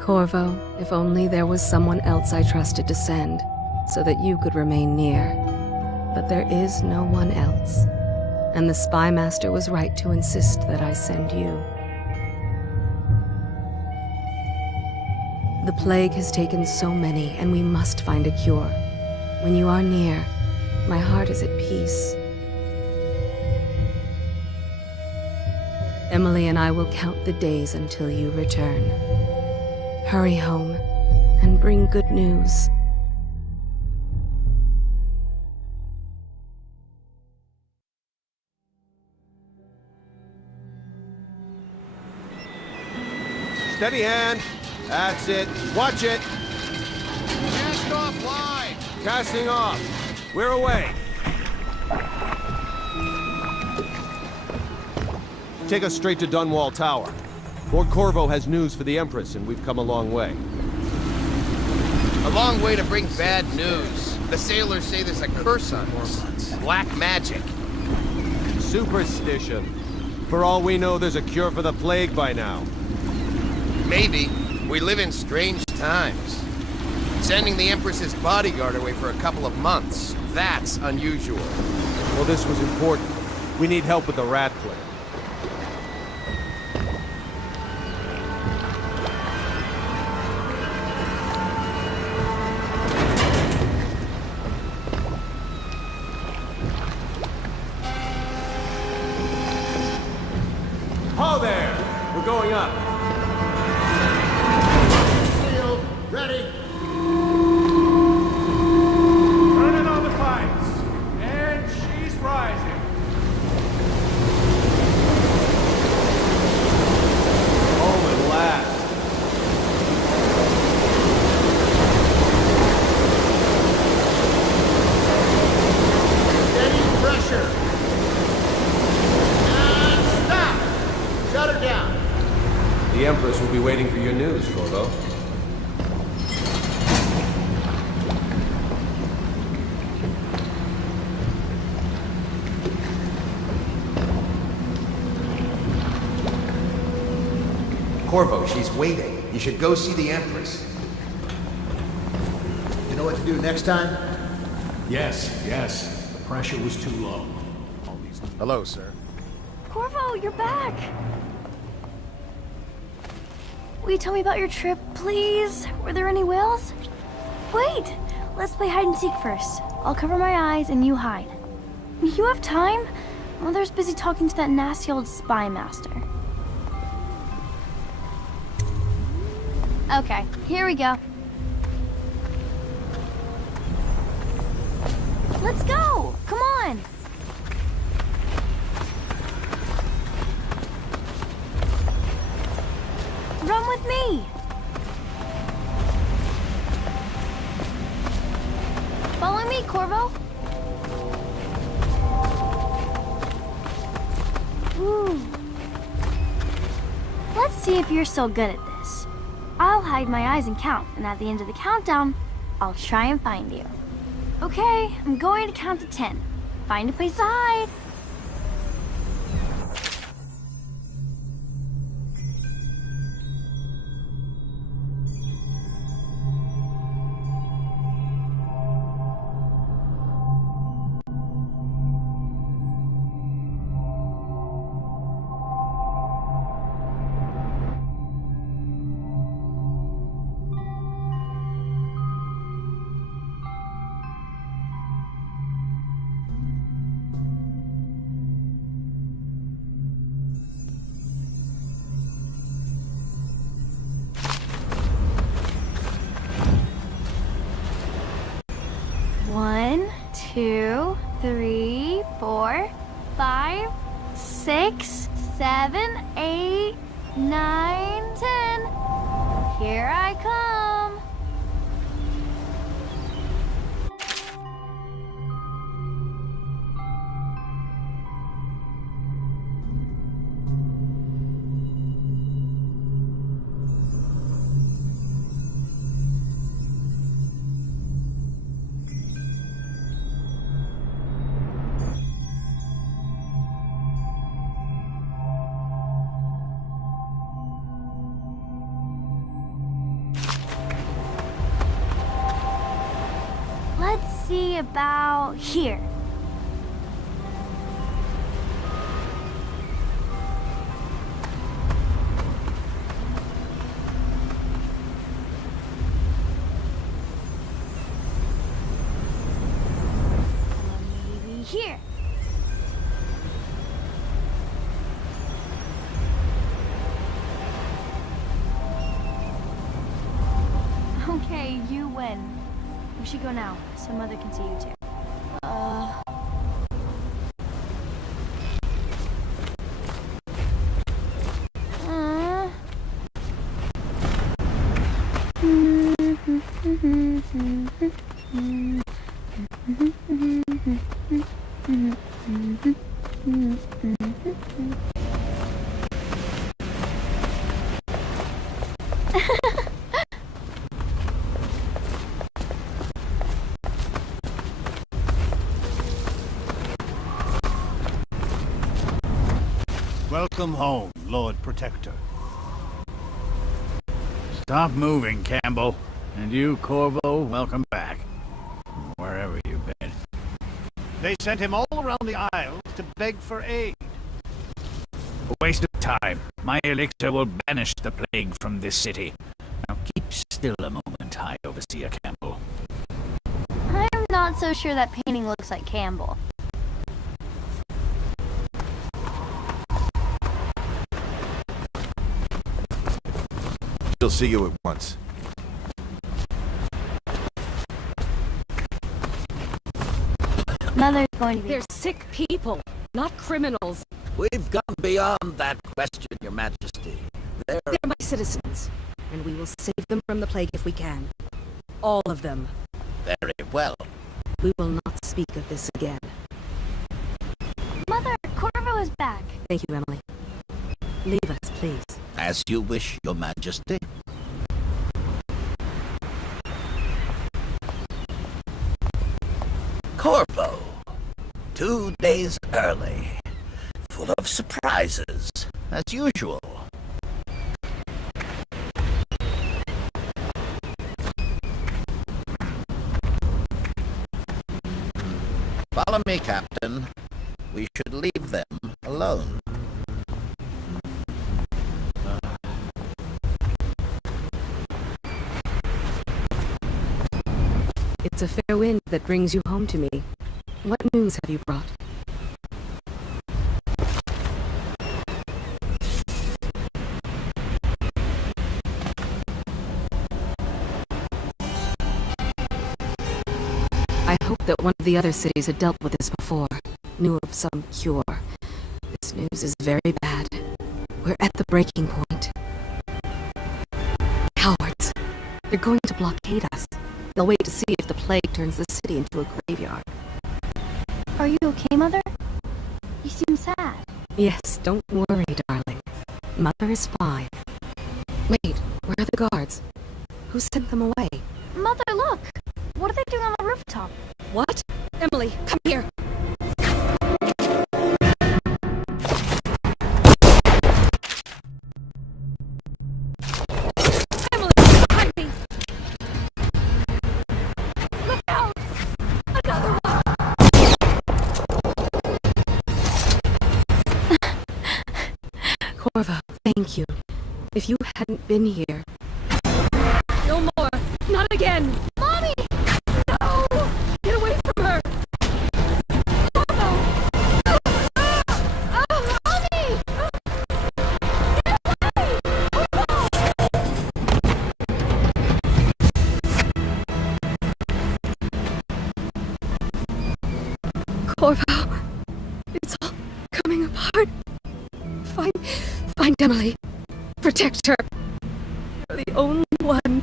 Corvo, if only there was someone else I trusted to send, so that you could remain near. But there is no one else, and the Spy Master was right to insist that I send you. The plague has taken so many, and we must find a cure. When you are near, my heart is at peace. Emily and I will count the days until you return. Hurry home and bring good news. Steady hand. That's it. Watch it. Cast off line. Casting off. We're away. Take us straight to Dunwall Tower. Lord Corvo has news for the Empress, and we've come a long way. A long way to bring bad news. The sailors say there's a curse on us. Black magic. Superstition. For all we know, there's a cure for the plague by now. Maybe. We live in strange times. Sending the Empress's bodyguard away for a couple of months, that's unusual. Well, this was important. We need help with the rat plague. Ho there! We're going up. Sealed. Ready. Turning on the pipes. And she's rising. Home at last. Steady pressure. And stop. Shut her down. The Empress will be waiting for your news, Corvo. Corvo, she's waiting. You should go see the Empress. You know what to do next time? Yes. The pressure was too low. Hello, sir. Corvo, you're back! Will you tell me about your trip, please? Were there any whales? Wait! Let's play hide and seek first. I'll cover my eyes and you hide. You have time? Mother's busy talking to that nasty old spy master. Okay, here we go. Let's go! Come on! Run with me! Follow me, Corvo! Ooh. Let's see if you're still good at this. I'll hide my eyes and count, and at the end of the countdown, I'll try and find you. Okay, I'm going to count to 10. Find a place to hide. One, 2, 3, 4, 5, 6, 7, 8, 9, 10. Here I come. see about here. Maybe here. Okay, you win. We should go now, so Mother can see you too. Welcome home, Lord Protector. Stop moving, Campbell. And you, Corvo, welcome back. Wherever you've been. They sent him all around the Isles to beg for aid. A waste of time. My elixir will banish the plague from this city. Now keep still a moment, High Overseer Campbell. I'm not so sure that painting looks like Campbell. She'll see you at once. Mother's going to be... They're sick people, not criminals. We've gone beyond that question, Your Majesty. They're my citizens, and we will save them from the plague if we can. All of them. Very well. We will not speak of this again. Mother, Corvo is back. Thank you, Emily. Leave us, please. As you wish, Your Majesty. Corvo. 2 days early. Full of surprises, as usual. Follow me, Captain. We should leave them alone. It's a fair wind that brings you home to me. What news have you brought? I hoped that one of the other cities had dealt with this before, knew of some cure. This news is very bad. We're at the breaking point. Cowards! They're going to blockade us. They'll wait to see if the plague turns the city into a graveyard. Are you okay, Mother? You seem sad. Yes, don't worry, darling. Mother is fine. Wait, where are the guards? Who sent them away? Mother, look! What are they doing on the rooftop? What? Emily, come here! Emily, hide me! Look out! Another one! Corvo, thank you. If you hadn't been here... No more! Not again! Mommy! No! Get away from her! Corvo! Mommy! Corvo, it's all coming apart. Find Emily. Protect her. You're the only one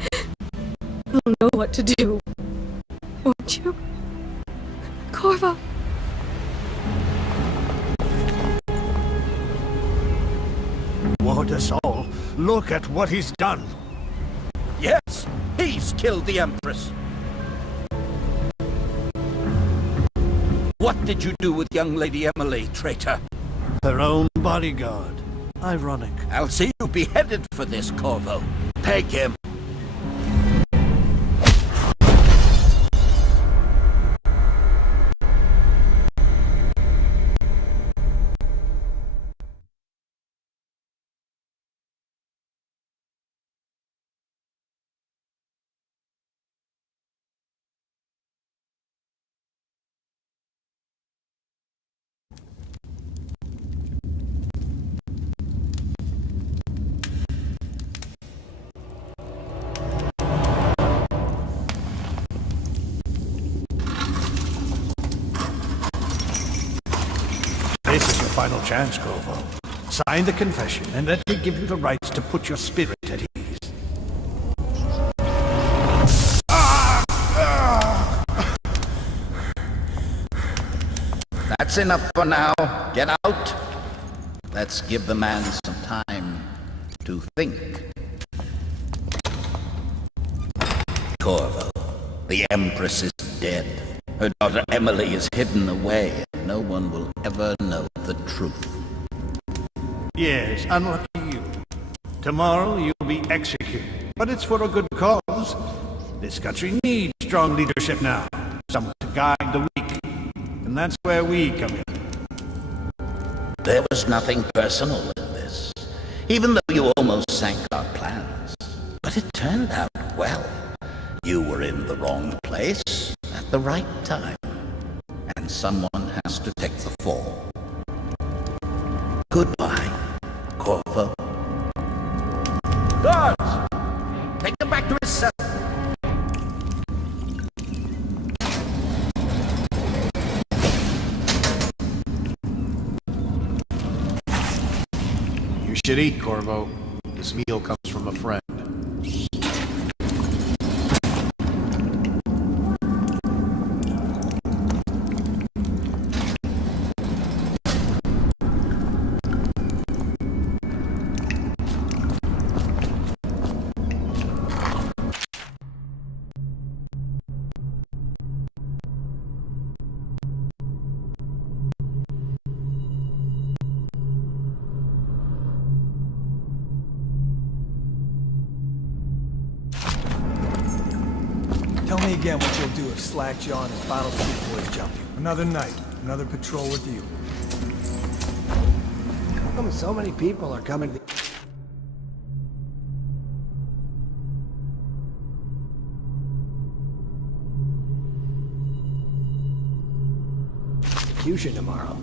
who'll know what to do. Won't you? Corvo. Ward us all. Look at what he's done. Yes, he's killed the Empress. What did you do with young Lady Emily, traitor? Her own bodyguard. Ironic. I'll see you beheaded for this, Corvo. Peg him. final chance, Corvo. Sign the confession, and let me give you the rights to put your spirit at ease. That's enough for now. Get out. Let's give the man some time to think. Corvo, the Empress is dead. Her daughter Emily is hidden away. No one will ever know the truth. Yes, unlucky you. Tomorrow you'll be executed. But it's for a good cause. This country needs strong leadership now. Someone to guide the weak. And that's where we come in. There was nothing personal in this, even though you almost sank our plans. But it turned out well. You were in the wrong place at the right time, and someone has to take the fall. Goodbye, Corvo. Guards! Take him back to his cell. You should eat, Corvo. This meal comes from a friend. Tell me again what you'll do if Slackjaw and his Bottle Street boys jump you. Another night, another patrol with you. How come so many people are coming to... execution tomorrow?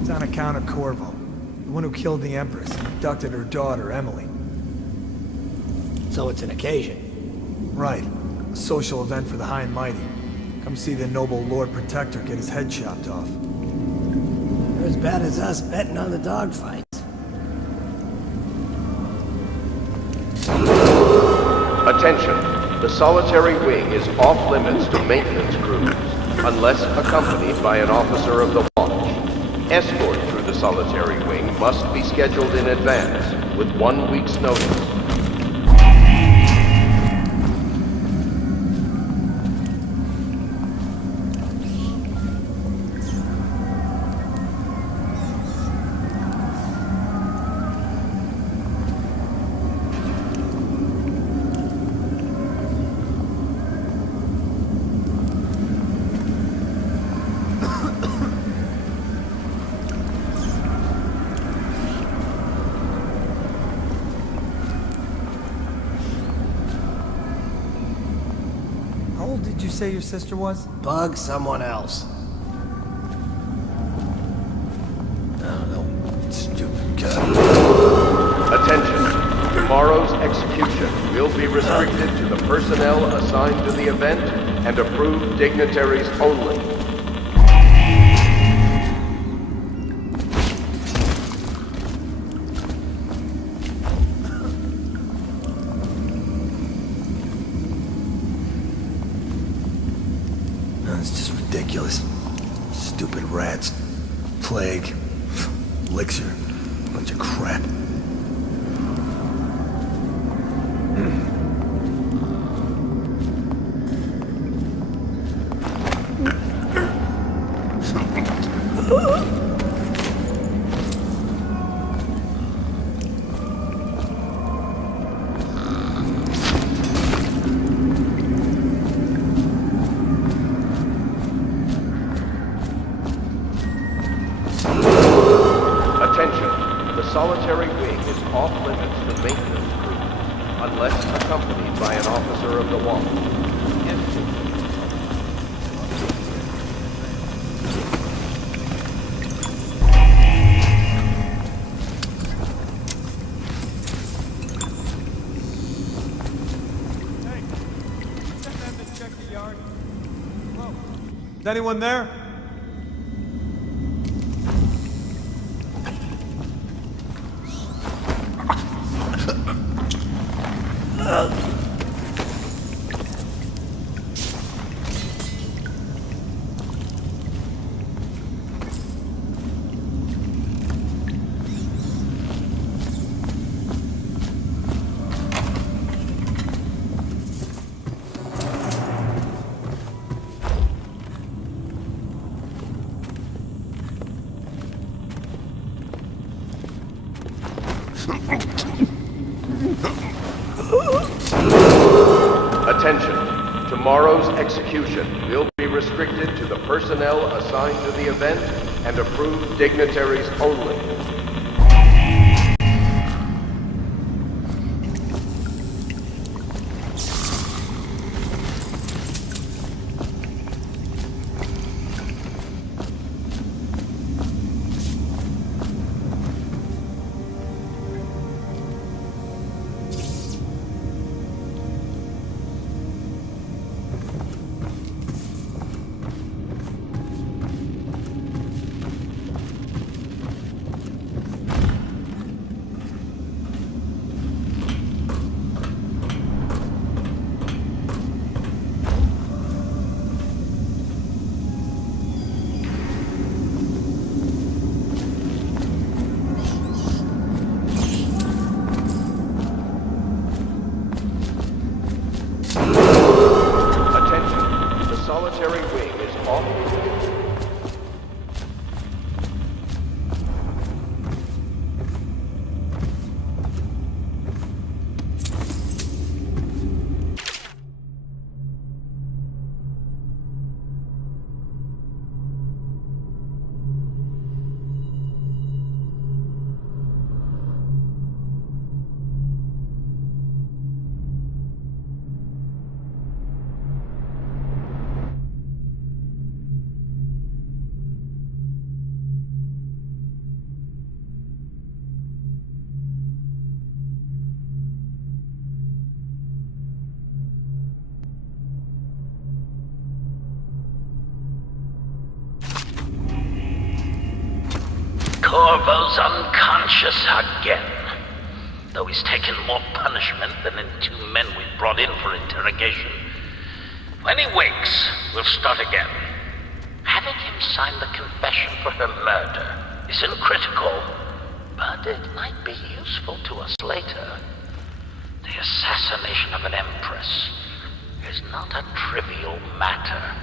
It's on account of Corvo, the one who killed the Empress and abducted her daughter, Emily. So it's an occasion. Right. A social event for the high and mighty. Come see the noble Lord Protector get his head chopped off. They're as bad as us betting on the dogfights. Attention. The solitary wing is off limits to maintenance crews, unless accompanied by an officer of the watch. Escort through the solitary wing must be scheduled in advance, with 1 week's notice. How old did you say your sister was? Bug someone else. Stupid guy. Attention. Tomorrow's execution will be restricted to the personnel assigned to the event and approved dignitaries only. It's just ridiculous. Stupid rats. Plague. Elixir. Bunch of crap. Attention. The solitary wing is off limits to maintenance crews, unless accompanied by an officer of the watch. Is anyone there? Attention. Tomorrow's execution will be restricted to the personnel assigned to the event and approved dignitaries only. Solitary wing is off. Corvo's unconscious again. Though he's taken more punishment than the 2 men we brought in for interrogation. When he wakes, we'll start again. Having him sign the confession for her murder isn't critical, but it might be useful to us later. The assassination of an empress is not a trivial matter.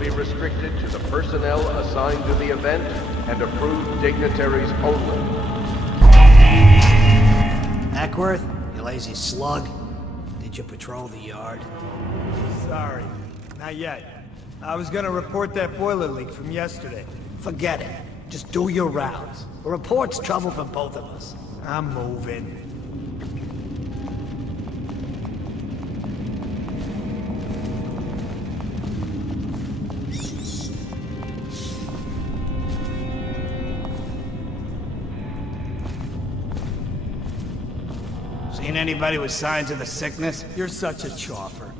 Be restricted to the personnel assigned to the event and approved dignitaries only. Ackworth, you lazy slug. Did you patrol the yard? Sorry, not yet. I was gonna report that boiler leak from yesterday. Forget it. Just do your rounds. A report's trouble for both of us. I'm moving. Seen anybody with signs of the sickness? You're such a choffer.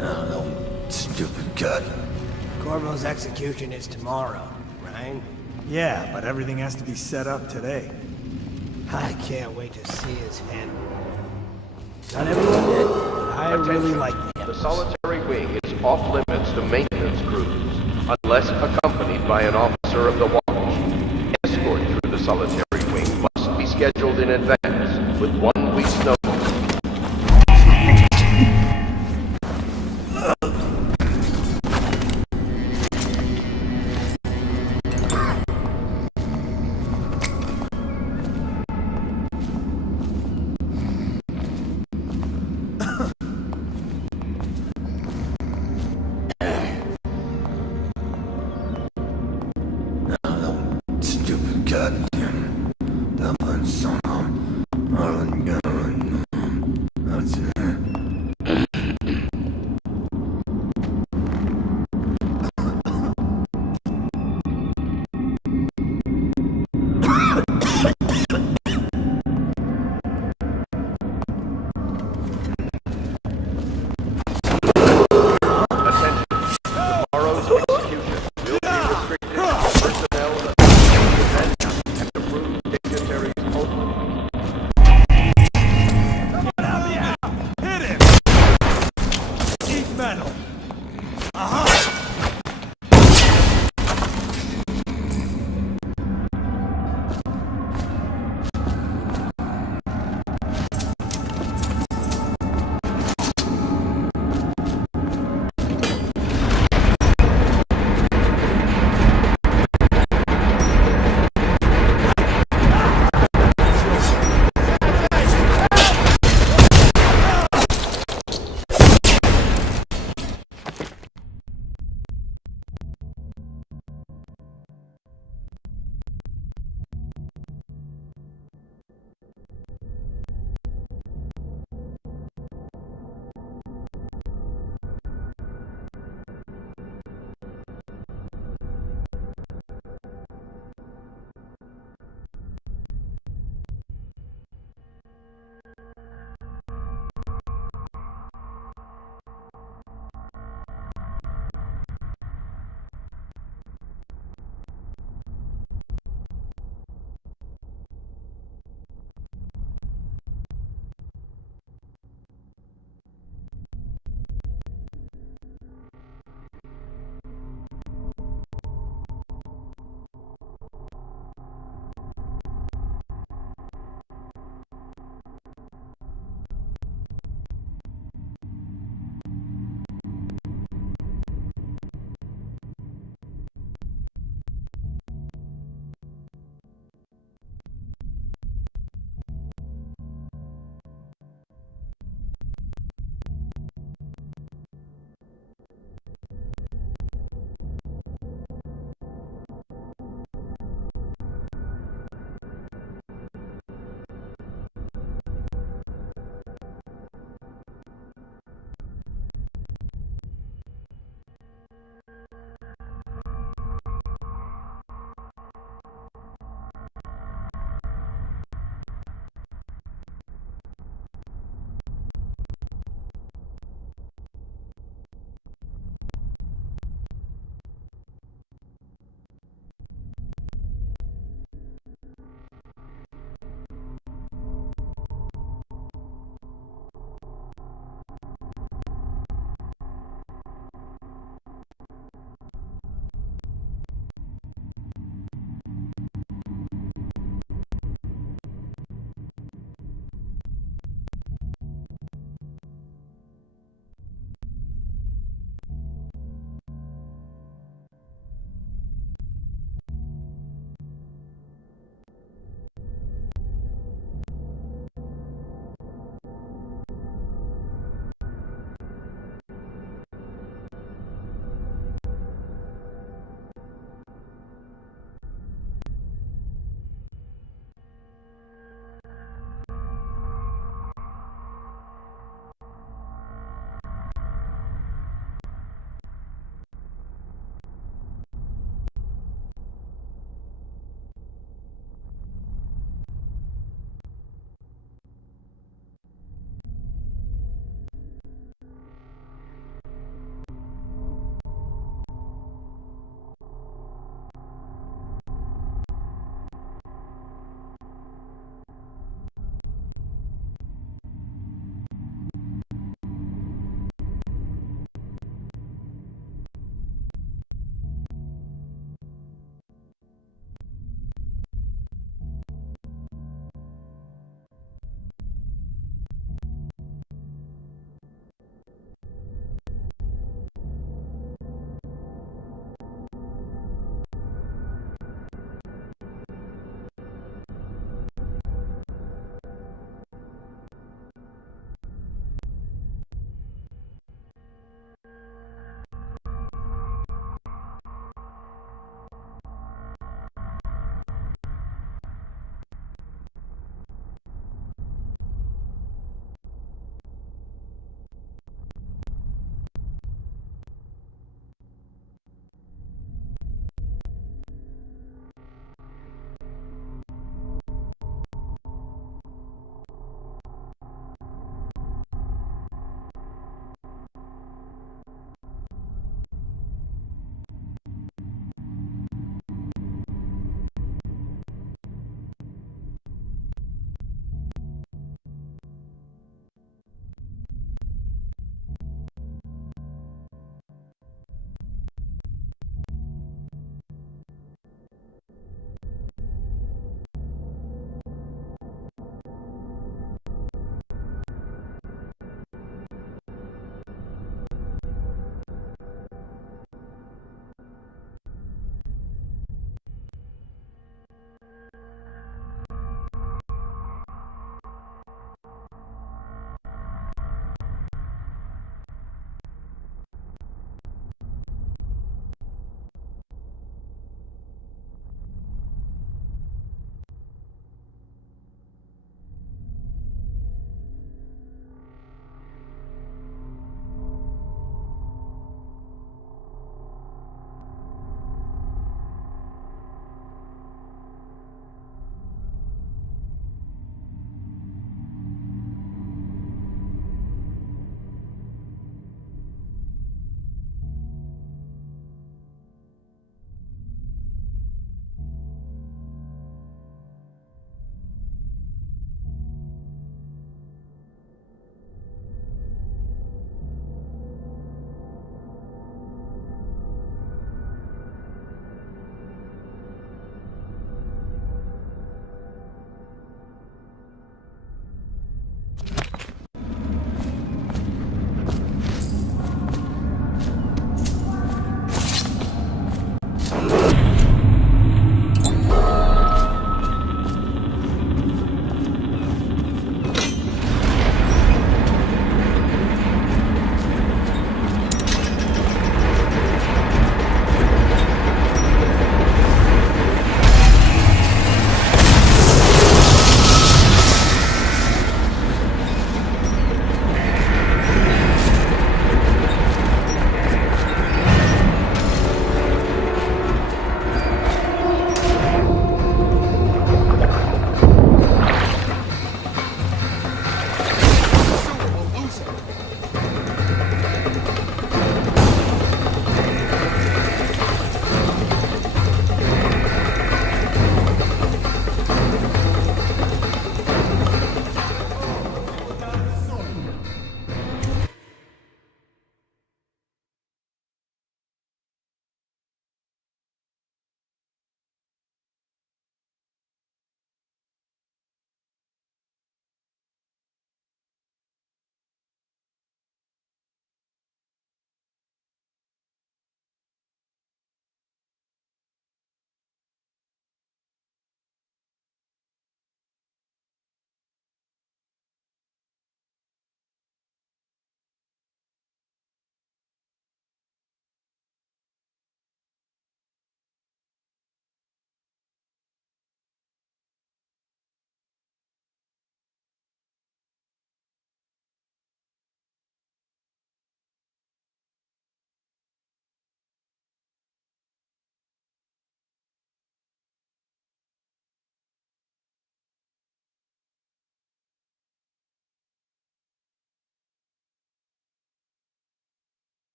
Oh, no. Stupid gut. Corvo's execution is tomorrow, right? Yeah, but everything has to be set up today. I can't wait to see his head. Not everyone did, but I really like him. The solitary wing is off limits to maintenance crews, unless accompanied by an officer of the watch. Escort through the solitary wing must be scheduled in advance, with 1 week's notice.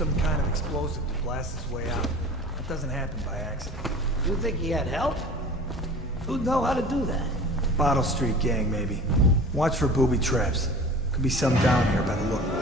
some kind of explosive to blast his way out. That doesn't happen by accident. You think he had help? Who'd know how to do that? Bottle Street gang, maybe. Watch for booby traps. Could be some down here by the look.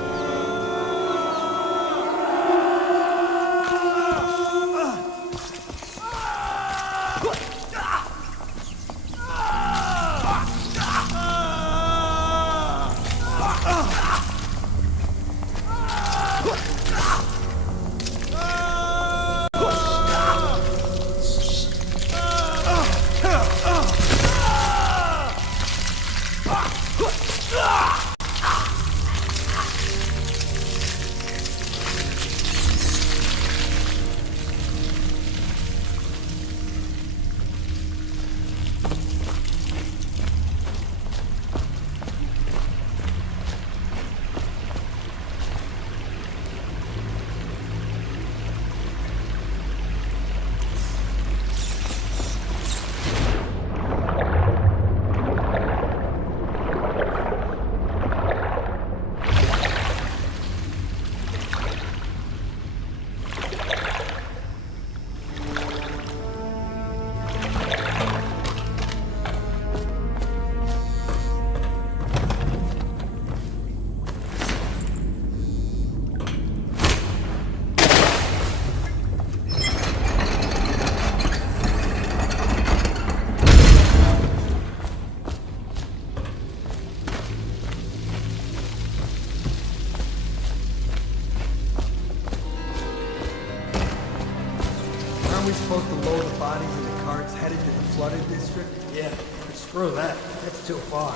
We supposed to load the bodies in the carts headed to the flooded district? Yeah, but screw that. That's too far.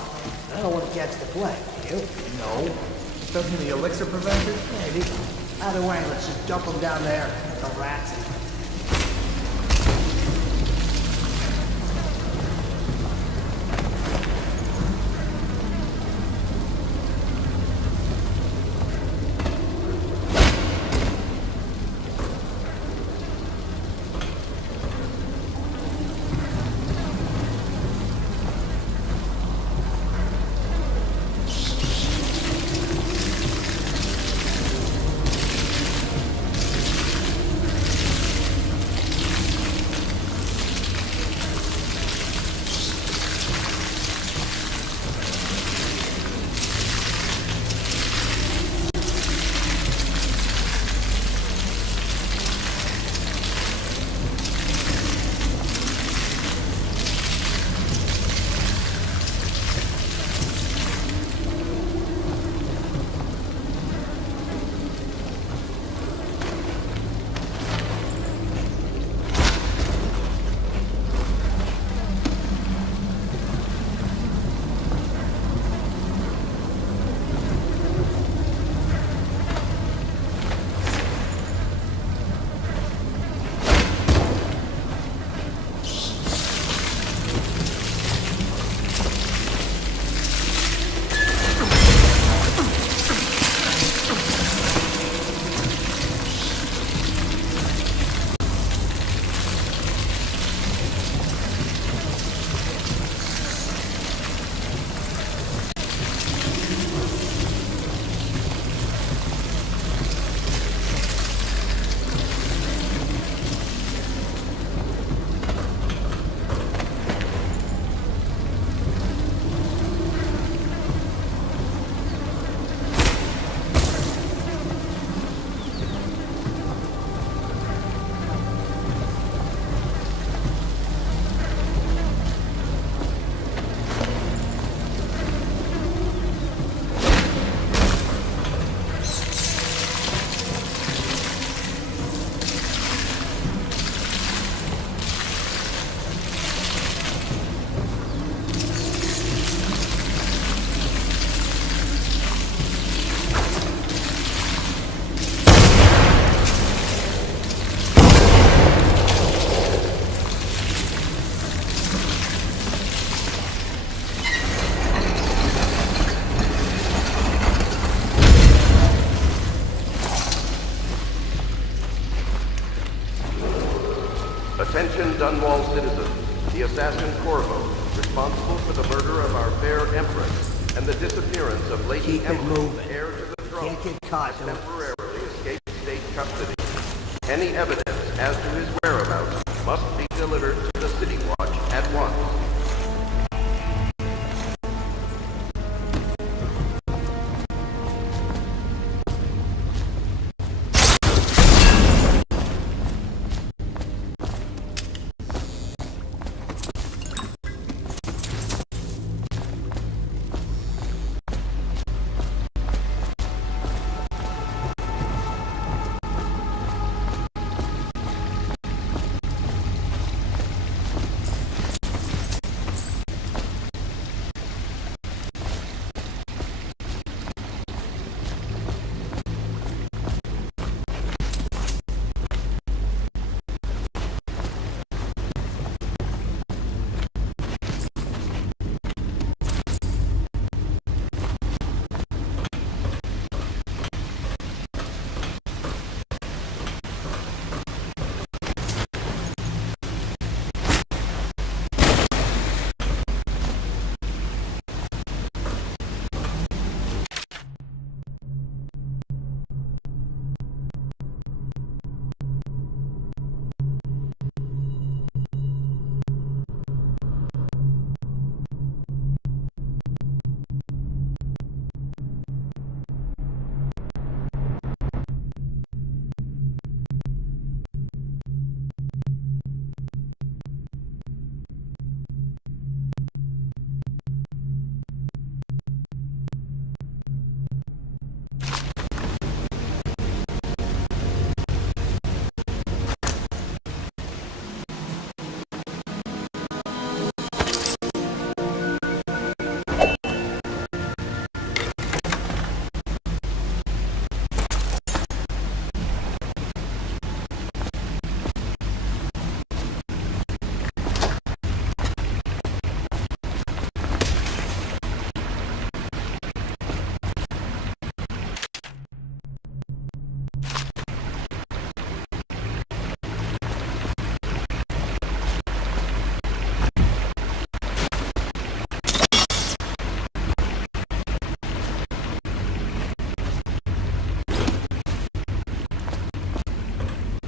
I don't want to catch the plague. You? No. Doesn't the elixir prevent it? Maybe. Either way, let's just dump them down there. The rats. Attention Dunwall citizens. The assassin Corvo, responsible for the murder of our fair Empress and the disappearance of Lady Keep it Empress, moving. heir to the throne, Can't get caught, has temporarily escaped state custody. Any evidence as to his whereabouts must be delivered to the City Watch at once.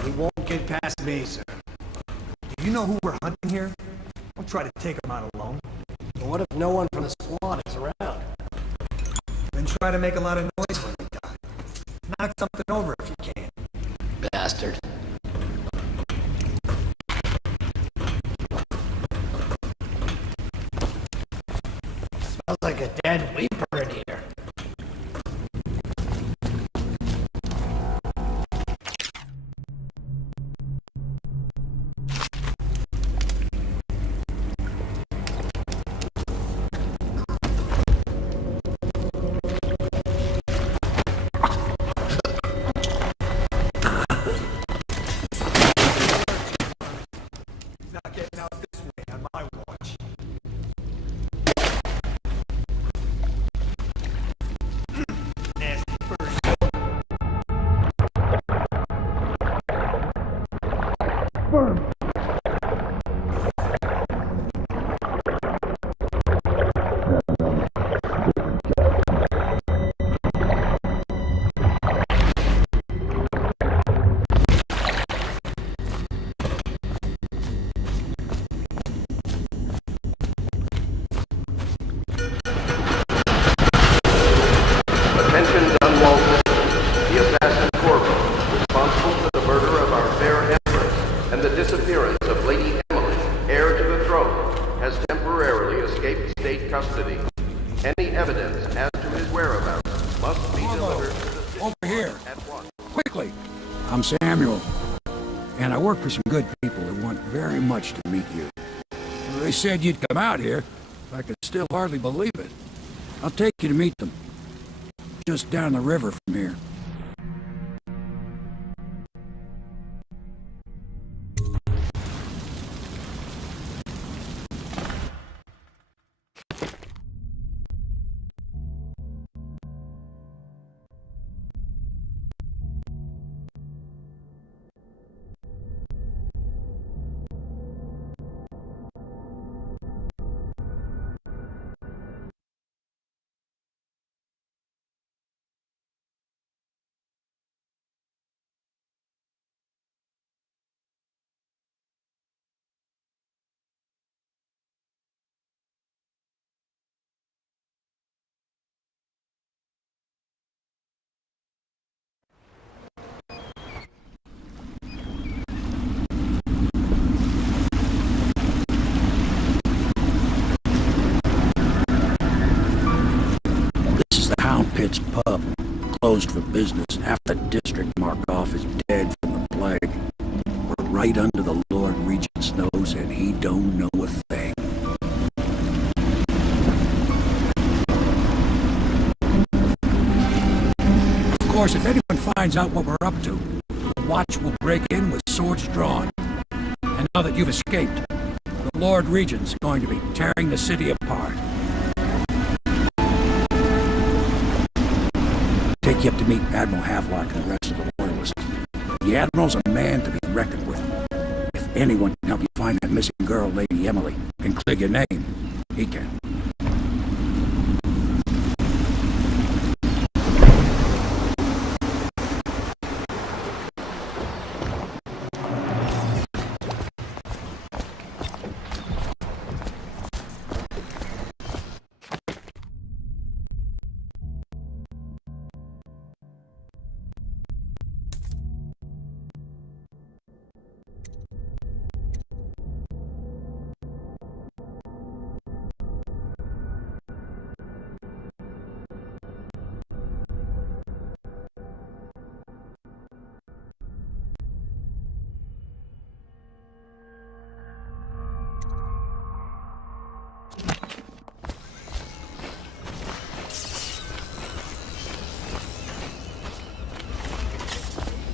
He won't get past me, sir. Do you know who we're hunting here? Don't try to take him out alone. But what if no one from the squad is around? Then try to make a lot of noise when we die. Knock something over if you can. Bastard. Smells like a dead weeper in here. He's not getting out this way on my watch. Nasty bird. Burn. Attention Dunwall District. The assassin Corvo, responsible for the murder of our fair empress and the disappearance of Lady Emily, heir to the throne, has temporarily escaped state custody. Any evidence as to his whereabouts must be delivered to the city Over here. at once. Quickly! I'm Samuel, and I work for some good people who want very much to meet you. They said you'd come out here. I could still hardly believe it. I'll take you to meet them. Just down the river from here. closed for business. Half the district marked off is dead from the plague. We're right under the Lord Regent's nose, and he don't know a thing. Of course, if anyone finds out what we're up to, the Watch will break in with swords drawn. And now that you've escaped, the Lord Regent's going to be tearing the city apart. Take you up to meet Admiral Havelock and the rest of the Loyalists. The Admiral's a man to be reckoned with. If anyone can help you find that missing girl, Lady Emily, and clear your name, he can.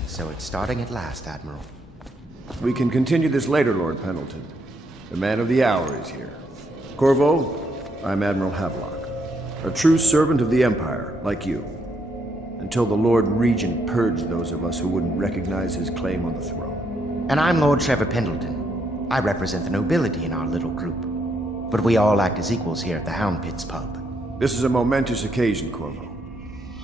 So it's starting at last, Admiral. We can continue this later, Lord Pendleton. The man of the hour is here. Corvo, I'm Admiral Havelock. A true servant of the Empire, like you. Until the Lord Regent purged those of us who wouldn't recognize his claim on the throne. And I'm Lord Trevor Pendleton. I represent the nobility in our little group. But we all act as equals here at the Hound Pits pub. This is a momentous occasion, Corvo.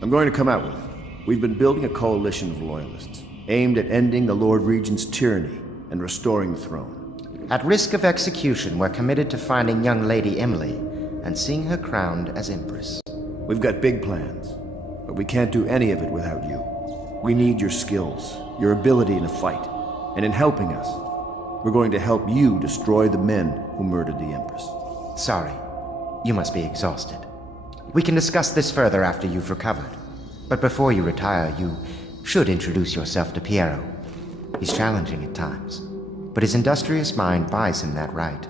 I'm going to come out with it. We've been building a coalition of loyalists, aimed at ending the Lord Regent's tyranny and restoring the throne. At risk of execution, we're committed to finding young Lady Emily and seeing her crowned as Empress. We've got big plans, but we can't do any of it without you. We need your skills, your ability in a fight, and in helping us, we're going to help you destroy the men who murdered the Empress. Sorry, you must be exhausted. We can discuss this further after you've recovered. But before you retire, you should introduce yourself to Piero. He's challenging at times, but his industrious mind buys him that right.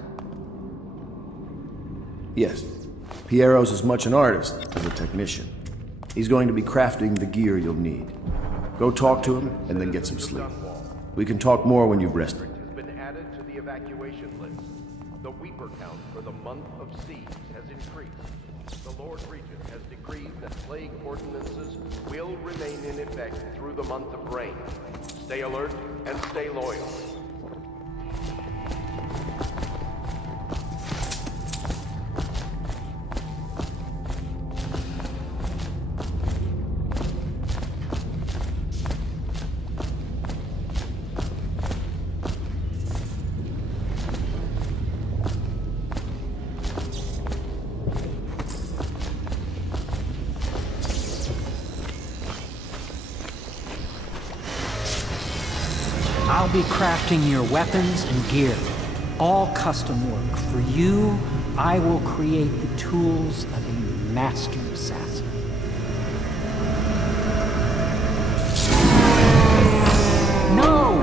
Yes, Piero's as much an artist as a technician. He's going to be crafting the gear you'll need. Go talk to him, and then get some sleep. We can talk more when you've rested. Has been added to the evacuation list. The Weeper count for the month of siege has increased. The Lord Regent has decreed that plague ordinances will remain in effect through the month of rain. Stay alert and stay loyal. I'll be crafting your weapons and gear. All custom work. For you, I will create the tools of a master assassin. No!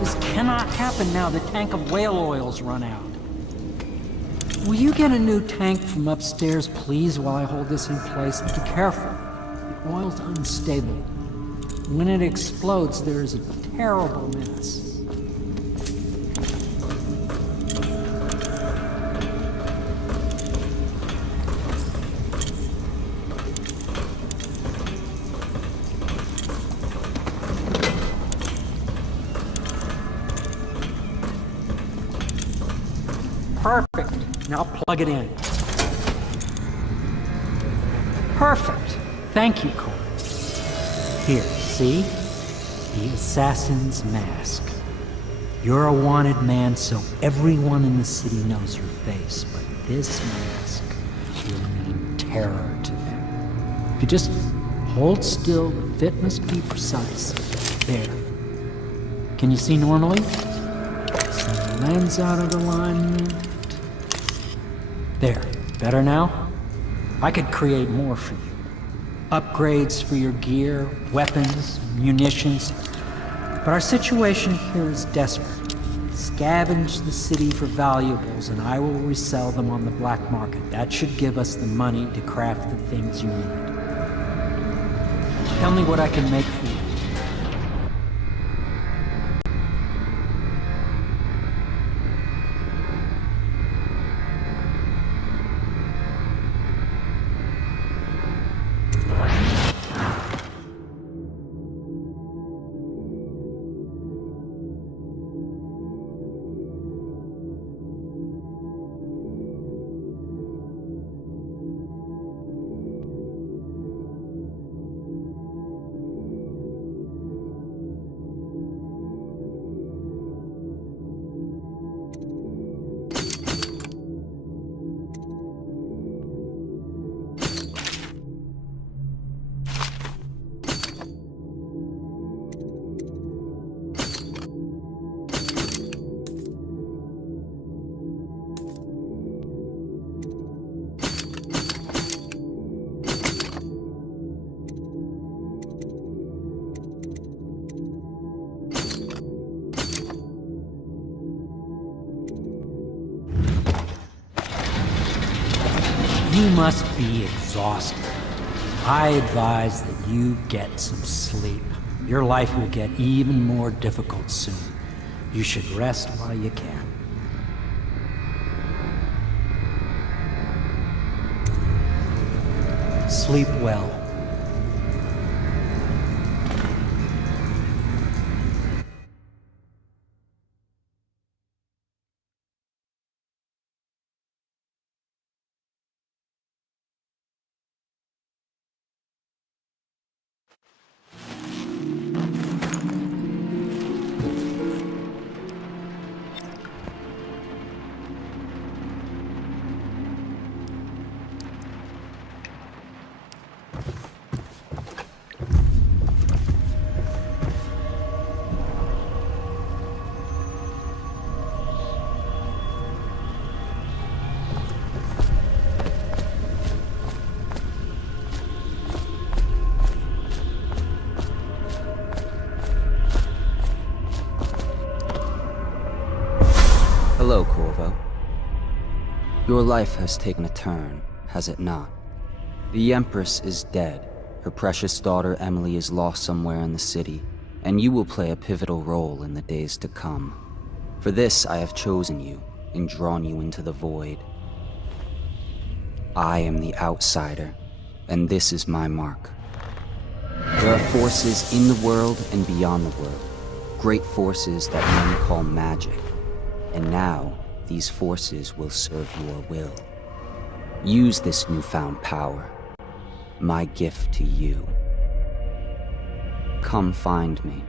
This cannot happen now. The tank of whale oil's run out. Will you get a new tank from upstairs, please, while I hold this in place? Be careful. The oil's unstable. When it explodes, there is a terrible mess. Perfect. Now plug it in. Perfect. Thank you, Cole. Here, see? The assassin's mask. You're a wanted man, so everyone in the city knows your face, but this mask will mean terror to them. If you just hold still, the fit must be precise. There. Can you see normally? Some lens out of alignment. There. Better now? I could create more for you. upgrades for your gear, weapons, munitions. But our situation here is desperate. Scavenge the city for valuables and I will resell them on the black market. That should give us the money to craft the things you need. Tell me what I can make for you. You must be exhausted. I advise that you get some sleep. Your life will get even more difficult soon. You should rest while you can. Sleep well. Hello, Corvo. Your life has taken a turn, has it not? The Empress is dead. Her precious daughter Emily is lost somewhere in the city, and you will play a pivotal role in the days to come. For this, I have chosen you and drawn you into the void. I am the outsider, and this is my mark. There are forces in the world and beyond the world, great forces that men call magic. And now, these forces will serve your will. Use this newfound power, my gift to you. Come find me.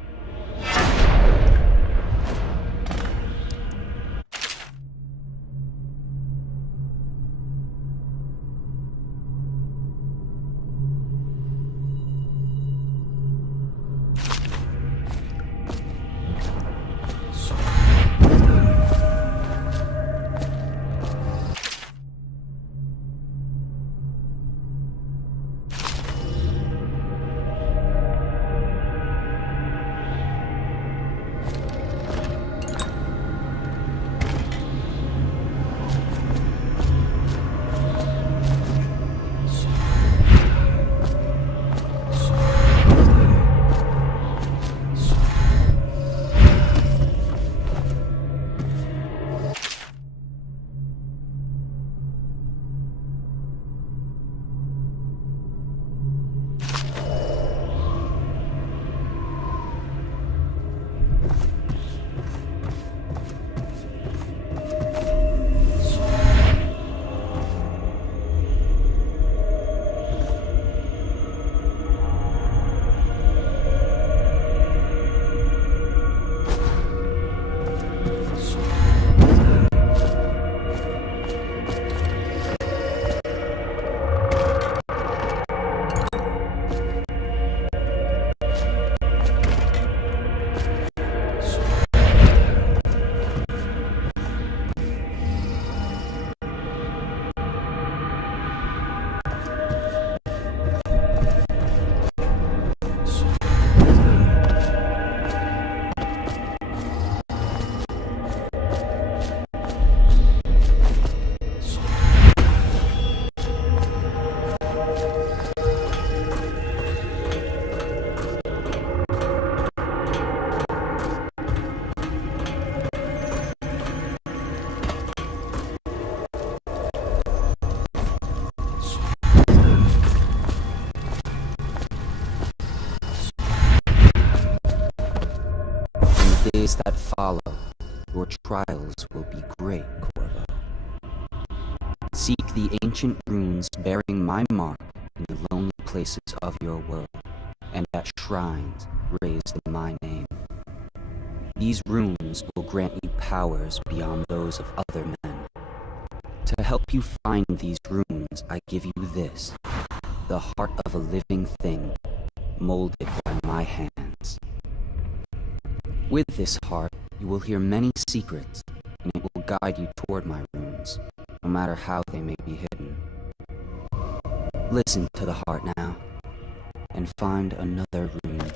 days that follow, your trials will be great, Corvo. Seek the ancient runes bearing my mark in the lonely places of your world, and at shrines raised in my name. These runes will grant you powers beyond those of other men. To help you find these runes, I give you this, the heart of a living thing, molded by my hands. With this heart, you will hear many secrets, and it will guide you toward my runes, no matter how they may be hidden. Listen to the heart now, and find another rune.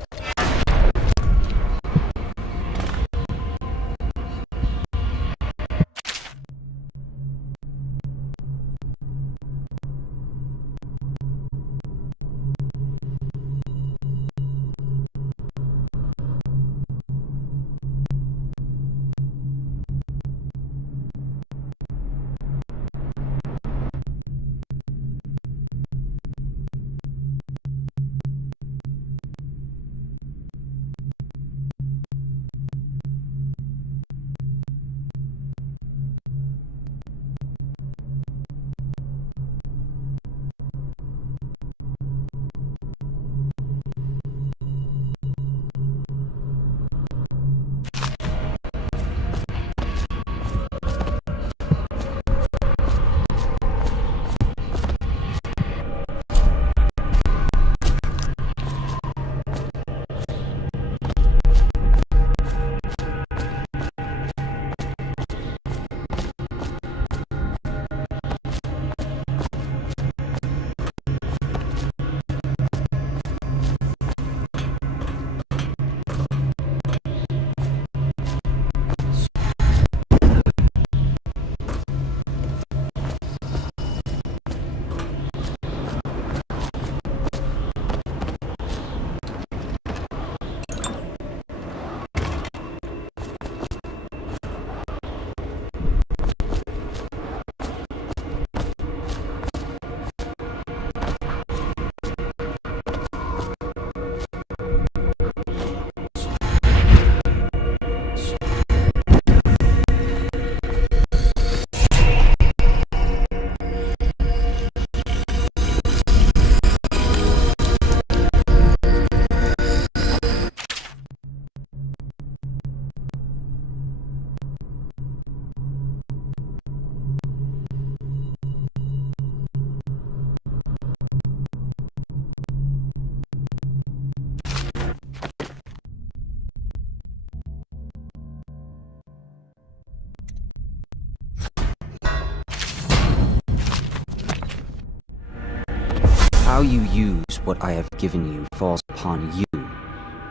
How you use what I have given you falls upon you,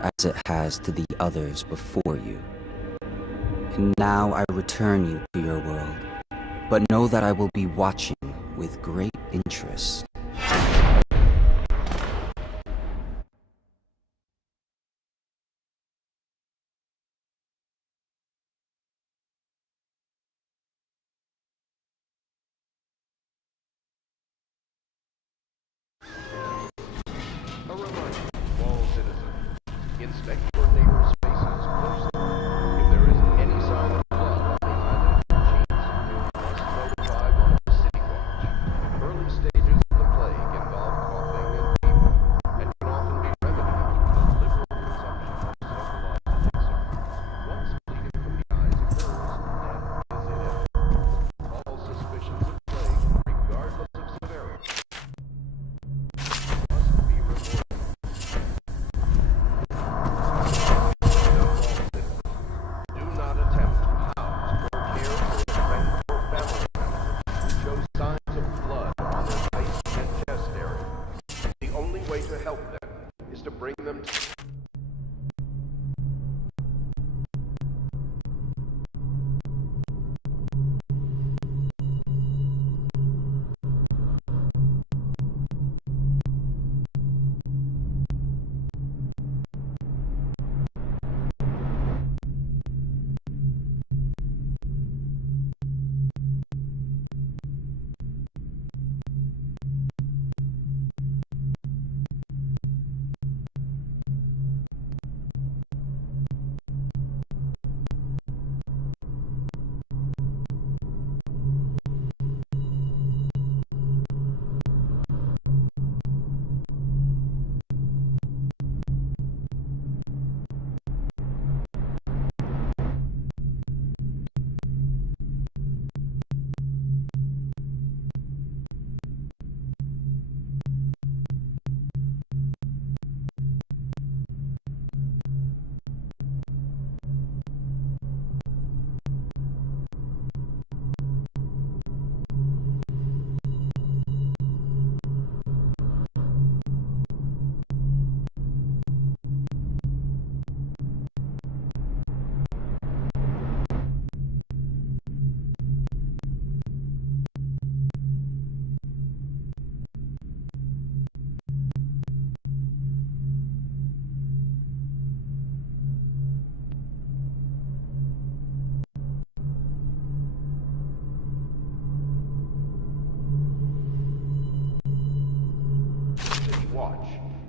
as it has to the others before you. And now I return you to your world, but know that I will be watching with great interest. A reminder to all citizens, inspect your neighbor's faces closely. If there is any sign of blood on the island sheets, you must notify one of the city watch. Early stages of the plague involve coughing and fever, and can often be remedied through the liberal consumption of centralized elixir. Once bleeding from the eyes occurs, death is inevitable. All suspicions of plague, regardless of severity, must be reported. Do not attempt to house or care for a friend or family member who shows signs of blood on their face and chest area. The only way to help them is to bring them to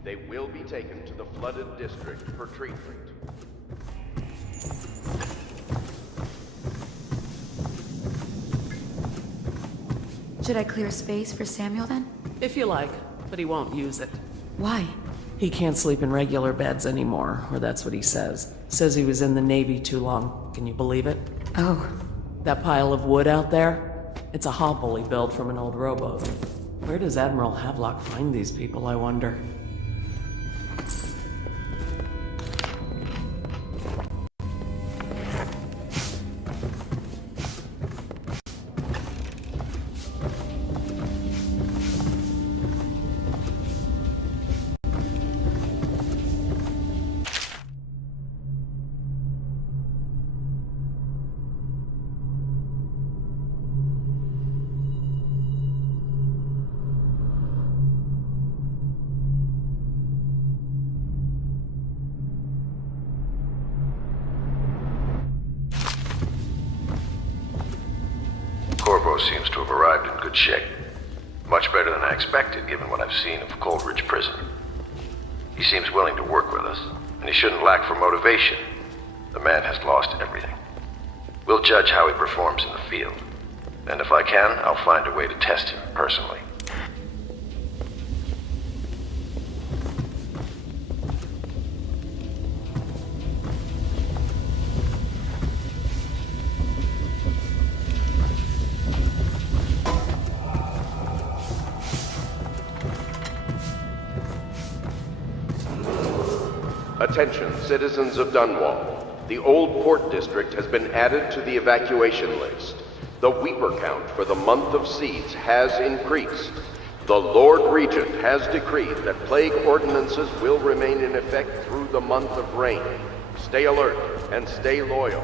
They will be taken to the flooded district for treatment. Should I clear space for Samuel then? If you like, but he won't use it. Why? He can't sleep in regular beds anymore, or that's what he says. Says he was in the Navy too long. Can you believe it? Oh. That pile of wood out there? It's a hovel he built from an old rowboat. Where does Admiral Havelock find these people, I wonder? Corvo seems to have arrived in good shape. Much better than I expected, given what I've seen of Coldridge Prison. He seems willing to work with us, and he shouldn't lack for motivation. The man has lost everything. We'll judge how he performs in the field. And if I can, I'll find a way to test him personally. Attention, citizens of Dunwall. The Old Port District has been added to the evacuation list. The Weeper count for the month of seeds has increased. The Lord Regent has decreed that plague ordinances will remain in effect through the month of rain. Stay alert and stay loyal.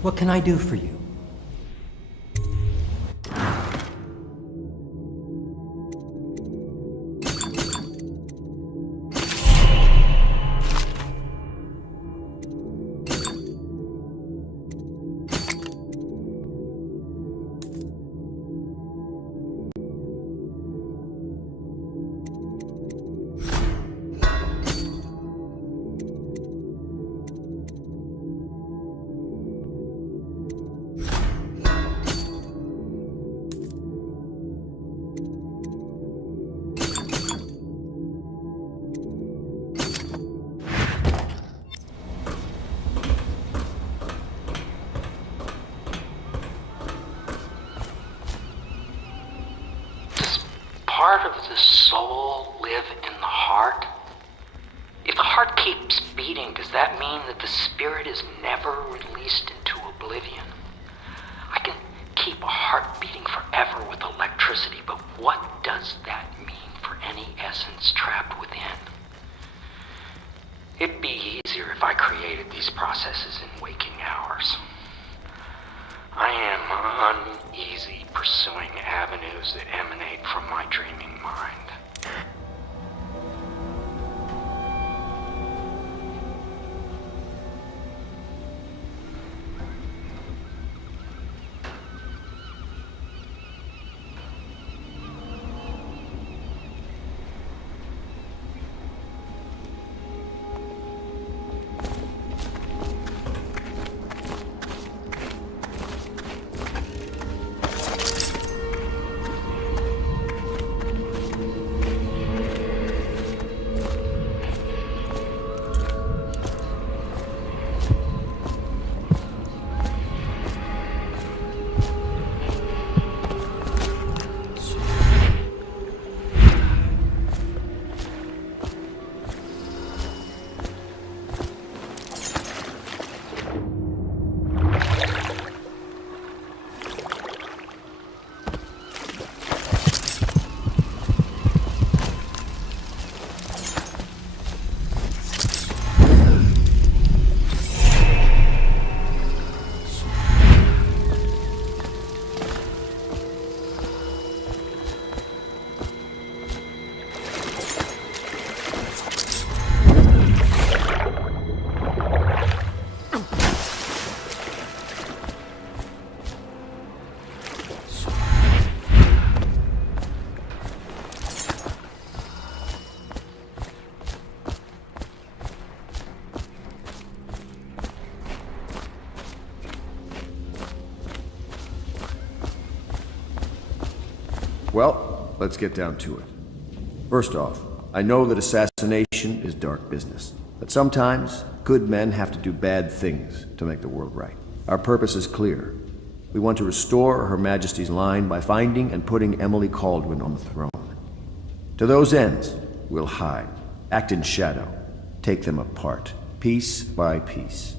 What can I do for you? Part of the soul live in the heart? If the heart keeps beating, does that mean that the spirit is never released into oblivion? I can keep a heart beating forever with electricity, but what does that mean for any essence trapped within? It'd be easier if I created these processes in waking hours. I am uneasy pursuing avenues that emanate from my dreaming mind. Well, let's get down to it. First off, I know that assassination is dark business, but sometimes good men have to do bad things to make the world right. Our purpose is clear. We want to restore Her Majesty's line by finding and putting Emily Kaldwin on the throne. To those ends, we'll hide, act in shadow, take them apart, piece by piece.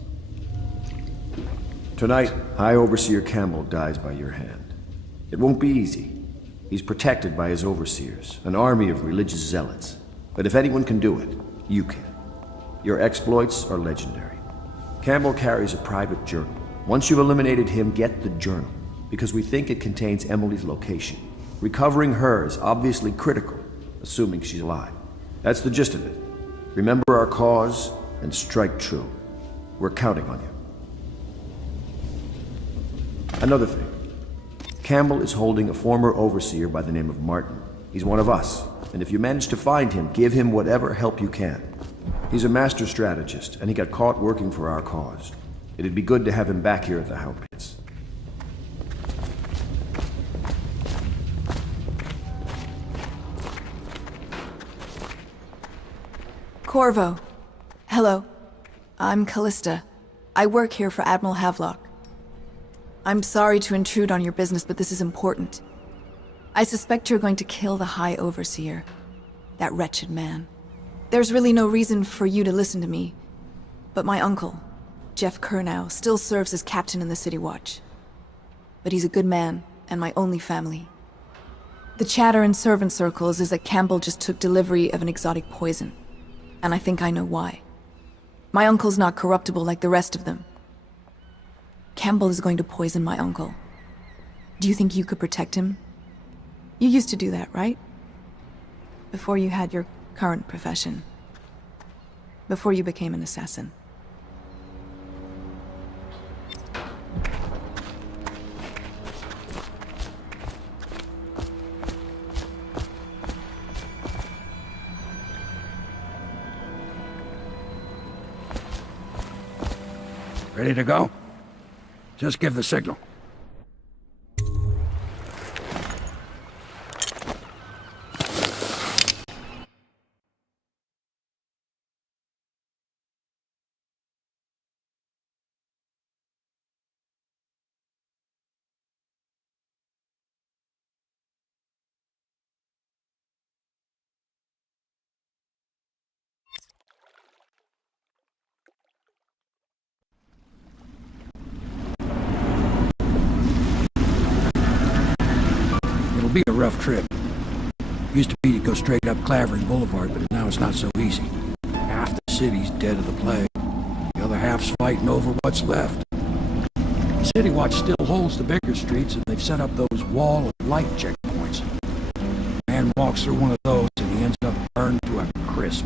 Tonight, High Overseer Campbell dies by your hand. It won't be easy. He's protected by his overseers, an army of religious zealots. But if anyone can do it, you can. Your exploits are legendary. Campbell carries a private journal. Once you've eliminated him, get the journal, because we think it contains Emily's location. Recovering her is obviously critical, assuming she's alive. That's the gist of it. Remember our cause and strike true. We're counting on you. Another thing. Campbell is holding a former overseer by the name of Martin. He's one of us, and if you manage to find him, give him whatever help you can. He's a master strategist, and he got caught working for our cause. It'd be good to have him back here at the Hound Pits. Corvo. Hello. I'm Callista. I work here for Admiral Havelock. I'm sorry to intrude on your business, but this is important. I suspect you're going to kill the High Overseer. That wretched man. There's really no reason for you to listen to me, but my uncle, Jeff Kernow, still serves as captain in the City Watch. But he's a good man, and my only family. The chatter in servant circles is that Campbell just took delivery of an exotic poison, and I think I know why. My uncle's not corruptible like the rest of them. Campbell is going to poison my uncle. Do you think you could protect him? You used to do that, right? Before you had your current profession. Before you became an assassin. Ready to go? Just give the signal. It'll be a rough trip. Used to be to go straight up Clavering Boulevard, but now it's not so easy. Half the city's dead of the plague. The other half's fighting over what's left. The City Watch still holds the bigger streets, and they've set up those wall of light checkpoints. A man walks through one of those, and he ends up burned to a crisp.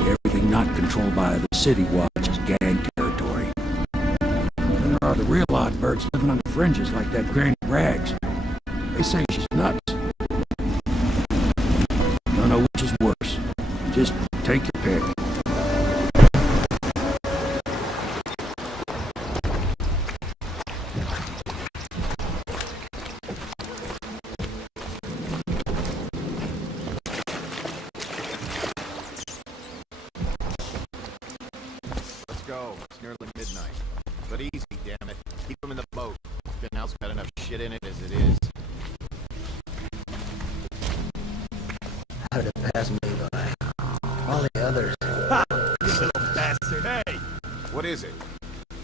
Everything not controlled by the City Watch is gang territory. Then there are the real odd birds living on the fringes like that Granny Rags. They say she's nuts. Don't know which is worse. Just take your pick. Let's go. It's nearly midnight. But easy, damn it. Keep them in the boat. Canal's got enough shit in it as it is. How did it pass me by? All the others. Ha! You little bastard. Hey! What is it?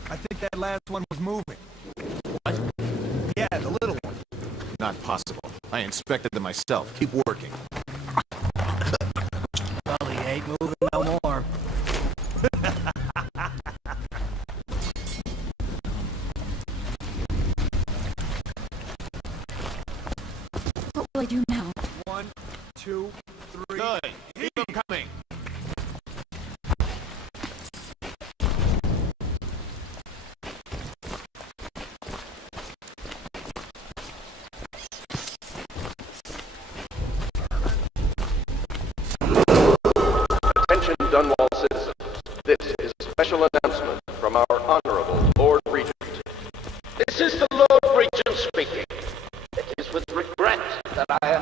I think that last one was moving. What? Yeah, the little one. Not possible. I inspected them myself. Keep working. Well, he ain't moving no more. What will I do now? 1, 2, 3. Good. Keep them coming. Attention Dunwall citizens. This is a special announcement from our Honorable Lord Regent. This is the Lord Regent speaking. It is with regret that I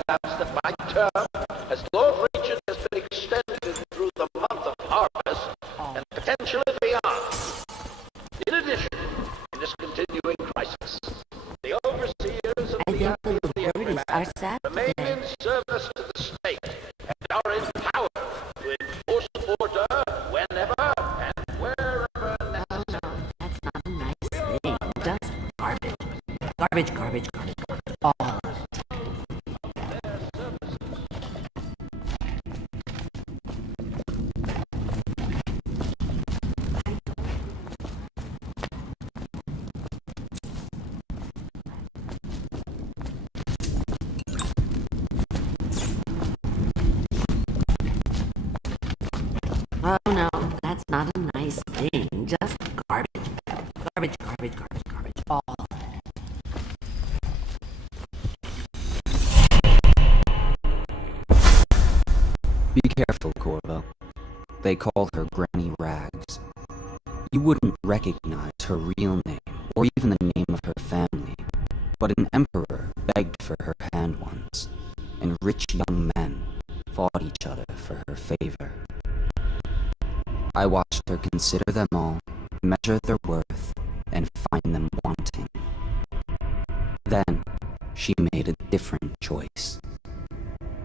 Garbage, garbage, garbage, garbage. All of it. Oh no, that's not a nice thing. Just garbage. Garbage, garbage, garbage, garbage. All of it. Be careful, Corvo. They call her Granny Rags. You wouldn't recognize her real name, or even the name of her family, but an emperor begged for her hand once, and rich young men fought each other for her favor. I watched her consider them all, measure their worth, and find them wanting. Then, she made a different choice.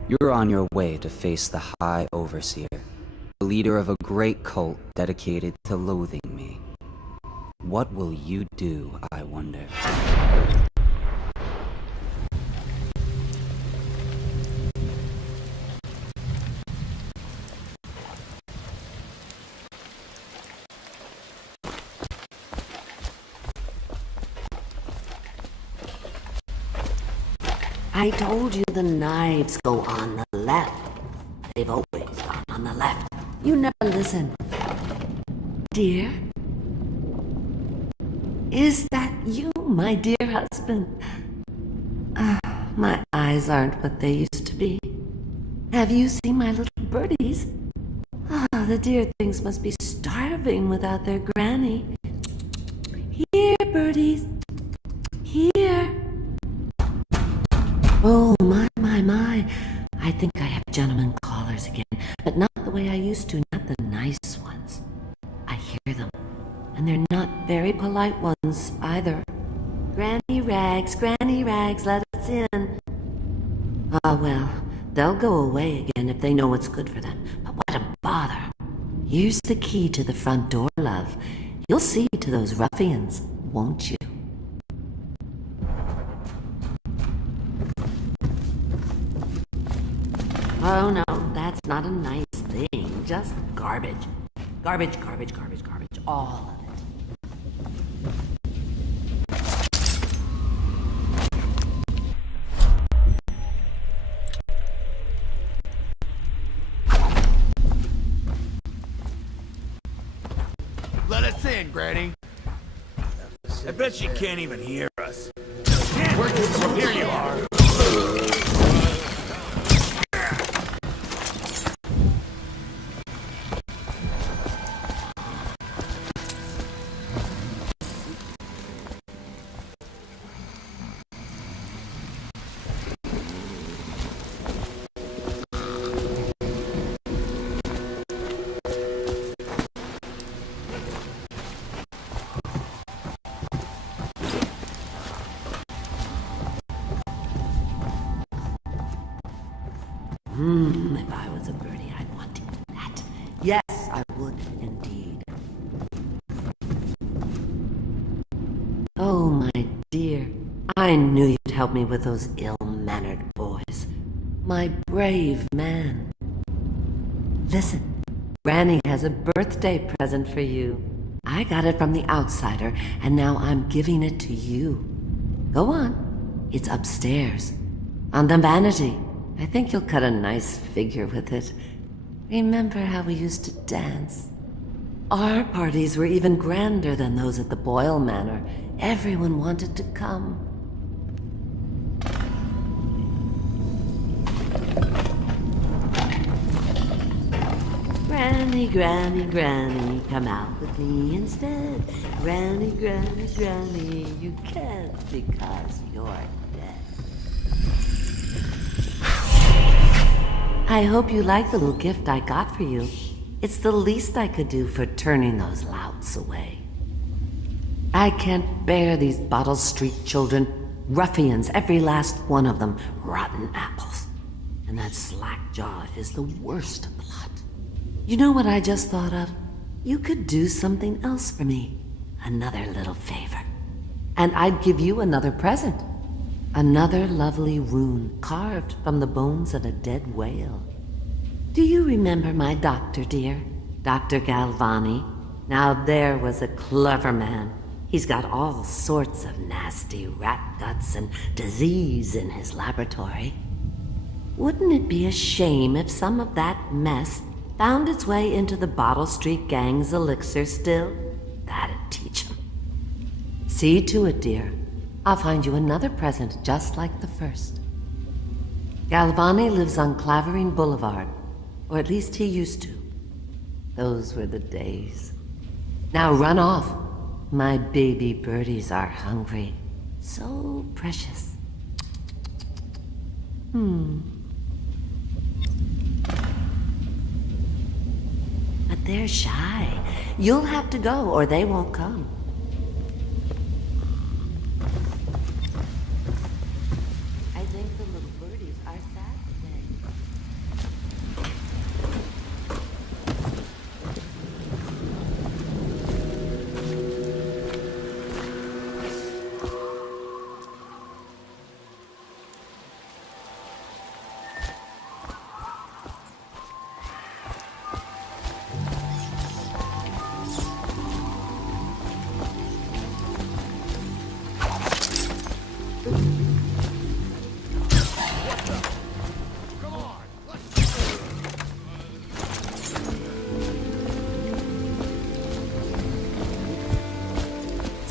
You're on your way to face the High Overseer, the leader of a great cult dedicated to loathing me. What will you do, I wonder? I told you the knives go on the left. They've always gone on the left. You never listen. Dear? Is that you, my dear husband? My eyes aren't what they used to be. Have you seen my little birdies? The dear things must be starving without their granny. Here, birdies. Here. Oh, my. I think I have gentlemen callers again, but not the way I used to, not the nice ones. I hear them, and they're not very polite ones either. Granny Rags, let us in. Ah, well, they'll go away again if they know what's good for them, but what a bother. Here's the key to the front door, love. You'll see to those ruffians, won't you? Oh no, that's not a nice thing. Just garbage. Garbage, garbage, garbage, garbage. All of it. Let us in, Granny. I bet she can't even hear us. Here you are. If I was a birdie, I'd want that. Yes, I would indeed. Oh, my dear. I knew you'd help me with those ill-mannered boys. My brave man. Listen, Granny has a birthday present for you. I got it from the outsider, and now I'm giving it to you. Go on. It's upstairs. On the vanity. I think you'll cut a nice figure with it. Remember how we used to dance? Our parties were even grander than those at the Boyle Manor. Everyone wanted to come. Granny, Granny, Granny, come out with me instead. Granny, Granny, Granny, you can't because you're dead. I hope you like the little gift I got for you. It's the least I could do for turning those louts away. I can't bear these Bottle Street children. Ruffians, every last one of them. Rotten apples. And that slack-jaw is the worst of the lot. You know what I just thought of? You could do something else for me. Another little favor. And I'd give you another present. Another lovely rune carved from the bones of a dead whale. Do you remember my doctor, dear? Dr. Galvani? Now there was a clever man. He's got all sorts of nasty rat guts and disease in his laboratory. Wouldn't it be a shame if some of that mess found its way into the Bottle Street Gang's elixir still? That'd teach him. See to it, dear. I'll find you another present just like the first. Galvani lives on Clavering Boulevard, or at least he used to. Those were the days. Now run off. My baby birdies are hungry. So precious. But they're shy. You'll have to go or they won't come. I think the little birdies are sad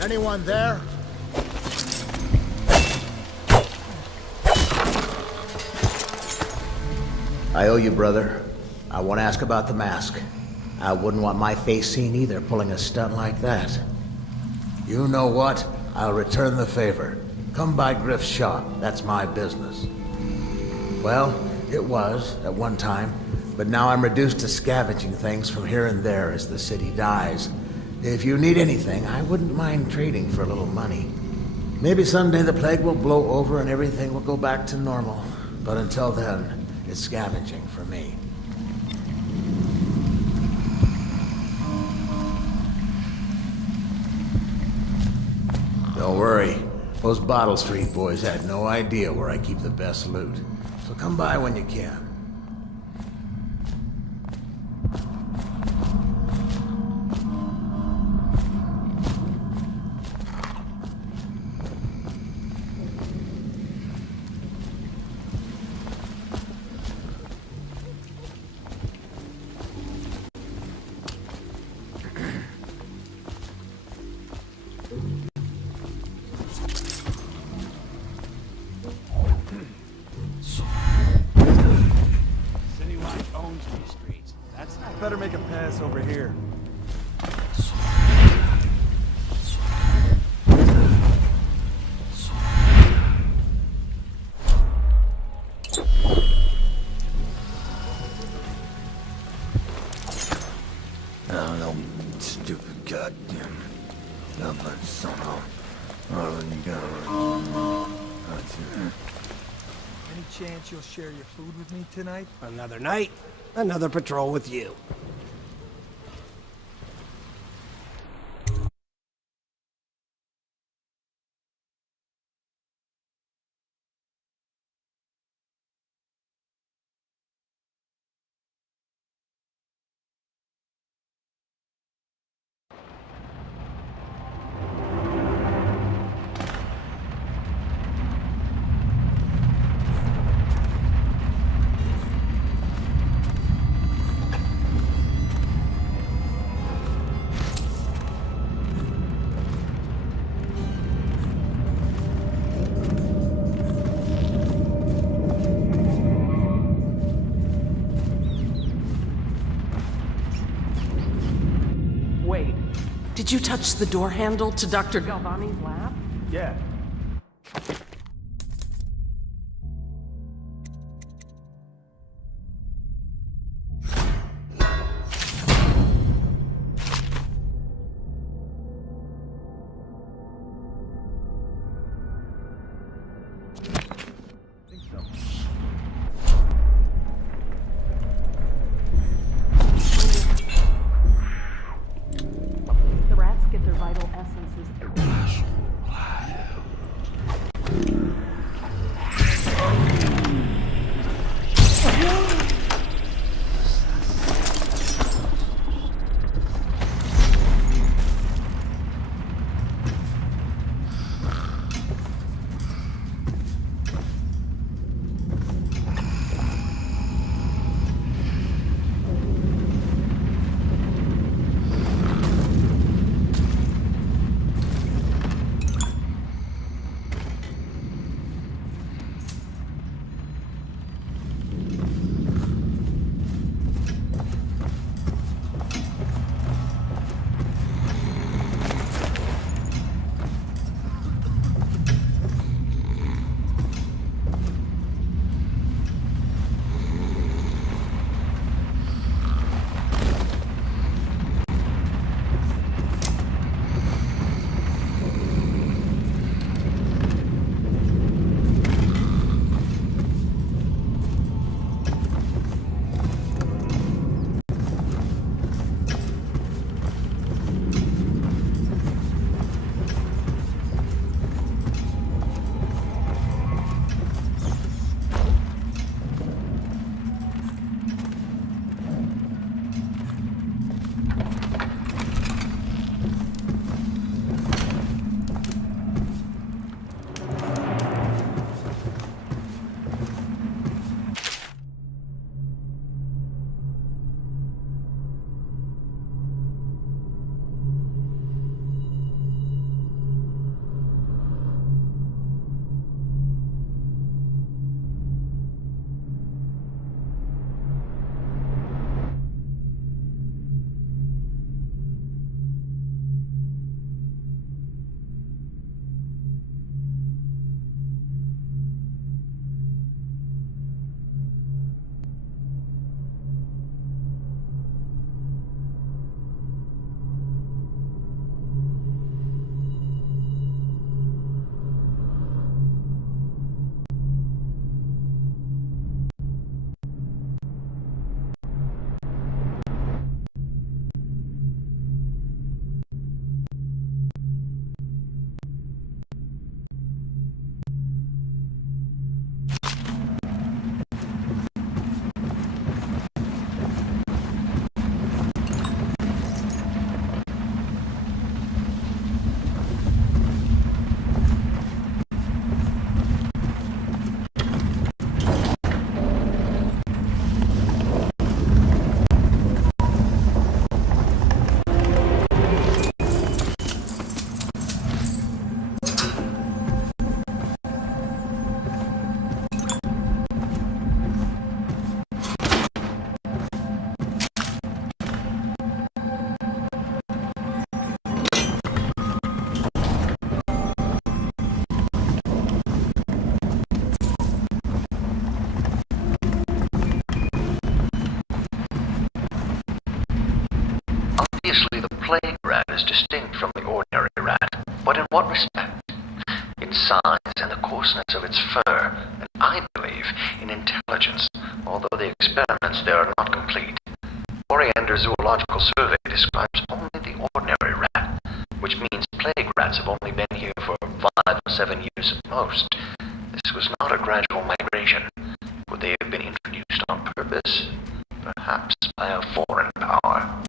Anyone there? I owe you, brother. I want to ask about the mask. I wouldn't want my face seen either, pulling a stunt like that. You know what? I'll return the favor. Come by Griff's shop. That's my business. Well, it was, at one time, but now I'm reduced to scavenging things from here and there as the city dies. If you need anything, I wouldn't mind trading for a little money. Maybe someday the plague will blow over and everything will go back to normal. But until then, it's scavenging for me. Don't worry. Those Bottle Street boys had no idea where I keep the best loot. So come by when you can. Better make a pass over here. Oh, no, stupid goddamn. Dublin somehow. Oh, you gotta that's it. Any chance you'll share your food with me tonight? Another night, another patrol with you. Did you touch the door handle to Dr. Galvani's lab? Yeah. The rats get their vital essences. as distinct from the ordinary rat, but in what respect? Its size and the coarseness of its fur, and I believe in intelligence, although the experiments there are not complete. Oriander Zoological Survey describes only the ordinary rat, which means plague rats have only been here for 5 or 7 years at most. This was not a gradual migration. Would they have been introduced on purpose? Perhaps by a foreign power.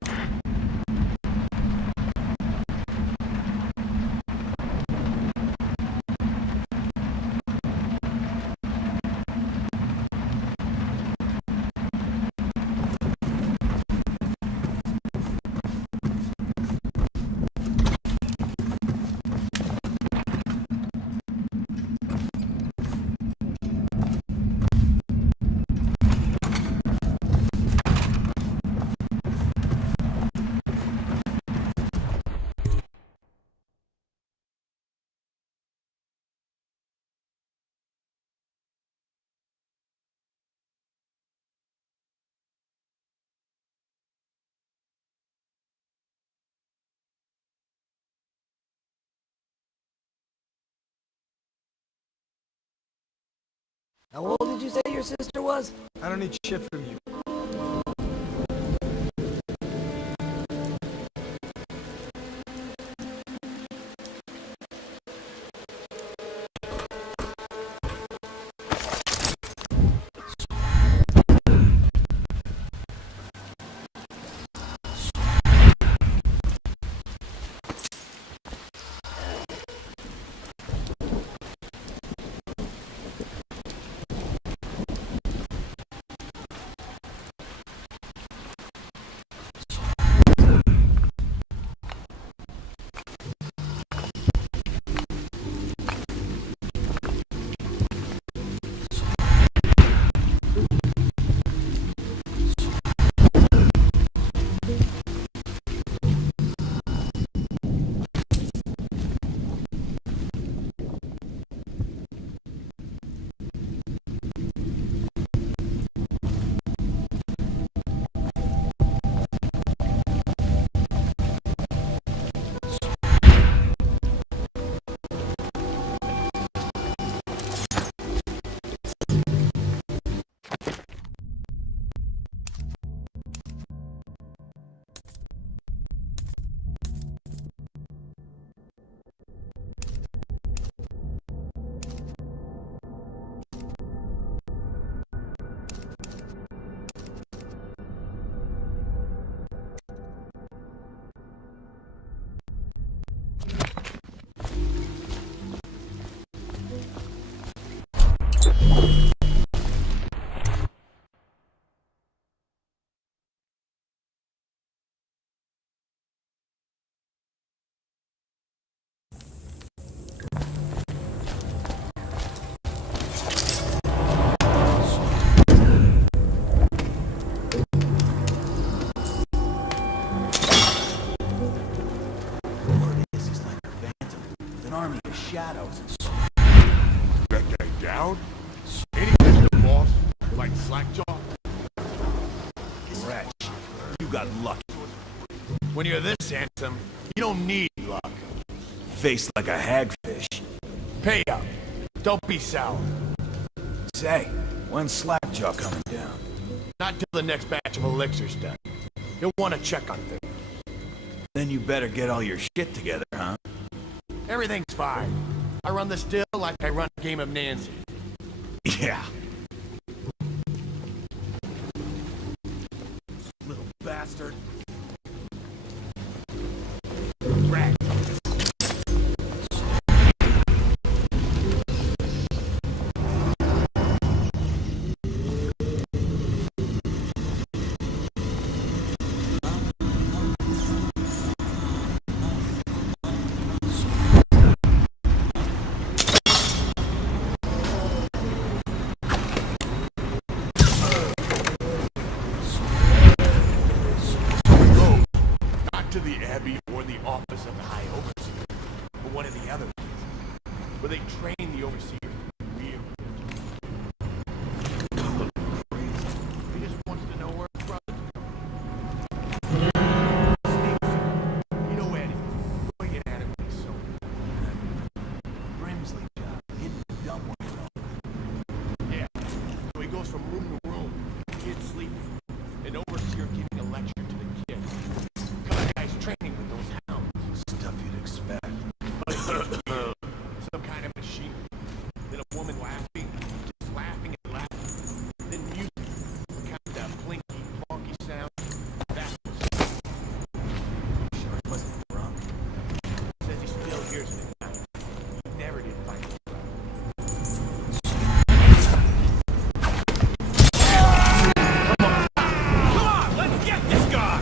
How old did you say your sister was? I don't need shit from you. Shadows. That guy down? Any Mr. Boss? Like Slackjaw? Wretch, you got lucky. When you're this handsome, you don't need luck. Face like a hagfish. Pay up. Don't be sour. Say, when's Slackjaw coming down? Not till the next batch of elixirs done. You'll want to check on things. Then you better get all your shit together, huh? Everything's fine. I run the still like I run a game of Nancy. Yeah. Little bastard. Rat. To the Abbey or the office of the High Overseer, or one of the other places, where they train the Overseer to be real. He just wants to know where his brother's going. You know where it is. woman laughing, just laughing and laughing. Then music, kind of that blinky, plonky sound. That was sure he wasn't drunk. Says he still hears it at night. He never did find it. Come on, let's get this guy!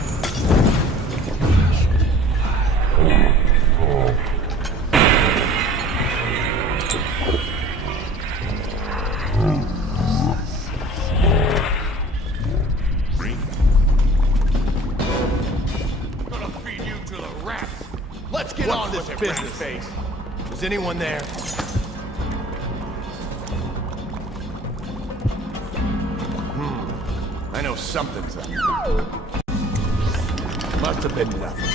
Let's get on this business. Face. Is anyone there? I know something's up. Must have been nothing.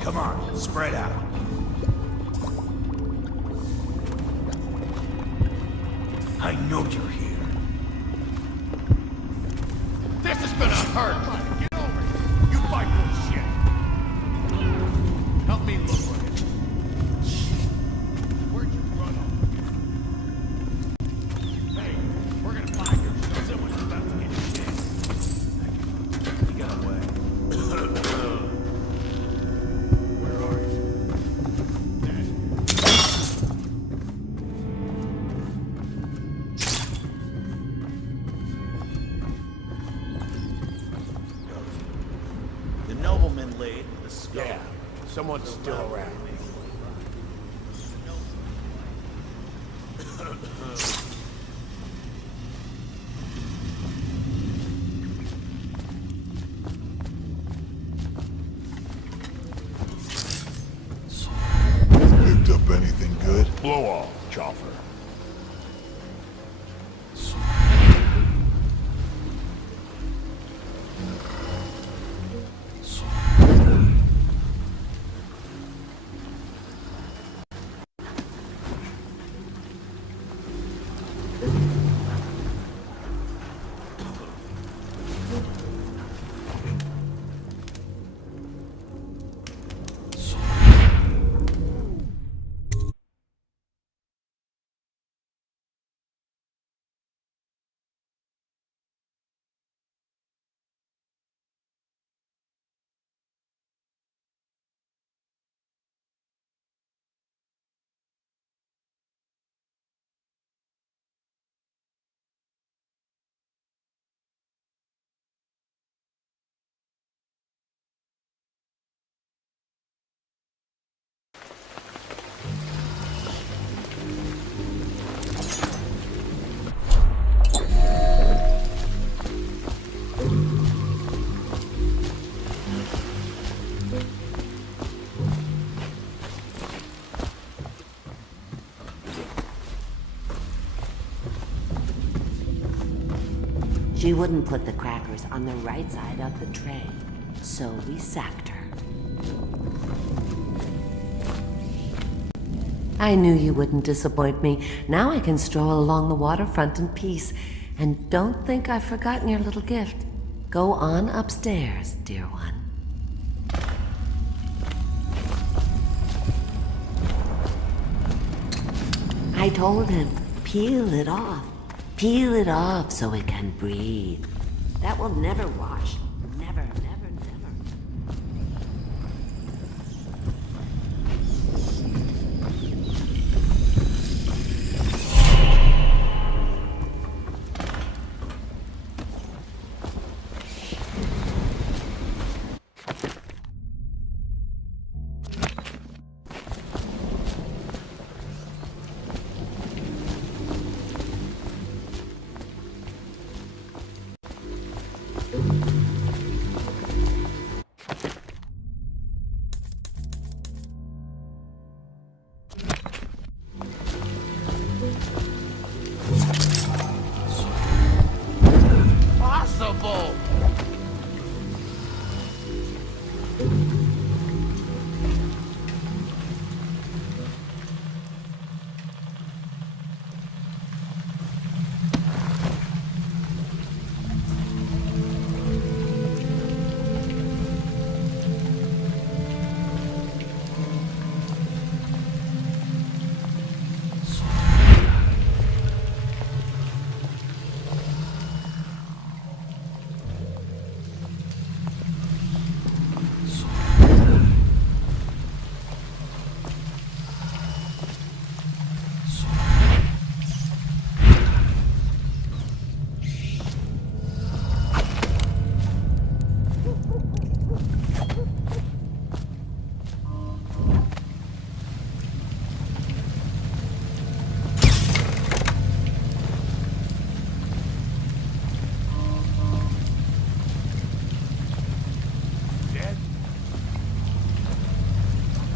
Come on, spread out. I know you're here. This is gonna hurt. Get over it. You fight bullshit. Help me look for him. Where'd you run off? Hey, we're gonna find him. Someone's about to get hit. He got away. Where are you? The nobleman laid the skull. Yeah, someone's still around. Picked up anything good? Blow off, Chopper. She wouldn't put the crackers on the right side of the tray, so we sacked her. I knew you wouldn't disappoint me. Now I can stroll along the waterfront in peace. And don't think I've forgotten your little gift. Go on upstairs, dear one. I told him, peel it off. Peel it off so it can breathe. That will never wash. Never, never, never.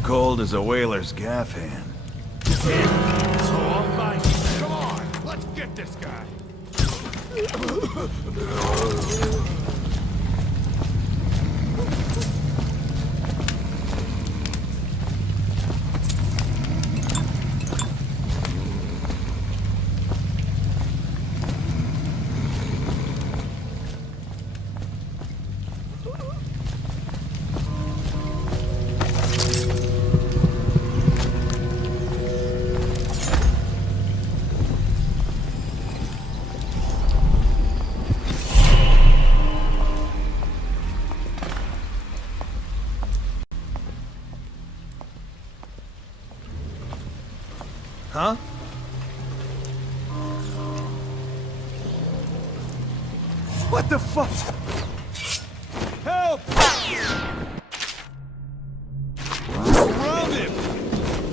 cold as a whaler's gaff hand. So I'll find you. Come on, let's get this guy. Huh? What the fuck? Help! Surround him!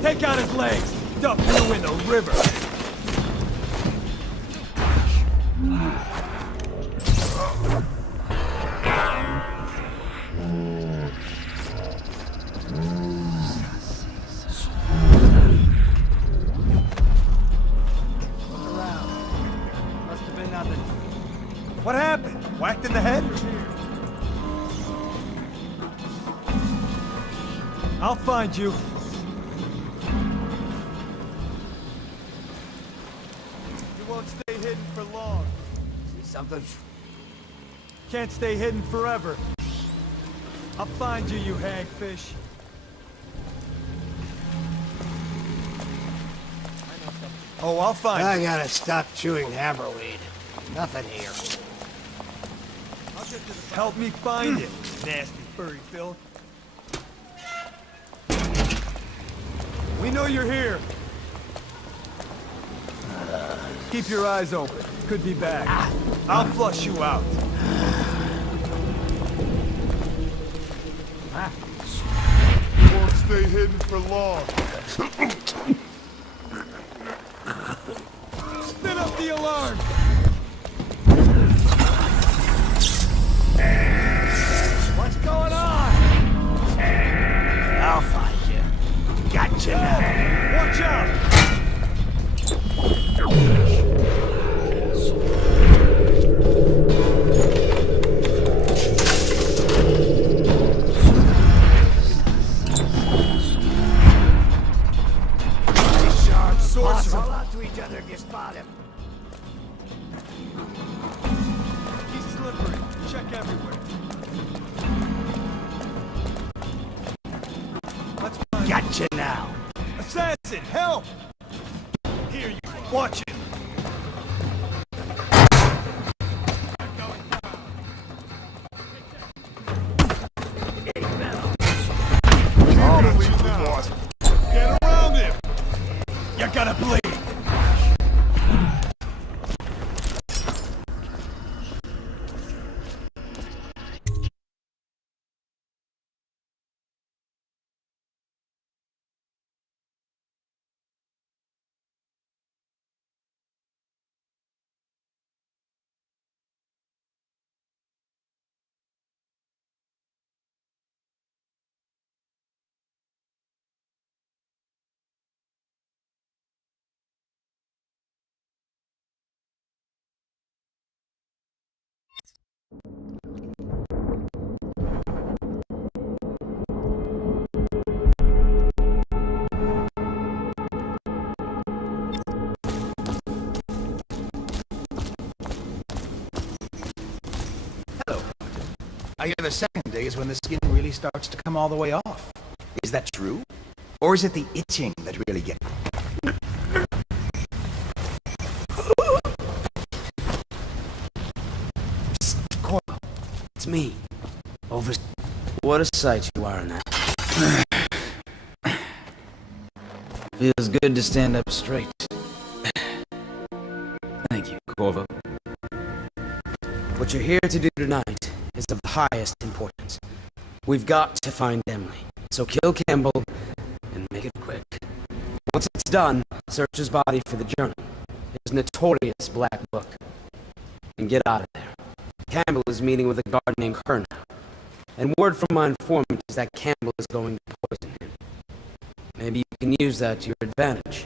Take out his legs! Dump you in the river! What happened? Whacked in the head? I'll find you. You won't stay hidden for long. See something? Can't stay hidden forever. I'll find you, you hagfish. Oh, I'll find you. I gotta stop chewing hammerweed. Nothing here. Help me find it, nasty furry filth. We know you're here. Keep your eyes open. Could be back. I'll flush you out. You won't stay hidden for long. Spin up the alarm! What's going on? I'll find you. Gotcha now. Watch out! Sorcerer. Call out to each other if you spot him. He's slippery. Check everywhere. Let's find Gotcha now. Assassin, help! Here you are. Watch it. Get around him. You gotta bleed. I hear the second day is when the skin really starts to come all the way off. Is that true? Or is it the itching that really gets you? Psst, Corvo. It's me. Over... What a sight you are in that. Feels good to stand up straight. Thank you, Corvo. What you're here to do tonight is of the highest importance. We've got to find Emily. So kill Campbell and make it quick. Once it's done, search his body for the journal. His notorious black book. And get out of there. Campbell is meeting with a guard named Kernow. And word from my informant is that Campbell is going to poison him. Maybe you can use that to your advantage.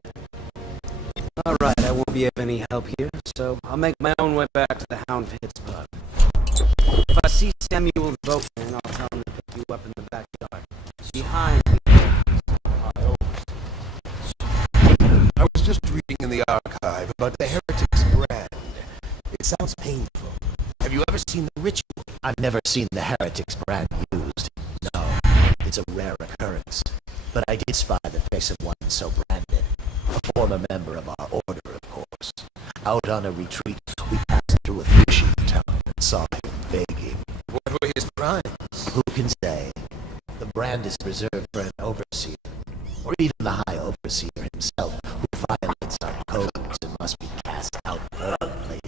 Alright, I won't be of any help here, so I'll make my own way back to the Hound Pit's pub. If I see Samuel the boatman, I'll tell him to pick you up in the backyard. Behind the I was just reading in the archive about the Heretic's brand. It sounds painful. Have you ever seen the ritual? I've never seen the Heretic's brand used. No, it's a rare occurrence. But I did spy the face of one so branded. A former member of our order, of course. Out on a retreat, we passed through a fishing town and saw him begging. What were his crimes? Who can say? The brand is reserved for an overseer, or even the high overseer himself, who violates our codes and must be cast out permanently.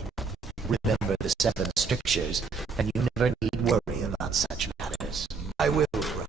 Remember the 7 strictures, and you never need worry about such matters. I will, brother.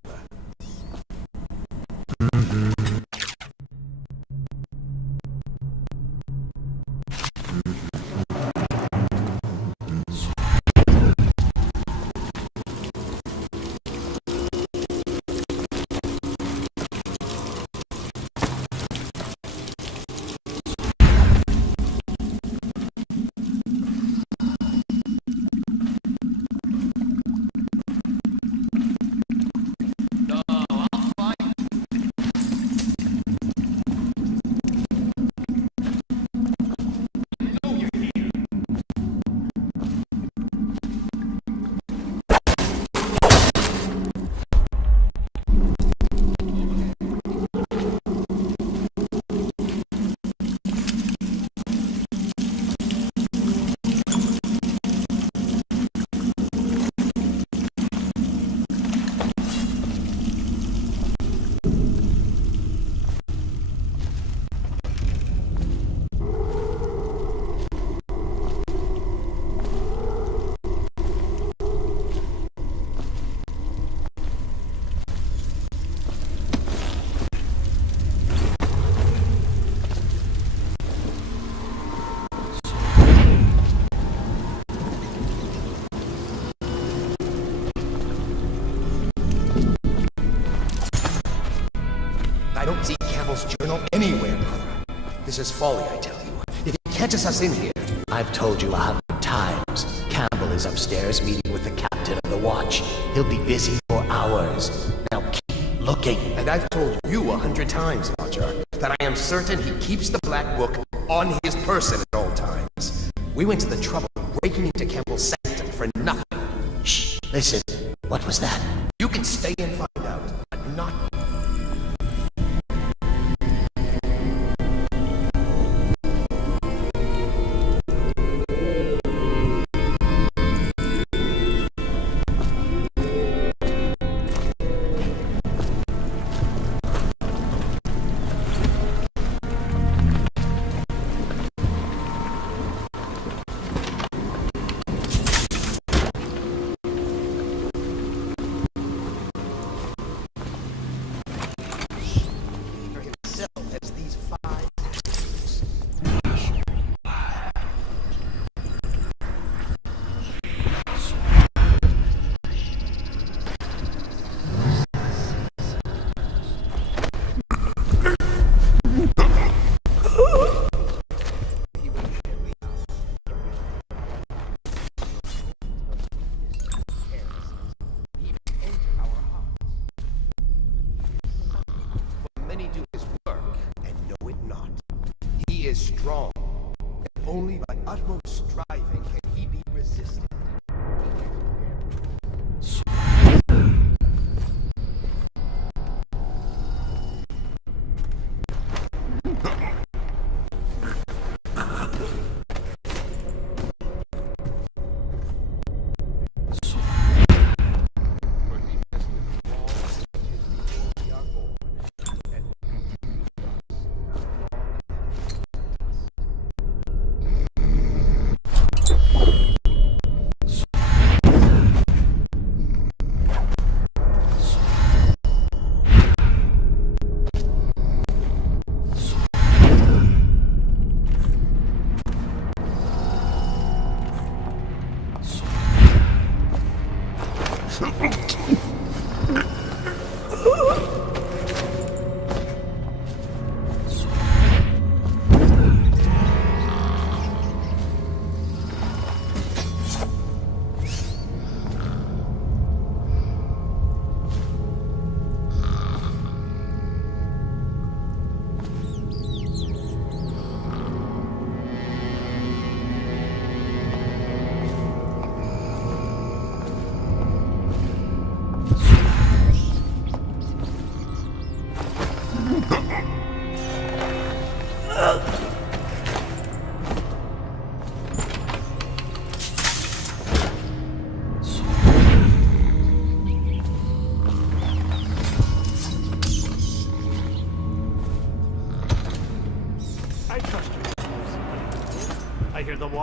I don't see Campbell's journal anywhere, brother. This is folly, I tell you. If he catches us in here... I've told you 100 times. Campbell is upstairs meeting with the captain of the watch. He'll be busy for hours. Now keep looking. And I've told you 100 times, Roger, that I am certain he keeps the Black Book on his person at all times. We went to the trouble of breaking into Campbell's sanctum for nothing. Shh, listen. What was that? You can stay and find out, but not... as these 5 Many do his work and know it not. He is strong, and only by utmost striving can he be resisted.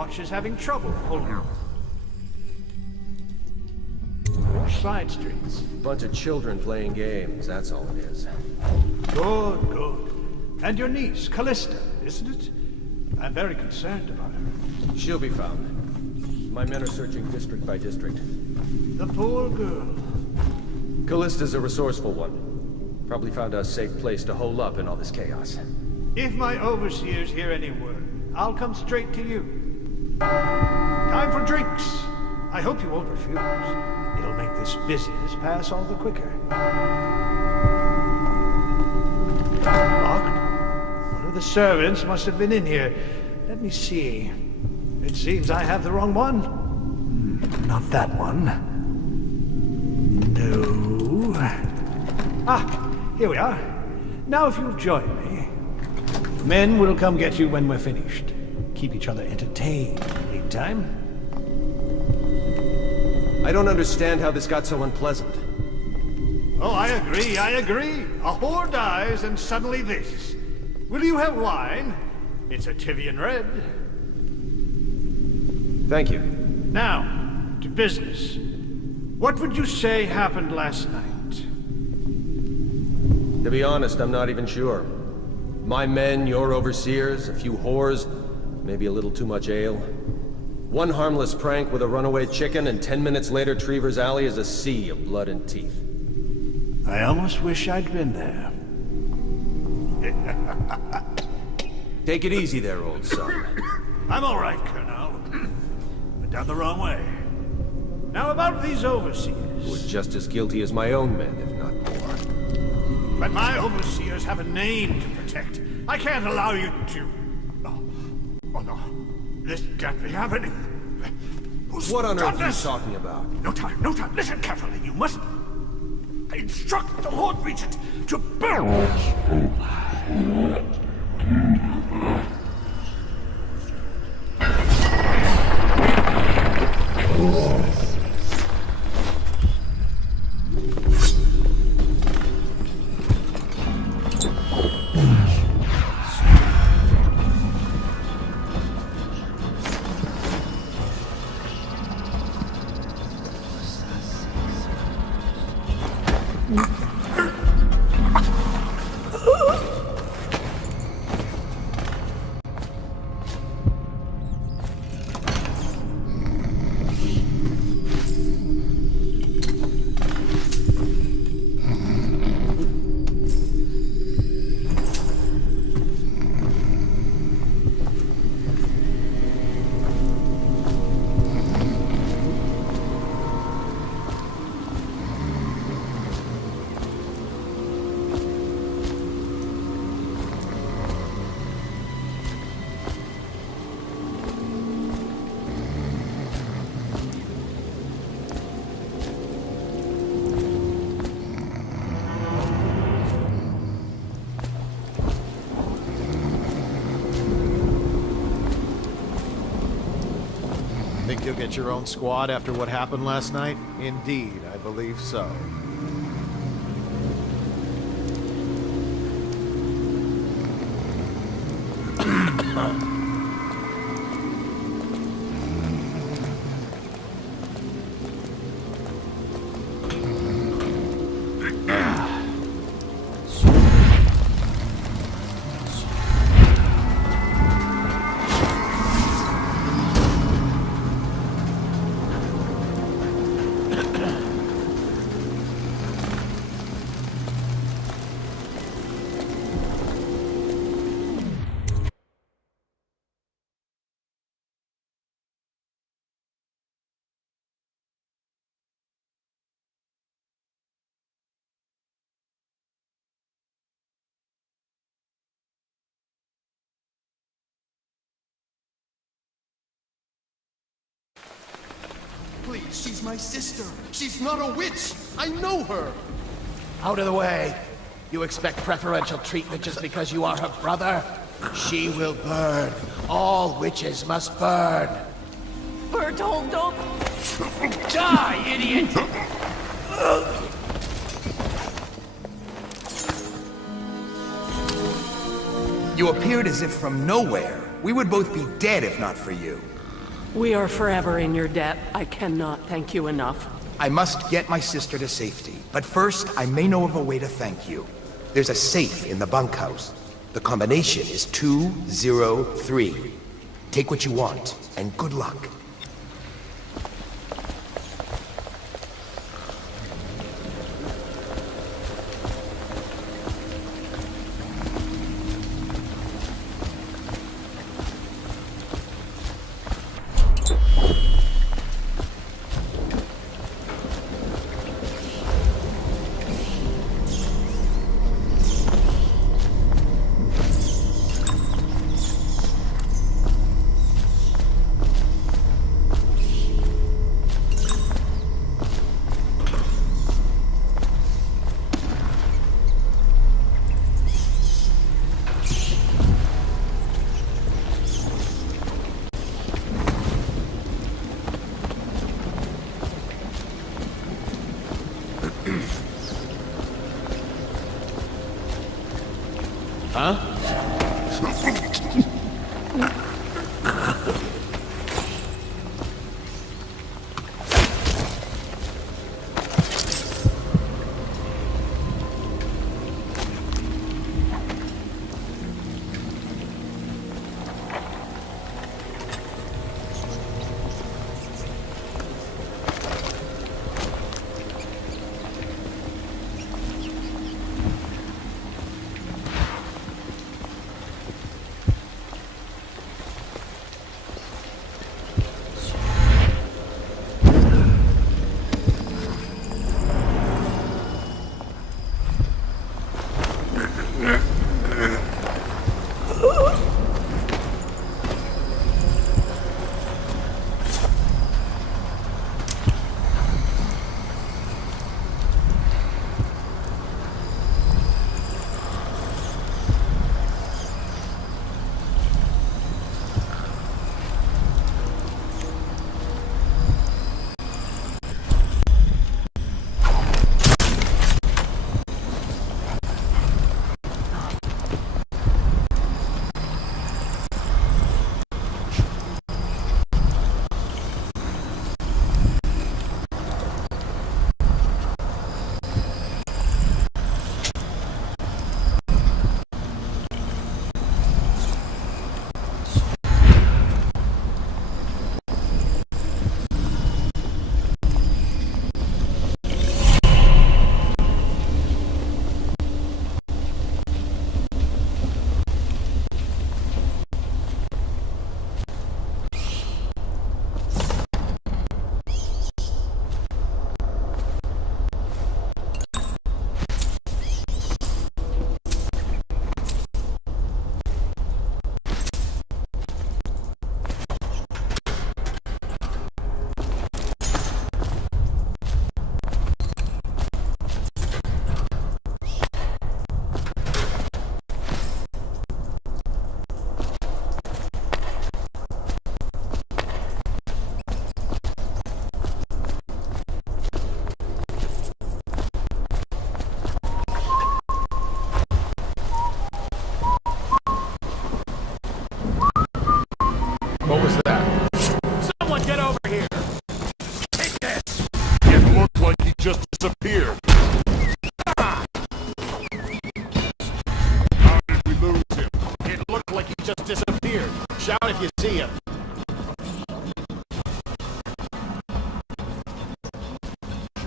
Watch is having trouble holding side streets. Bunch of children playing games, that's all it is. Good, good. And your niece, Callista, isn't it? I'm very concerned about her. She'll be found. My men are searching district by district. The poor girl. Callista's a resourceful one. Probably found a safe place to hole up in all this chaos. If my overseers hear any word, I'll come straight to you. Time for drinks. I hope you won't refuse. It'll make this business pass all the quicker. Locked? One of the servants must have been in here. Let me see. It seems I have the wrong one. Not that one. No. Ah, here we are. Now if you'll join me. Men will come get you when we're finished. Keep each other entertained in the meantime. I don't understand how this got so unpleasant. Oh, I agree, I agree. A whore dies and suddenly this. Will you have wine? It's a Tivian Red. Thank you. Now, to business. What would you say happened last night? To be honest, I'm not even sure. My men, your overseers, a few whores, maybe a little too much ale. One harmless prank with a runaway chicken, and 10 minutes later, Trevor's Alley is a sea of blood and teeth. I almost wish I'd been there. Take it easy there, old son. I'm all right, Colonel. But down the wrong way. Now about these overseers. Who are just as guilty as my own men, if not more. But my overseers have a name to protect. I can't allow you to... Oh no. This can't be happening. What on earth are you this? talking about? No time, no time. Listen carefully. You must instruct the Lord Regent to burn. Think you'll get your own squad after what happened last night? Indeed, I believe so. Please, she's my sister. She's not a witch. I know her. Out of the way. You expect preferential treatment just because you are her brother? She will burn. All witches must burn. Bertold, don't... Die, idiot! You appeared as if from nowhere. We would both be dead if not for you. We are forever in your debt. I cannot thank you enough. I must get my sister to safety, but first I may know of a way to thank you. There's a safe in the bunkhouse. The combination is 203. Take what you want, and good luck. What was that? Someone get over here! Take this! It looked like he just disappeared. How did we lose him? It looked like he just disappeared. Shout if you see him.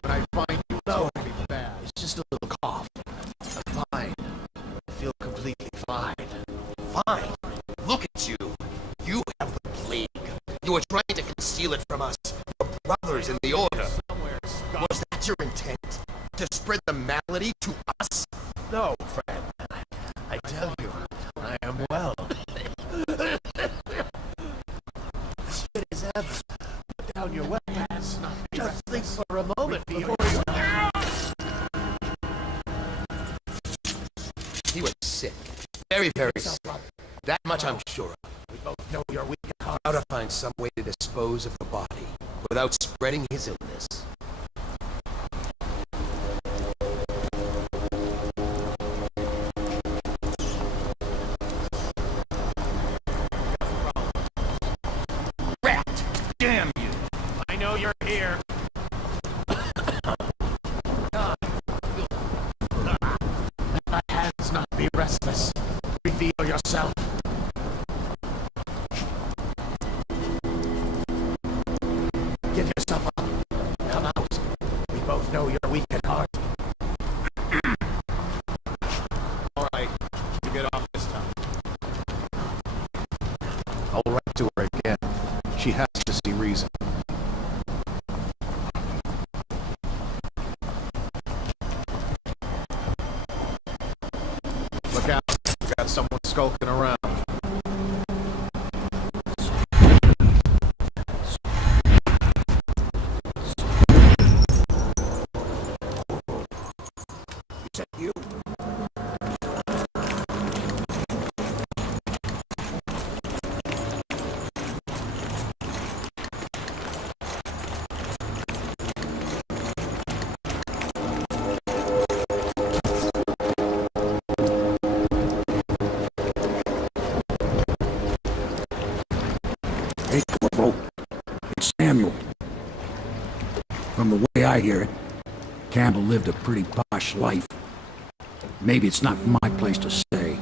When I find you, it's going to be bad. It's just a little cough. I'm fine. I feel completely fine. Fine? Look at you. You have the plague. You are trying to conceal it from us, your brothers in the Order. Was that your intent? To spread the malady to us? No, friend. I tell you, I am well. As fit as ever. Put down your weapons. Just think for a moment before you... He was sick. Very, very sick. That much I'm sure of. We both know you're weak at heart. How to find some way to dispose of the body without spreading his illness. Rat! know you're here. Let thy hands not be restless. Reveal yourself. Give yourself up. Come out. We both know you're weak at heart. All right, you get off this time. I'll write to her again. She has to see reason. Look out, we got someone skulking around. Is that you? Hey, Corvo. It's Samuel. From the way I hear it, Campbell lived a pretty posh life. Maybe it's not my place to say,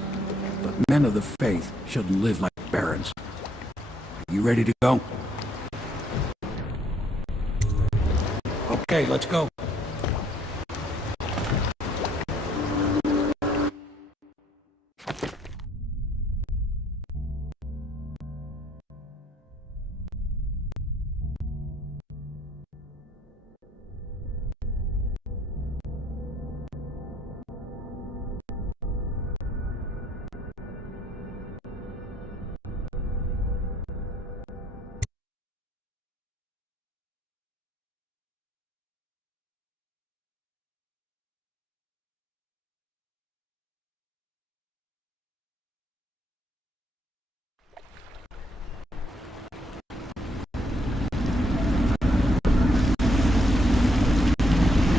but men of the faith shouldn't live like barons. You ready to go? Okay, let's go.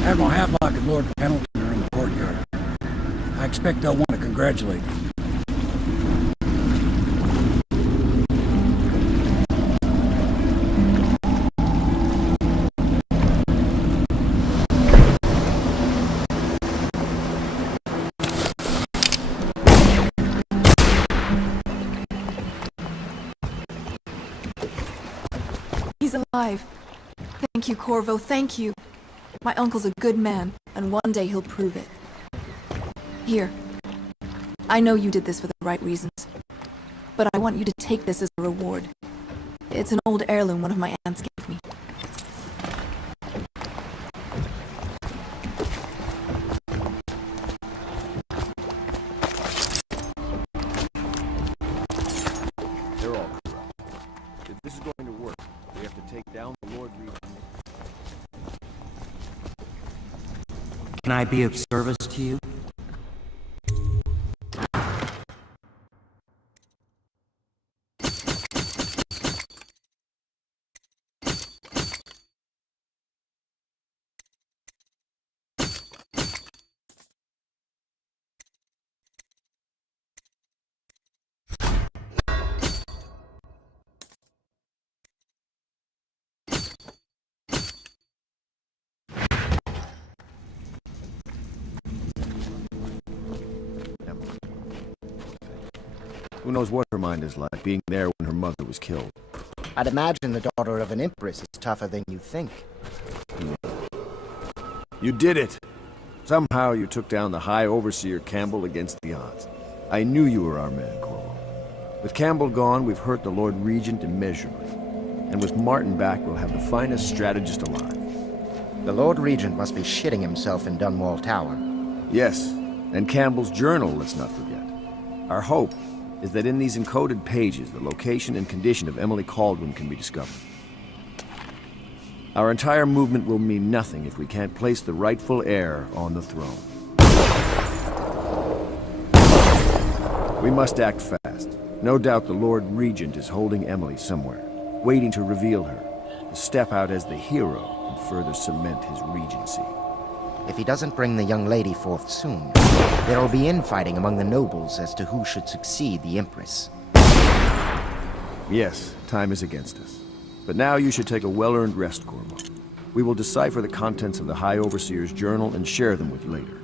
Admiral Havelock and Lord Pendleton are in the courtyard. I expect they'll want to congratulate you. He's alive. Thank you, Corvo, thank you. My uncle's a good man, and one day he'll prove it. Here. I know you did this for the right reasons, but I want you to take this as a reward. It's an old heirloom one of my aunts gave me. They're all corrupt. If this is going to work, we have to take down the Lord Regent. Can I be of service to you? Who knows what her mind is like, being there when her mother was killed. I'd imagine the daughter of an empress is tougher than you think. You did it! Somehow you took down the High Overseer Campbell against the odds. I knew you were our man, Corvo. With Campbell gone, we've hurt the Lord Regent immeasurably. And with Martin back, we'll have the finest strategist alive. The Lord Regent must be shitting himself in Dunwall Tower. Yes, and Campbell's journal, let's not forget. Our hope is that in these encoded pages, the location and condition of Emily Kaldwin can be discovered. Our entire movement will mean nothing if we can't place the rightful heir on the throne. We must act fast. No doubt the Lord Regent is holding Emily somewhere, waiting to reveal her, to step out as the hero and further cement his regency. If he doesn't bring the young lady forth soon, there'll be infighting among the nobles as to who should succeed the Empress. Yes, time is against us. But now you should take a well-earned rest, Corvo. We will decipher the contents of the High Overseer's journal and share them with you later.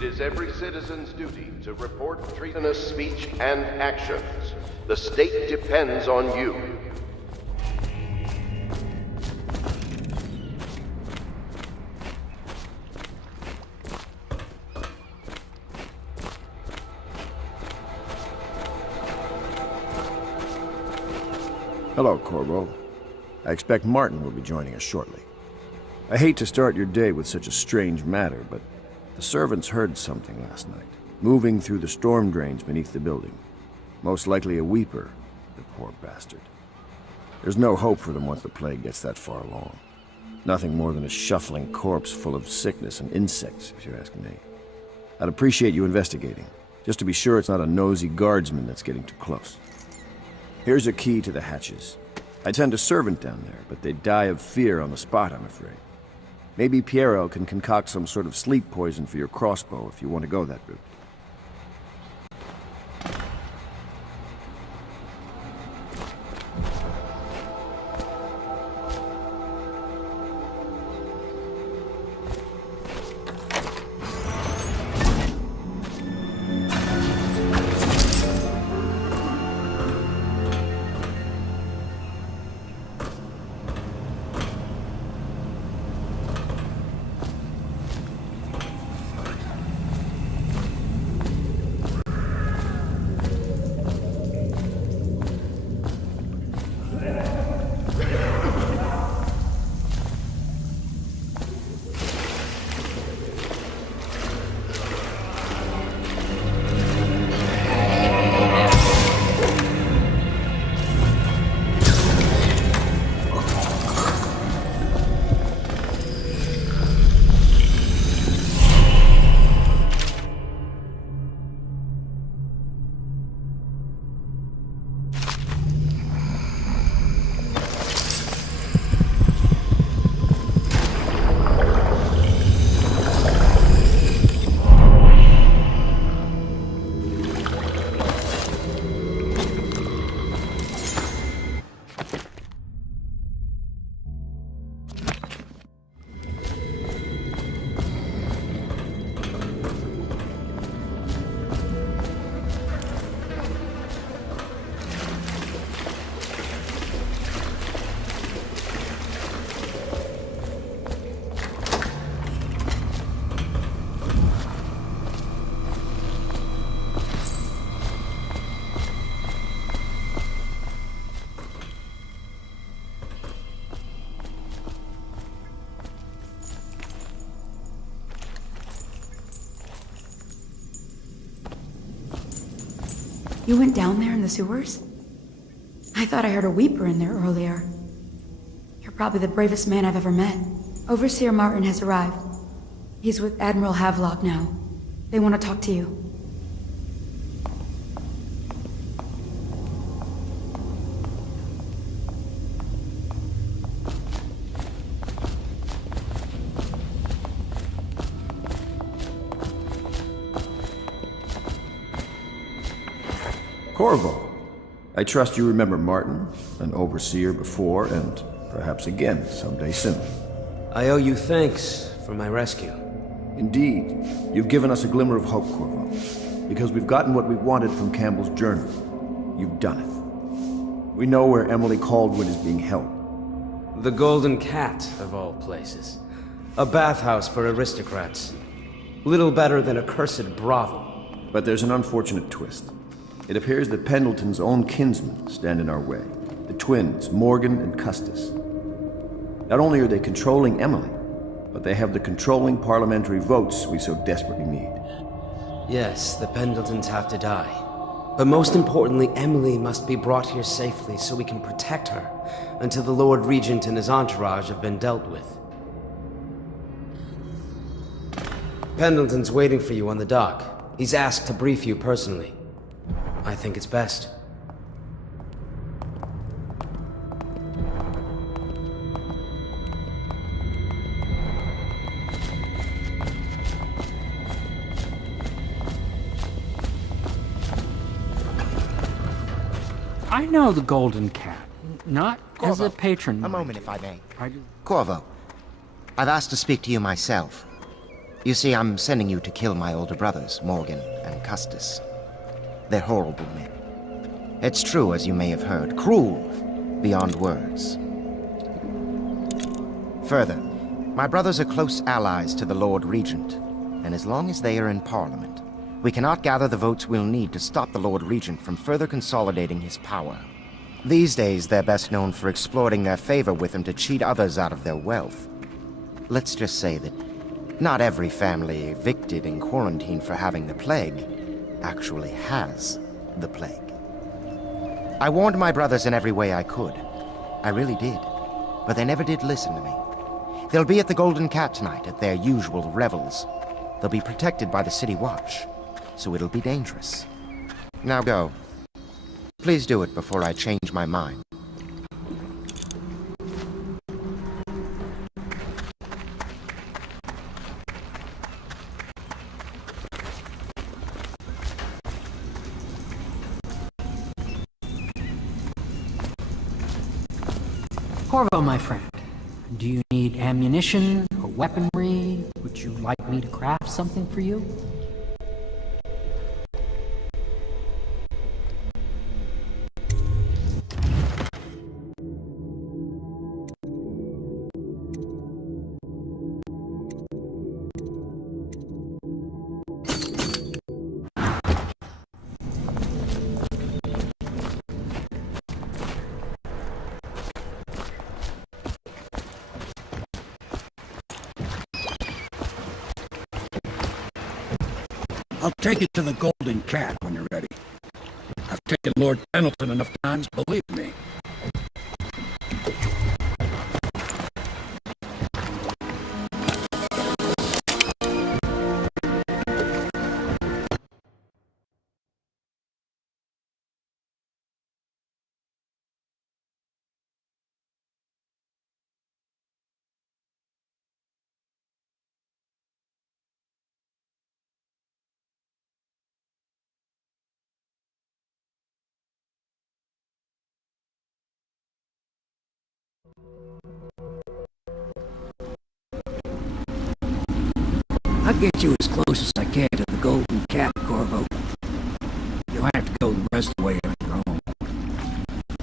It is every citizen's duty to report treasonous speech and actions. The state depends on you. Hello, Corvo. I expect Martin will be joining us shortly. I hate to start your day with such a strange matter, but the servants heard something last night, moving through the storm drains beneath the building. Most likely a weeper, the poor bastard. There's no hope for them once the plague gets that far along. Nothing more than a shuffling corpse full of sickness and insects, if you ask me. I'd appreciate you investigating, just to be sure it's not a nosy guardsman that's getting too close. Here's a key to the hatches. I'd send a servant down there, but they'd die of fear on the spot, I'm afraid. Maybe Piero can concoct some sort of sleep poison for your crossbow if you want to go that route. You went down there in the sewers? I thought I heard a weeper in there earlier. You're probably the bravest man I've ever met. Overseer Martin has arrived. He's with Admiral Havelock now. They want to talk to you. Corvo. I trust you remember Martin, an overseer before, and perhaps again someday soon. I owe you thanks for my rescue. Indeed. You've given us a glimmer of hope, Corvo. Because we've gotten what we wanted from Campbell's journal. You've done it. We know where Emily Caldwin is being held. The Golden Cat, of all places. A bathhouse for aristocrats. Little better than a cursed brothel. But there's an unfortunate twist. It appears that Pendleton's own kinsmen stand in our way. The twins, Morgan and Custis. Not only are they controlling Emily, but they have the controlling parliamentary votes we so desperately need. Yes, the Pendletons have to die. But most importantly, Emily must be brought here safely so we can protect her until the Lord Regent and his entourage have been dealt with. Pendleton's waiting for you on the dock. He's asked to brief you personally. I think it's best. I know the Golden Cat, not as a Corvo, patron. a moment, if I may. Pardon? Corvo, I've asked to speak to you myself. You see, I'm sending you to kill my older brothers, Morgan and Custis. They're horrible men. It's true, as you may have heard, cruel beyond words. Further, my brothers are close allies to the Lord Regent, and as long as they are in Parliament, we cannot gather the votes we'll need to stop the Lord Regent from further consolidating his power. These days, they're best known for exploiting their favor with him to cheat others out of their wealth. Let's just say that not every family evicted and quarantined for having the plague actually has the plague. I warned my brothers in every way I could. I really did. But they never did listen to me. They'll be at the Golden Cat tonight at their usual revels. They'll be protected by the City Watch, so it'll be dangerous. Now go. Please do it before I change my mind. Corvo, my friend, do you need ammunition or weaponry? Would you like me to craft something for you? I'll take it to the Golden Cat when you're ready. I've taken Lord Pendleton enough times, believe me. I'll get you as close as I can to the Golden Cat, Corvo. You'll have to go the rest of the way on your own.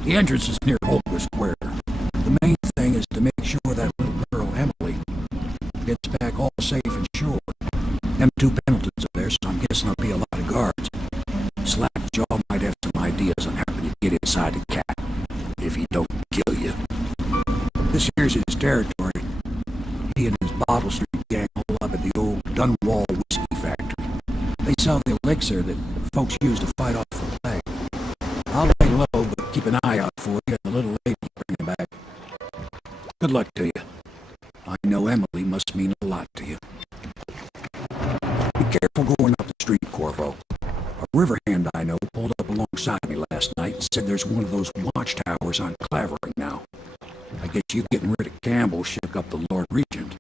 The entrance is near Holger Square. The main thing is to make sure that little girl, Emily, gets back all safe and sure. Them two Pendletons are there, so I'm guessing there'll be a lot of guards. Slackjaw might have some ideas on how you get inside the cat, if he don't kill you. This here's his territory. He and his Bottle Street gang hole up at the old Dunwall whiskey factory. They sell the elixir that folks use to fight off the plague. I'll lay low, but keep an eye out for you and the little lady you bring back. Good luck to you. I know Emily must mean a lot to you. Be careful going up the street, Corvo. A river hand I know pulled up alongside me last night and said there's one of those watchtowers on Clavering now. I guess you getting rid of Campbell shook up the Lord Regent.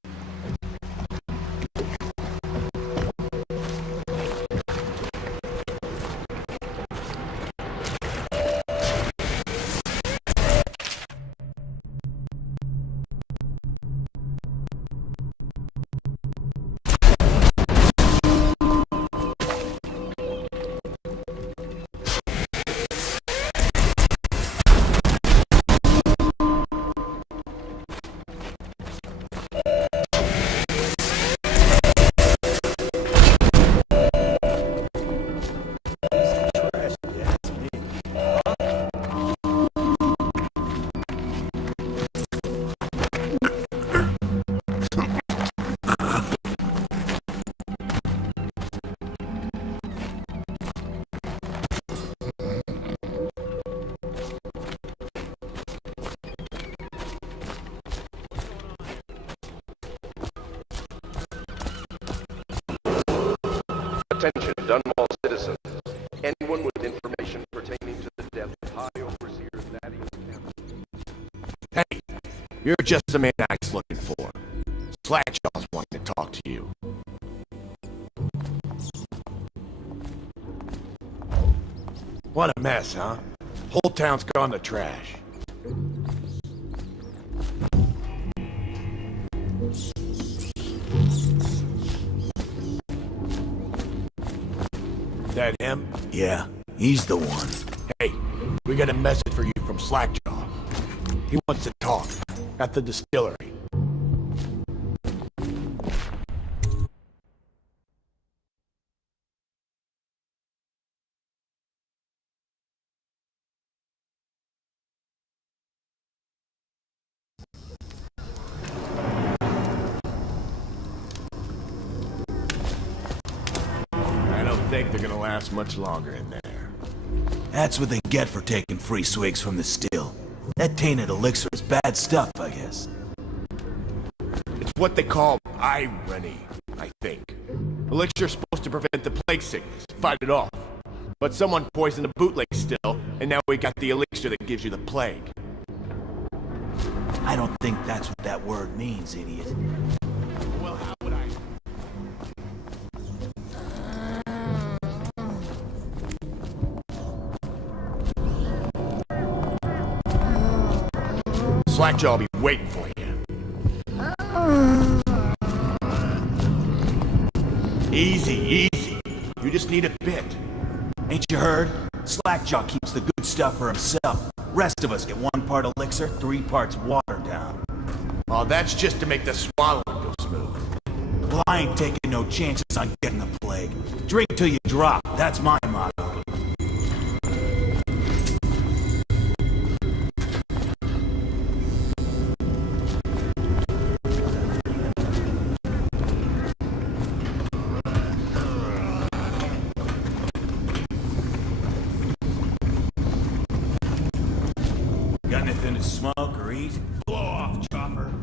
You're just the man I was looking for. Slackjaw's wanting to talk to you. What a mess, huh? Whole town's gone to trash. That him? Yeah, he's the one. Hey, we got a message for you from Slackjaw. He wants to talk at the distillery. I don't think they're gonna last much longer in there. That's what they get for taking free swigs from the still. That tainted elixir is bad stuff, I guess. It's what they call irony, I think. Elixir's supposed to prevent the plague sickness, fight it off. But someone poisoned the bootleg still, and now we got the elixir that gives you the plague. I don't think that's what that word means, idiot. Well, how would I... Slackjaw will be waiting for you. Easy, easy. You just need a bit. Ain't you heard? Slackjaw keeps the good stuff for himself. Rest of us get 1 part elixir, 3 parts watered down. Oh, that's just to make the swallowing go smooth. Well, I ain't taking no chances on getting the plague. Drink till you drop, that's my motto. Got anything to smoke or eat? Blow off, chopper.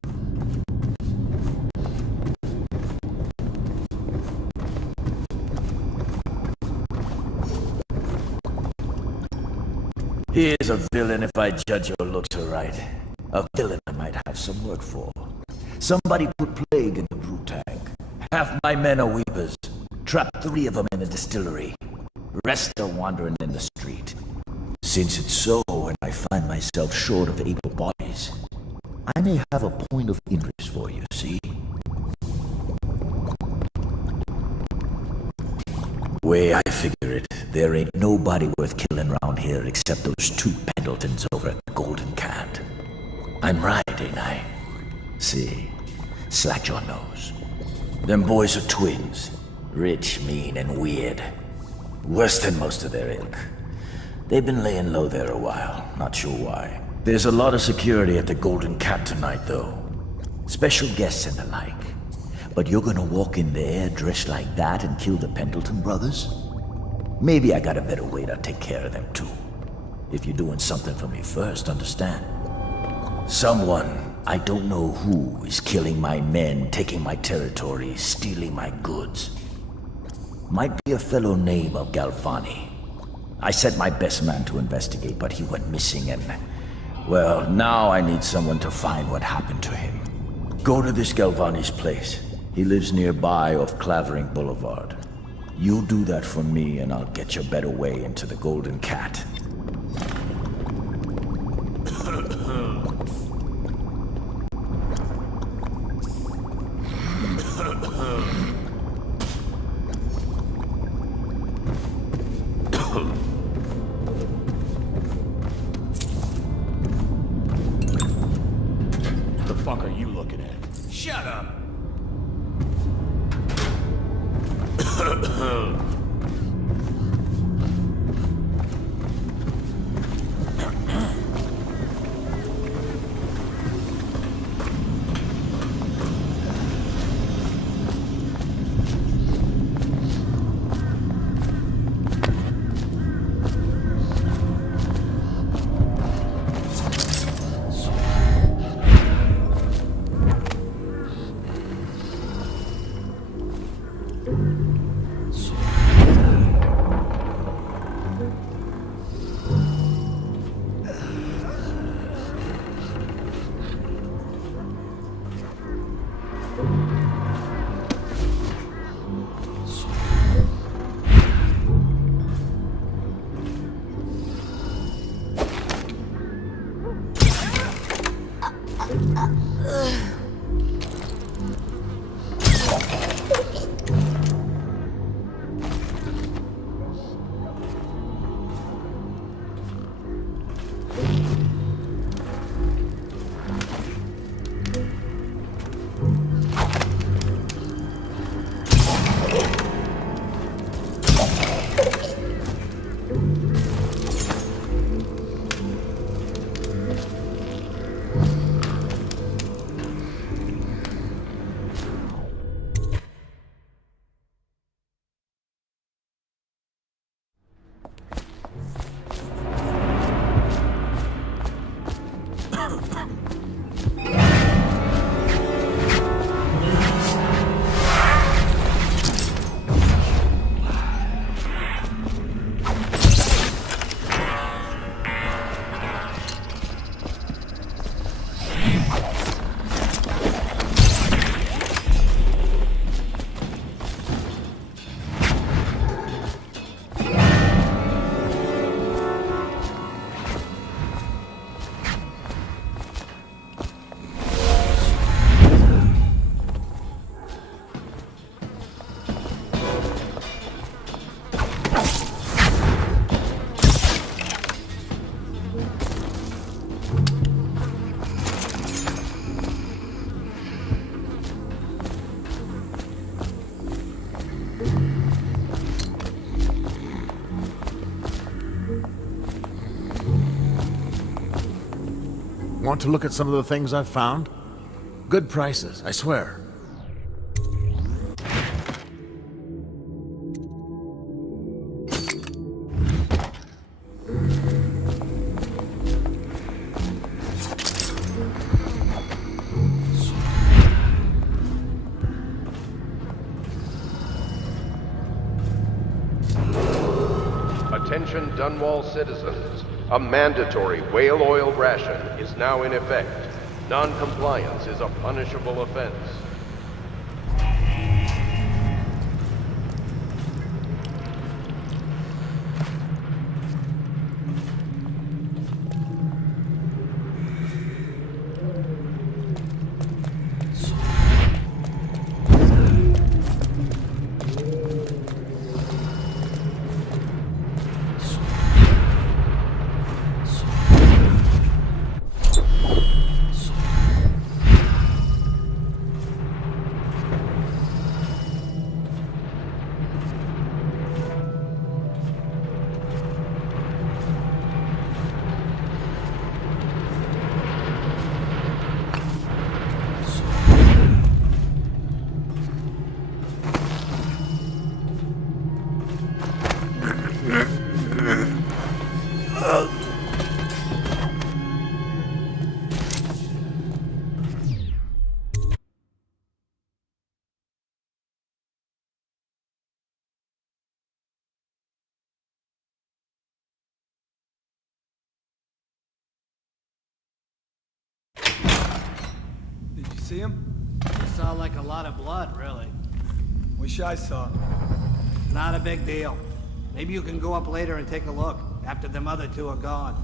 He is a villain if I judge your looks aright. A villain I might have some work for. Somebody put plague in the brew tank. Half my men are weepers. Trapped 3 of them in the distillery. Rest are wandering in the street. Since it's so, and I find myself short of able bodies, I may have a point of interest for you, see? Way I figure it, there ain't nobody worth killing round here except those 2 Pendletons over at the Golden Cat. I'm right, ain't I? See, Slackjaw knows. Them boys are twins. Rich, mean, and weird. Worse than most of their ilk. They've been laying low there a while, not sure why. There's a lot of security at the Golden Cat tonight, though. Special guests and the like. But you're gonna walk in there dressed like that and kill the Pendleton brothers? Maybe I got a better way to take care of them, too. If you're doing something for me first, understand? Someone, I don't know who, is killing my men, taking my territory, stealing my goods. Might be a fellow named of Galvani. I sent my best man to investigate, but he went missing and... well, now I need someone to find what happened to him. Go to this Galvani's place. He lives nearby off Clavering Boulevard. You do that for me and I'll get you a better way into the Golden Cat. The fuck are you looking at? Shut up! want to look at some of the things I've found? Good prices, I swear. Attention Dunwall citizens. A mandatory whale oil ration is now in effect. Non-compliance is a punishable offense. Did you see him? It saw like a lot of blood, really. Wish I saw. Not a big deal. Maybe you can go up later and take a look, after them other two are gone.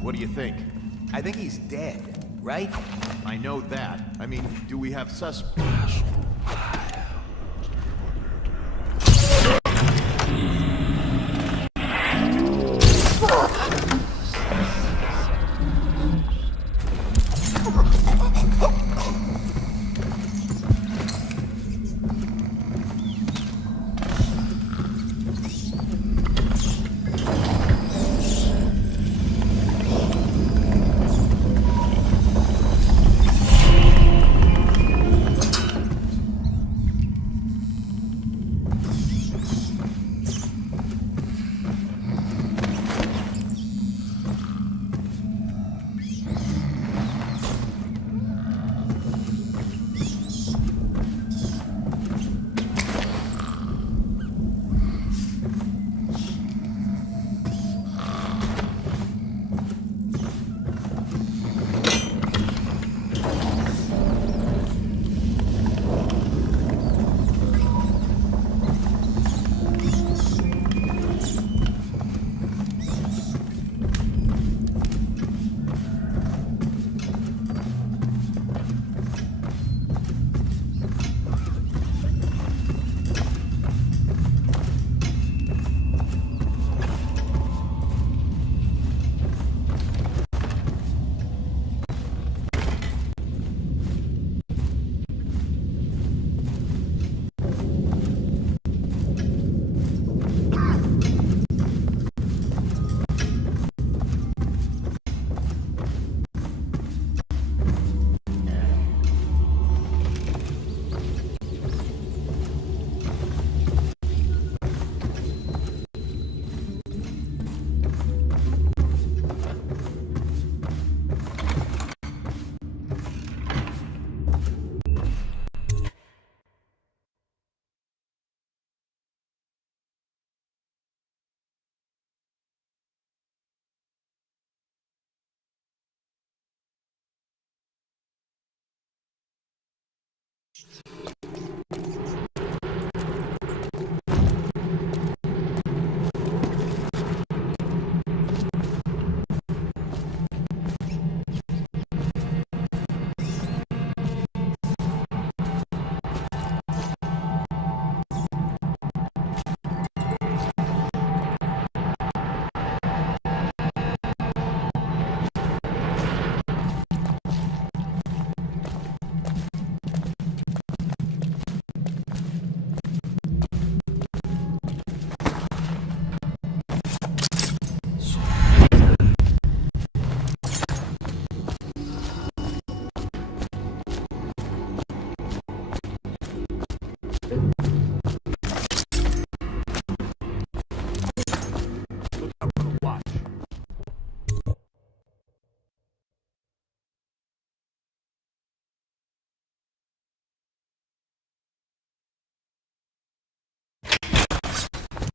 What do you think? I think he's dead, right? I know that. I mean, do we have suspects?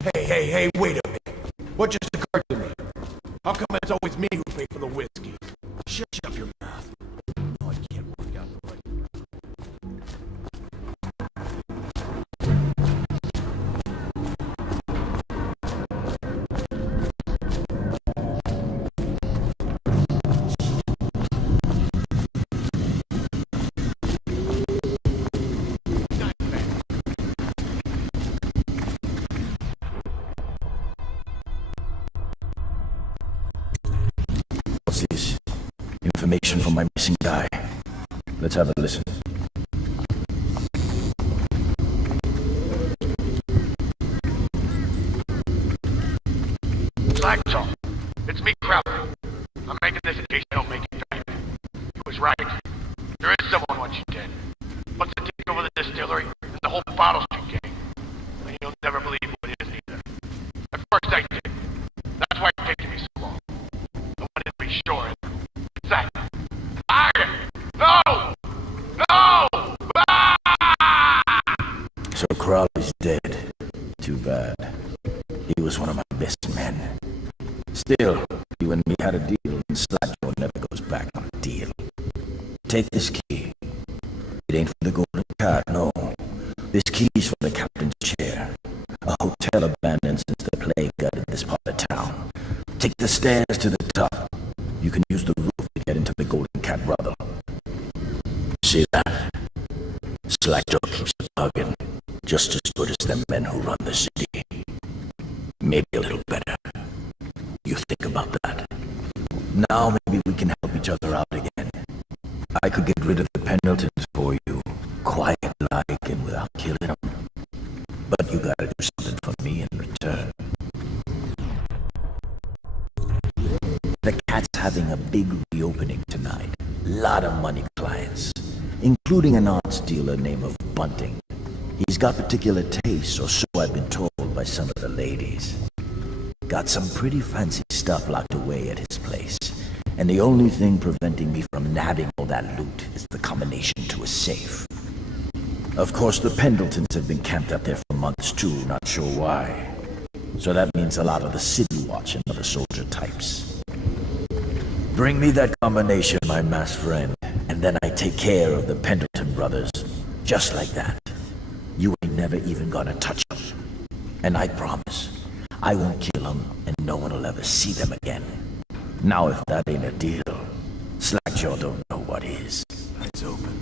Hey, wait a minute. What just occurred to me? How come it's always me who pays for the whiskey? Shut up your mouth. Oh, I can't work out the right. What's this? Information from my missing guy. Let's have a listen. Slackjaw, it's me, Crowder. I'm making this in case you don't make it back. He was right. There is someone wants you dead. Wants to take over the distillery and the whole Bottle Street gang. And you'll never believe who it is either. At first I did. That's why it's taking me so long. I wanted to be sure. Zach! No! No! Ah! So Crowley's dead. Too bad. He was one of my best men. Still, you and me had a deal, and Slackjaw never goes back on a deal. Take this key. It ain't for the Golden Cat, no. This key is for the captain's chair. A hotel abandoned since the plague gutted this part of town. Take the stairs to the top. You can use the roof to get into the Golden Cat brothel. See that? Slackjaw keeps bugging, just as good as the men who run the city. Maybe a little better. You think about that. Now maybe we can help each other out again. I could get rid of the Pendletons for you, quiet-like and without killing them. But you gotta do something for me in return. The Cat's having a big reopening tonight. Lot of money clients, including an arts dealer named of Bunting. He's got particular tastes, or so I've been told by some of the ladies. Got some pretty fancy stuff locked away at his place, and the only thing preventing me from nabbing all that loot is the combination to a safe. Of course, the Pendletons have been camped up there for months too, not sure why. So that means a lot of the City Watch and other soldier types. Bring me that combination, my masked friend, and then I take care of the Pendleton brothers, just like that. You ain't never even gonna touch them. And I promise, I won't kill them, and no one will ever see them again. Now if that ain't a deal, Slackjaw don't know what is. It's open.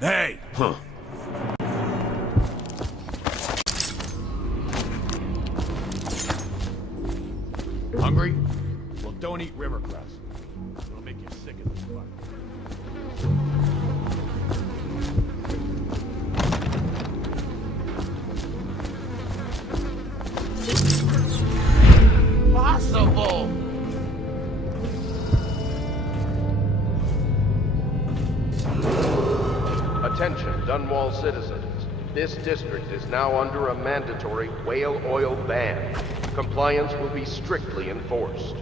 Hey! Huh. Hungry? Well, don't eat river cress. It'll make you sick of this fuck. Possible! Attention, Dunwall citizens. This district is now under a mandatory whale oil ban. Compliance will be strictly enforced.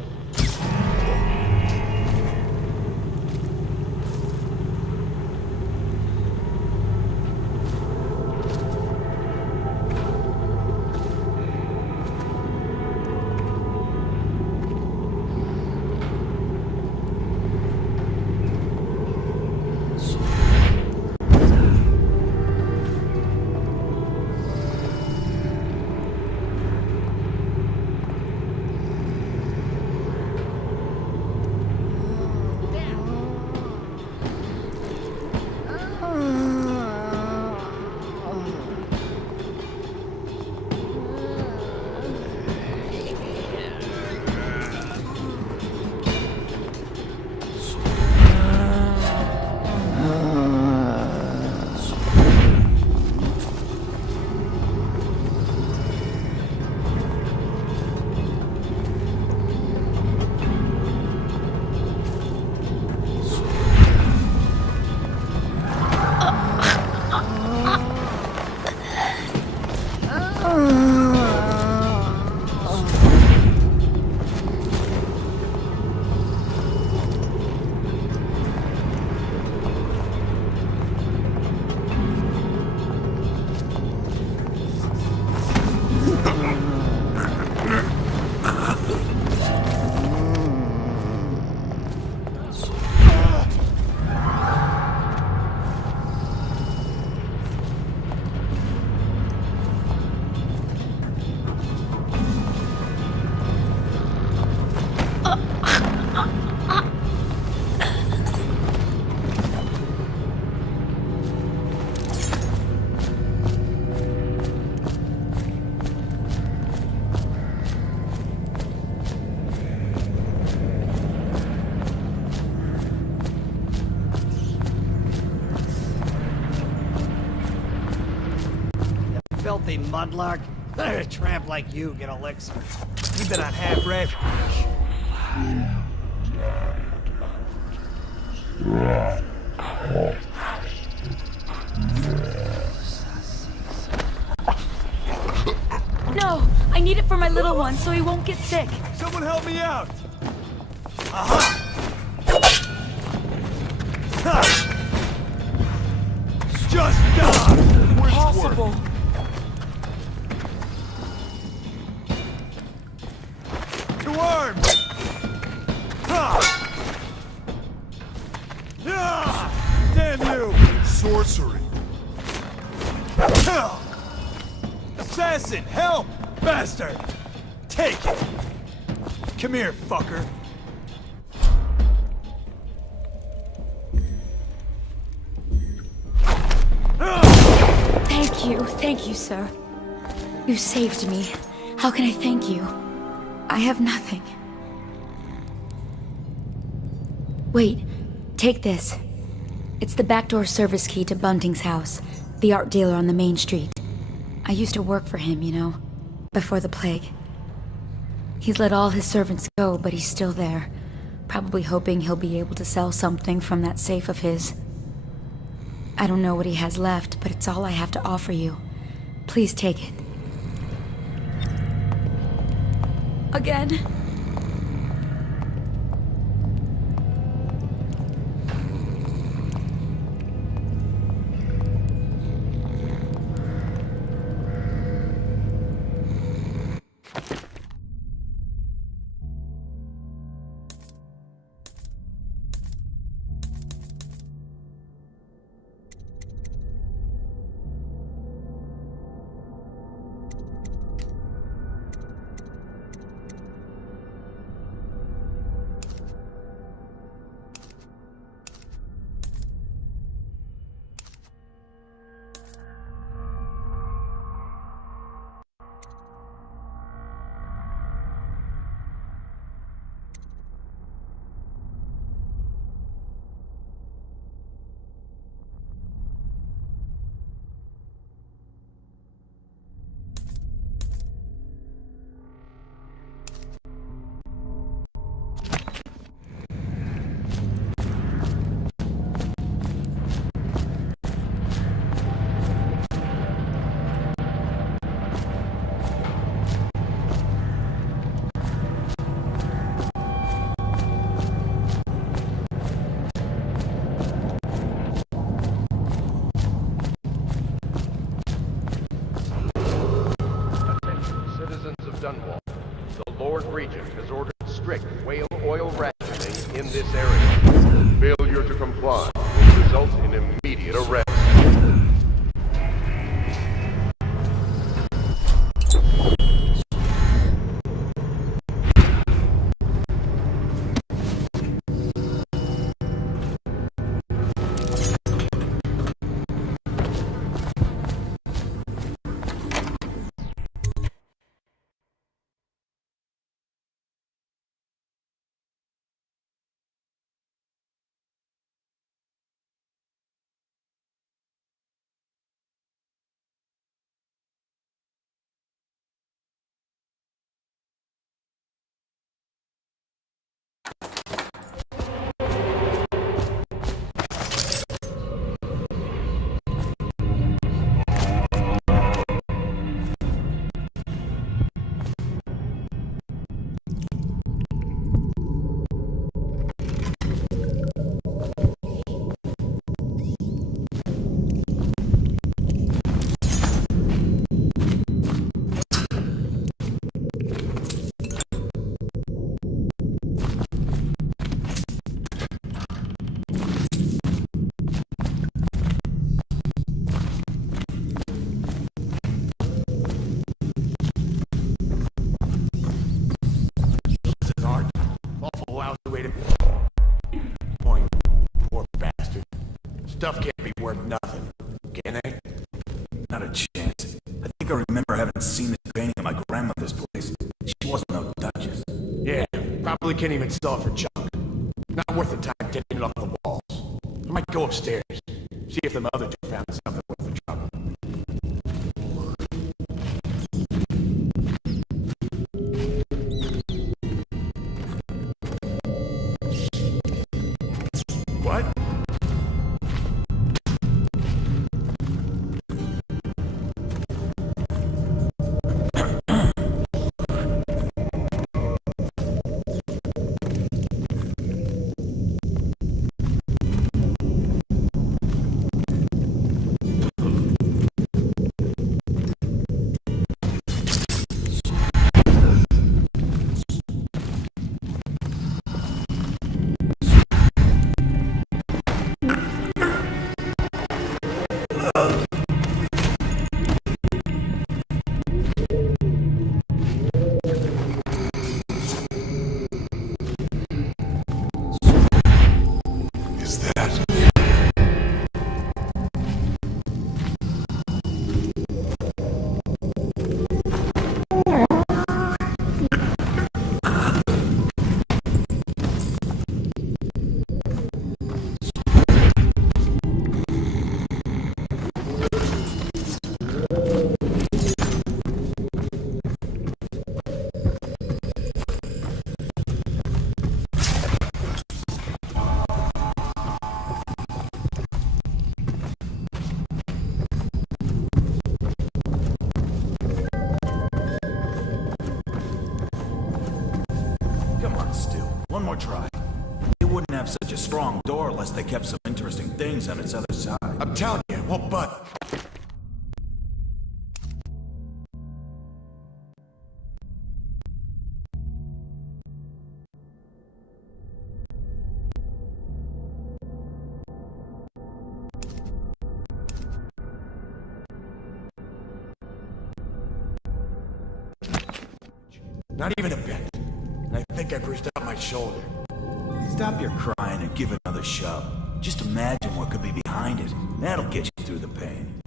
Filthy mudlark. Let a tramp like you get elixir. You've been on half ration. No, I need it for my little one so he won't get sick. Someone help me out! Just die! Impossible. To arms! Damn you! Sorcery! Assassin, help! Bastard! Take it! Come here, fucker! Thank you, sir. You saved me. How can I thank you? I have nothing. Wait, take this. It's the backdoor service key to Bunting's house, the art dealer on the main street. I used to work for him, you know, before the plague. He's let all his servants go, but he's still there, probably hoping he'll be able to sell something from that safe of his. I don't know what he has left, but it's all I have to offer you. Please take it. Again? Regent has ordered strict whale oil rationing in this area. Failure to comply will result in immediate arrest. Stuff can't be worth nothing, can they? Not a chance. I think I remember having seen this painting at my grandmother's place. She wasn't no duchess. Yeah, probably can't even sell it for junk. Not worth the time taking it off the walls. I might go upstairs, see if the other two found something worth the trouble. What? One more try. They wouldn't have such a strong door unless they kept some interesting things on its other side. I'm telling you, it won't budge. Not even a bit. And I think I bruised out my shoulder. Stop your crying and give it another shove. Just imagine what could be behind it. That'll get you through the pain.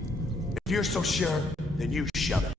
If you're so sure, then you shove it.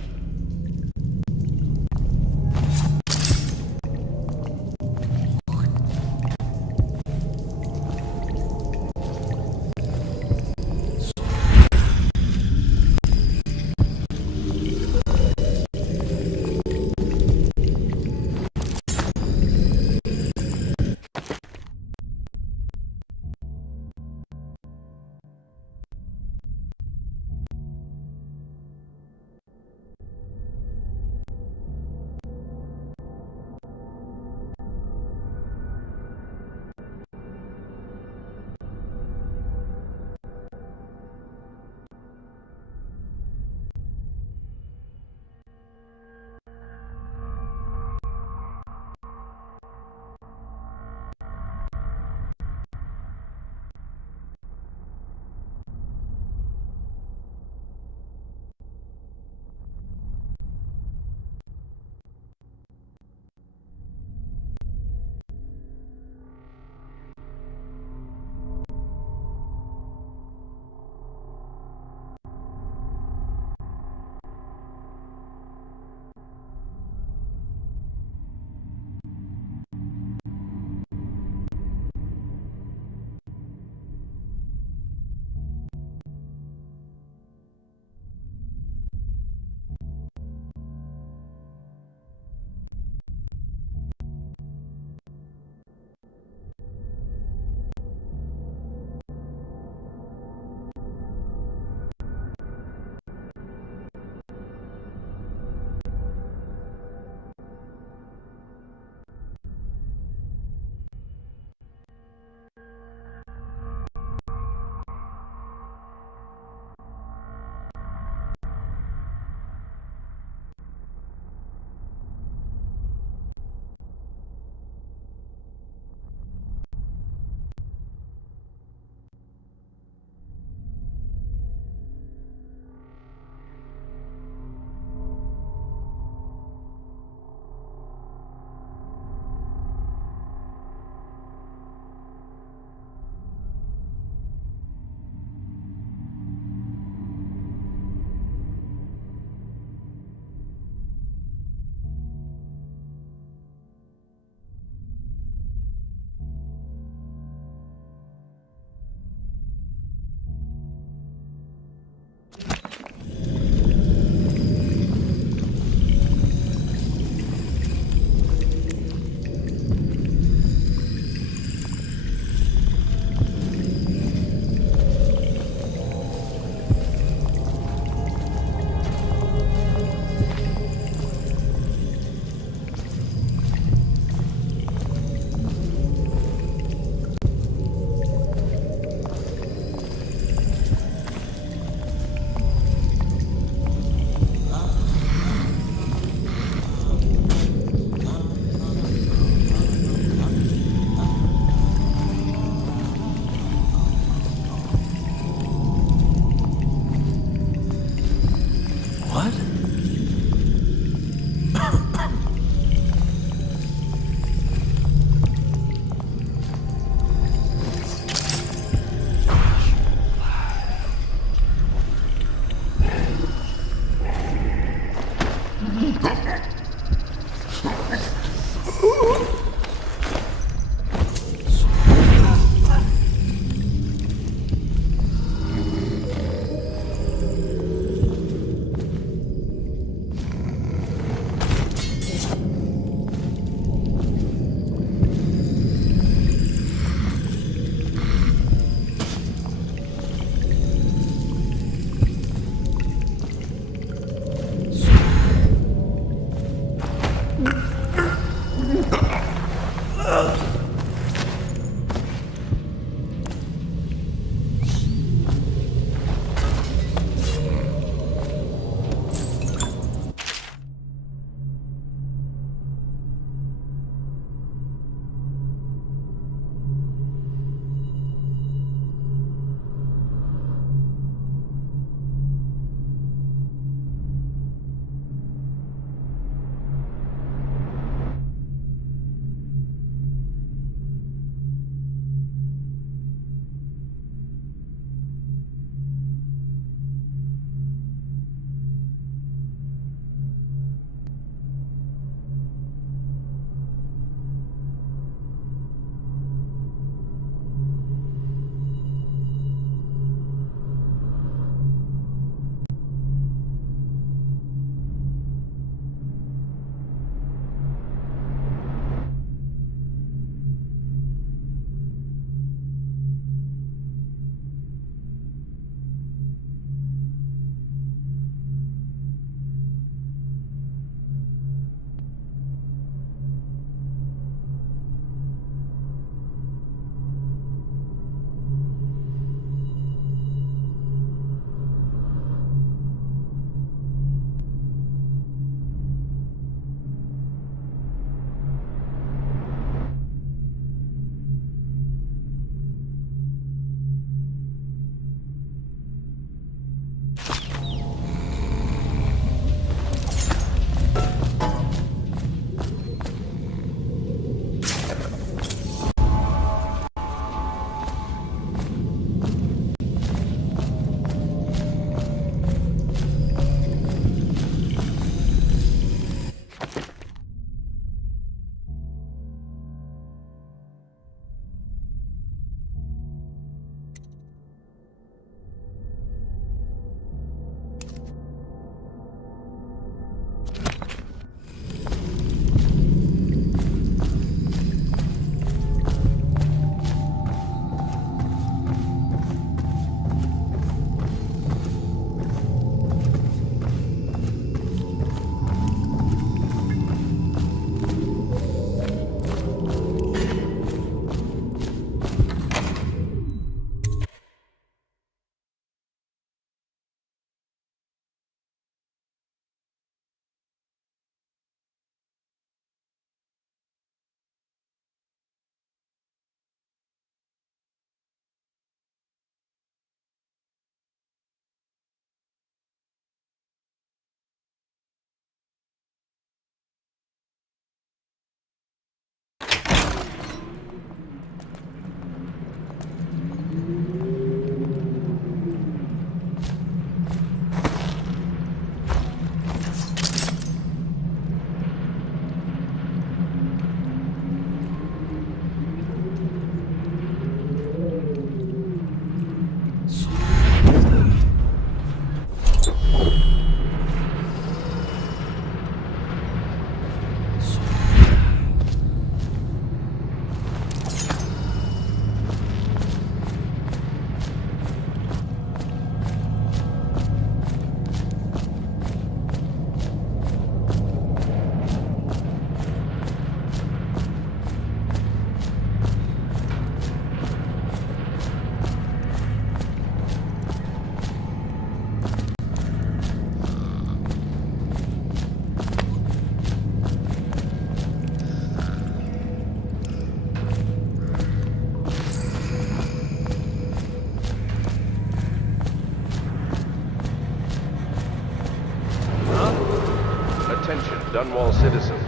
Dunwall citizens.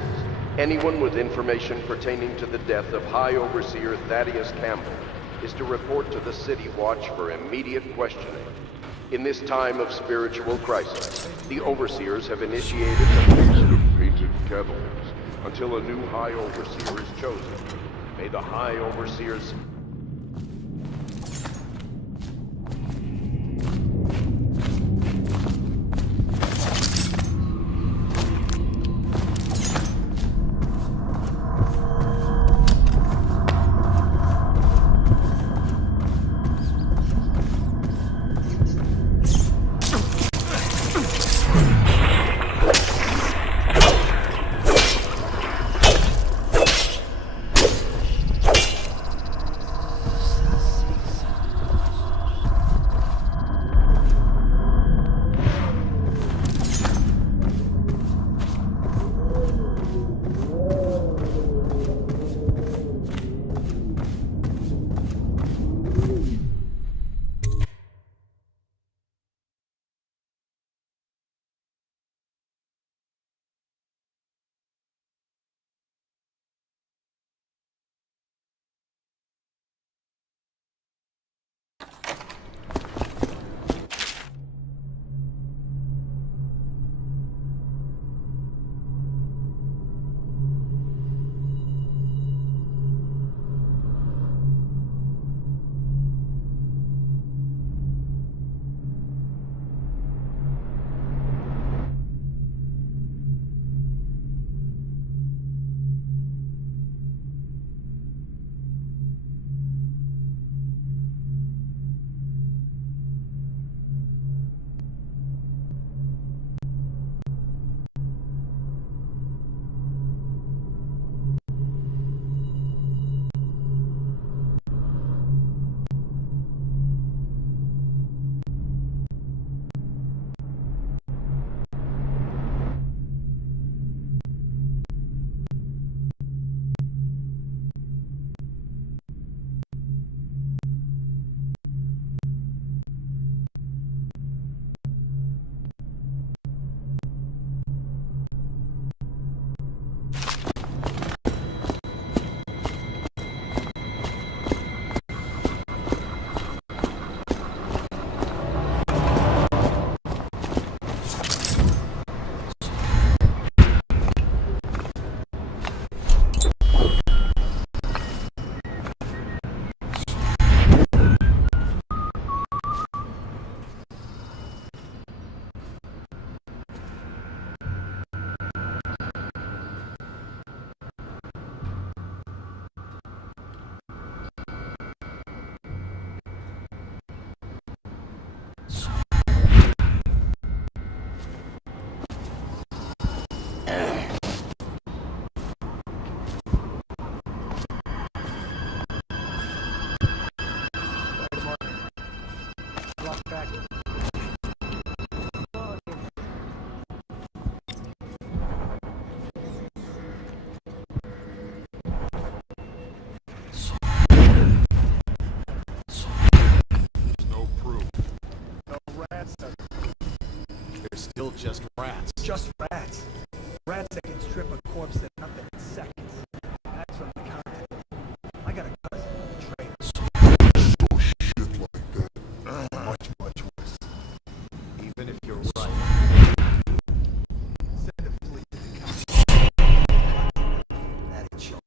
Anyone with information pertaining to the death of High Overseer Thaddeus Campbell is to report to the City Watch for immediate questioning. In this time of spiritual crisis, the Overseers have initiated a feast of painted kettles until a new High Overseer is chosen. May the High Overseers... Still just rats. Just rats. Rats that can strip a corpse to nothing in seconds. That's from the contact. I got a cousin, a traitor. No shit like that. Much worse. Even if you're right. Send a fleet to the cops. That ain't chill.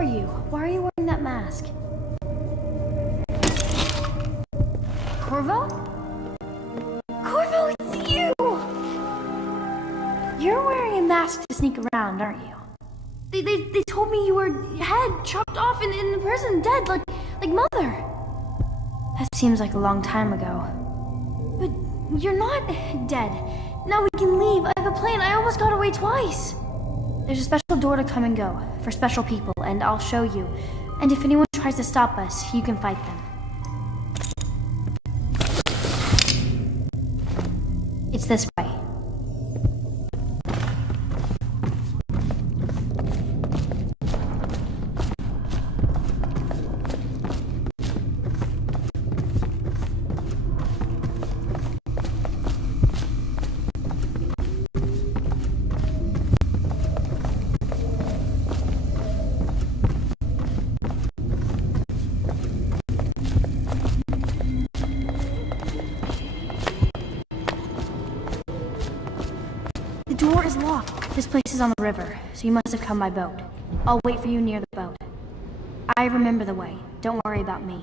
are you? Why are you wearing that mask? Corvo? Corvo, it's you! You're wearing a mask to sneak around, aren't you? They told me you were head chopped off in the prison, dead, like Mother. That seems like a long time ago. But you're not dead. Now we can leave. I have a plan. I almost got away twice. There's a special door to come and go, for special people, and I'll show you. And if anyone tries to stop us, you can fight them. It's this way. The door is locked. This place is on the river, so you must have come by boat. I'll wait for you near the boat. I remember the way. Don't worry about me.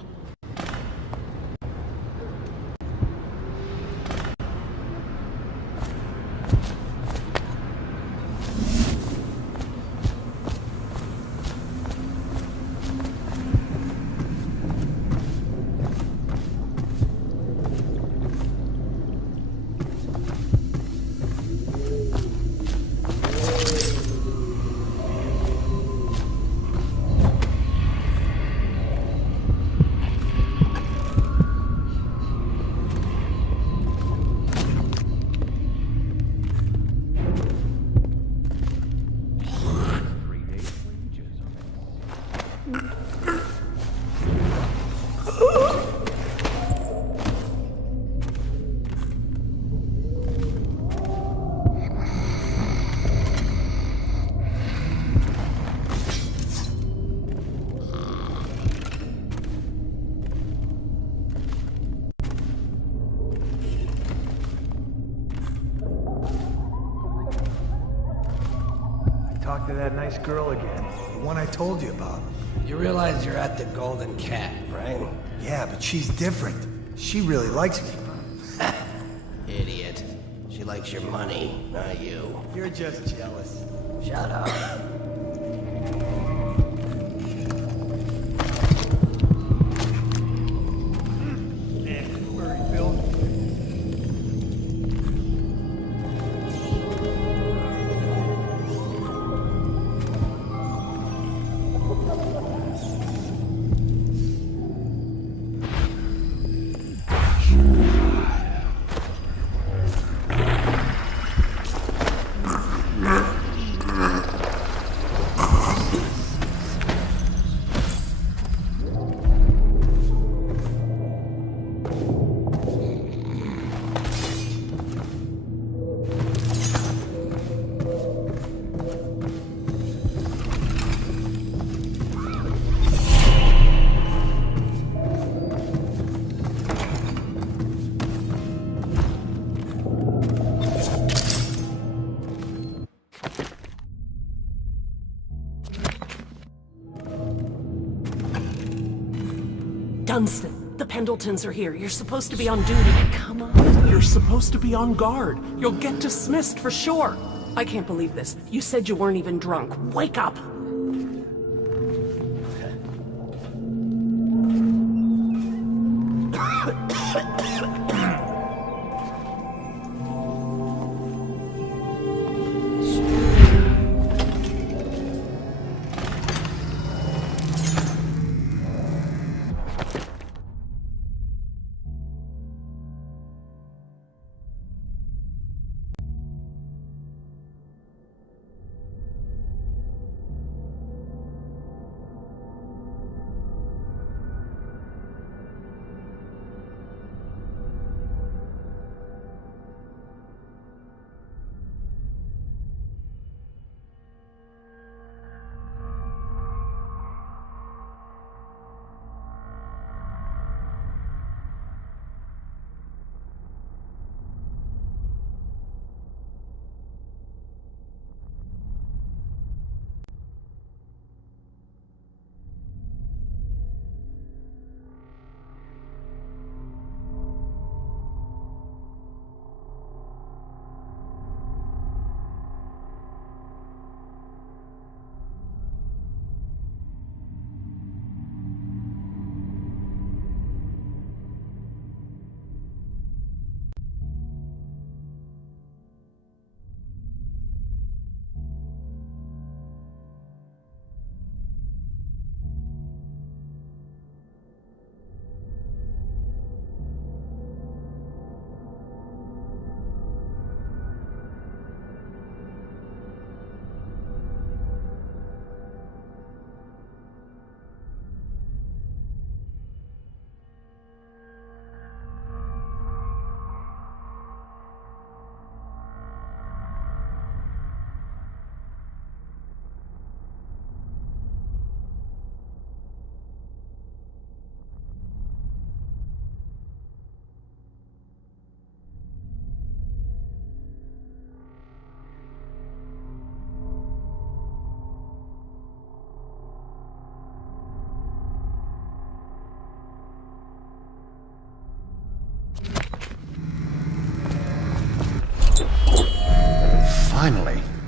Talk to that nice girl again. The one I told you about. You realize you're at the Golden Cat, right? Yeah, but she's different. She really likes me. Idiot. She likes your money, not you. You're just jealous. Shut up. Dunstan, the Pendletons are here. You're supposed to be on duty. Come on. You're supposed to be on guard. You'll get dismissed for sure. I can't believe this. You said you weren't even drunk. Wake up!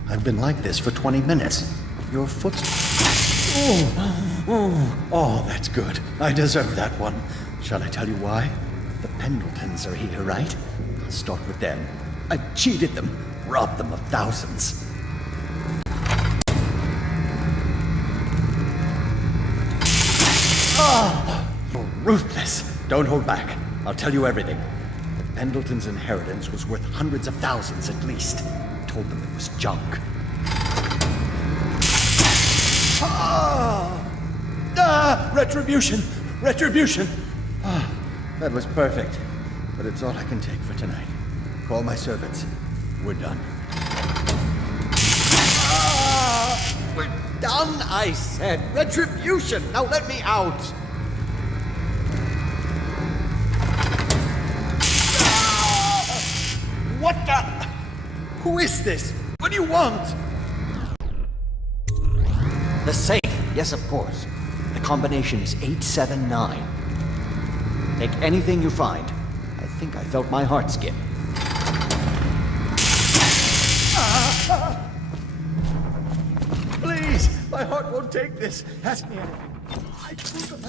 I've been like this for 20 minutes. Your foot... Oh, that's good. I deserve that one. Shall I tell you why? The Pendletons are here, right? I'll start with them. I cheated them, robbed them of thousands. You're ruthless. Don't hold back. I'll tell you everything. The Pendletons' inheritance was worth hundreds of thousands at least. I told them it was junk. Retribution! Retribution! That was perfect. But it's all I can take for tonight. Call my servants. We're done. We're done, I said! Retribution! Now let me out! What the? Who is this? What do you want? The safe. Yes, of course. The combination is 879. Take anything you find. I think I felt my heart skip. Please! My heart won't take this. Ask me anything. I told them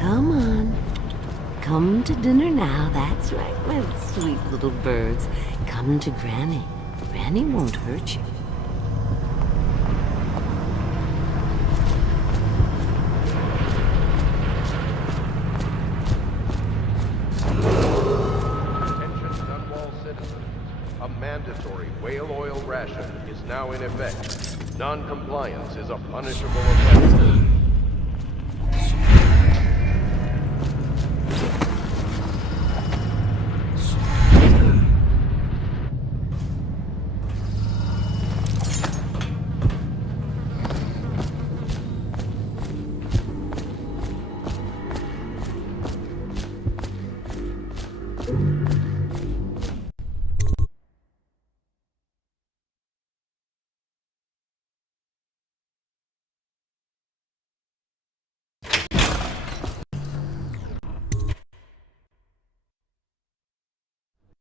Come on. Come to dinner now. That's right, my sweet little birds. Come to Granny. Granny won't hurt you. Attention Dunwall citizens. A mandatory whale oil ration is now in effect. Non-compliance is a punishable offense.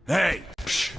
Hey! Psh.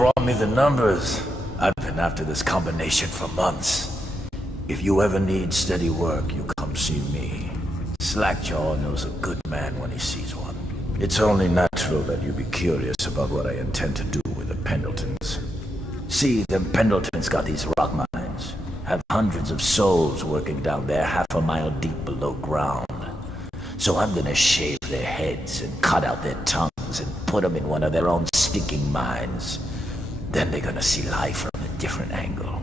brought me the numbers. I've been after this combination for months. If you ever need steady work, you come see me. Slackjaw knows a good man when he sees one. It's only natural that you be curious about what I intend to do with the Pendletons. See, them Pendletons got these rock mines. Have hundreds of souls working down there half a mile deep below ground. So I'm gonna shave their heads and cut out their tongues and put them in one of their own stinking mines. Then they're gonna see life from a different angle.